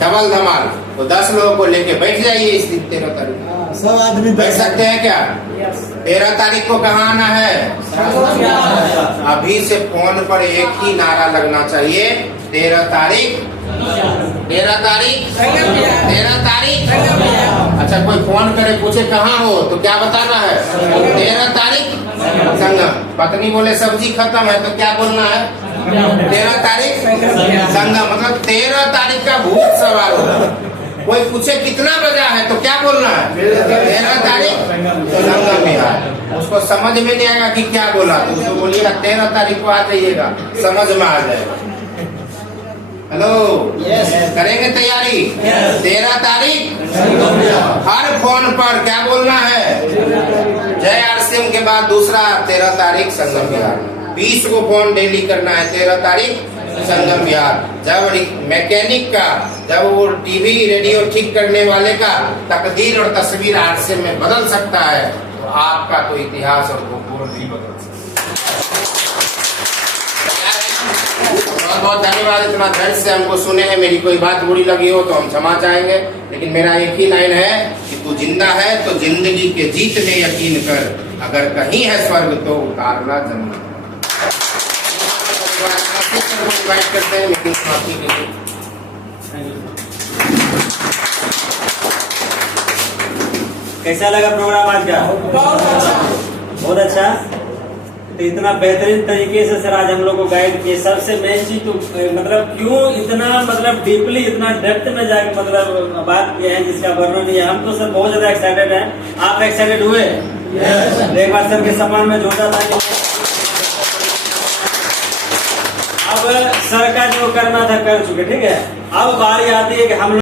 डबल धमाल। तो 10 लोगों को लेके बैठ जाइए इस दिन 13 तारीख। सब आदमी बैठ सकते हैं क्या? 13 तारीख को कहाँ आना है? अभी से फोन पर एक ही नारा लगना चाहिए, 13 तारीख। 13 तारीख। 13 तारीख। अच्छा कोई फोन करे पूछे कहाँ हो तो क्या बताना है? 13 तारीख संगम। पत्नी बोले सब्जी खत्म है तो क्या बोलना है? 13 तारीख संगम। मतलब 13 तारीख का भूत सवार होगा। कोई पूछे कितना बजा है तो क्या बोलना है? 13 तारीख संगम विहार। उसको समझ में नहीं आएगा कि क्या बोला, तो उसको बोलिएगा 13 तारीख को आ जाइएगा, समझ में आ जाएगा। हेलो, करेंगे तैयारी? 13 तारीख हर फोन पर क्या बोलना है? जय आरसीएम के बाद दूसरा 13 तारीख संगम विहार। 20 को फोन डेली करना है, 13 तारीख संगम विहार। जब मैकेनिक का, जब वो टीवी रेडियो ठीक करने वाले का तकदीर और तस्वीर आरसीएम में बदल सकता है, तो आपका तो इतिहास और भूगोल भी बदल सकता है। बहुत बहुत धन्यवाद, इतना धैर्य से हमको सुने हैं। मेरी कोई बात बुरी लगी हो तो हम क्षमा चाहेंगे, लेकिन मेरा एक ही लाइन है कि तू जिंदा है तो जिंदगी के जीत में यकीन कर, अगर कहीं है स्वर्ग तो उतारना जन्नत। इनवाइट करते हैं लेकिन समाप्ति के लिए। कैसा लगा प्रोग्राम आज का? बहुत अच्छा। तो इतना बेहतरीन तरीके से सर आज हम लोग को गाइड किए। सबसे मेन चीज तो मतलब क्यों इतना मतलब डीपली इतना डेप्थ में जाके मतलब बात किए हैं जिसका वर्णन नहीं है। हम तो सर बहुत ज्यादा एक्साइटेड हैं। आप एक्साइटेड हुए? एक बार सर के सम्मान में जोड़ा था कि अब सर का जो करना था कर चुके, ठीक है। अब बारी आती है कि हम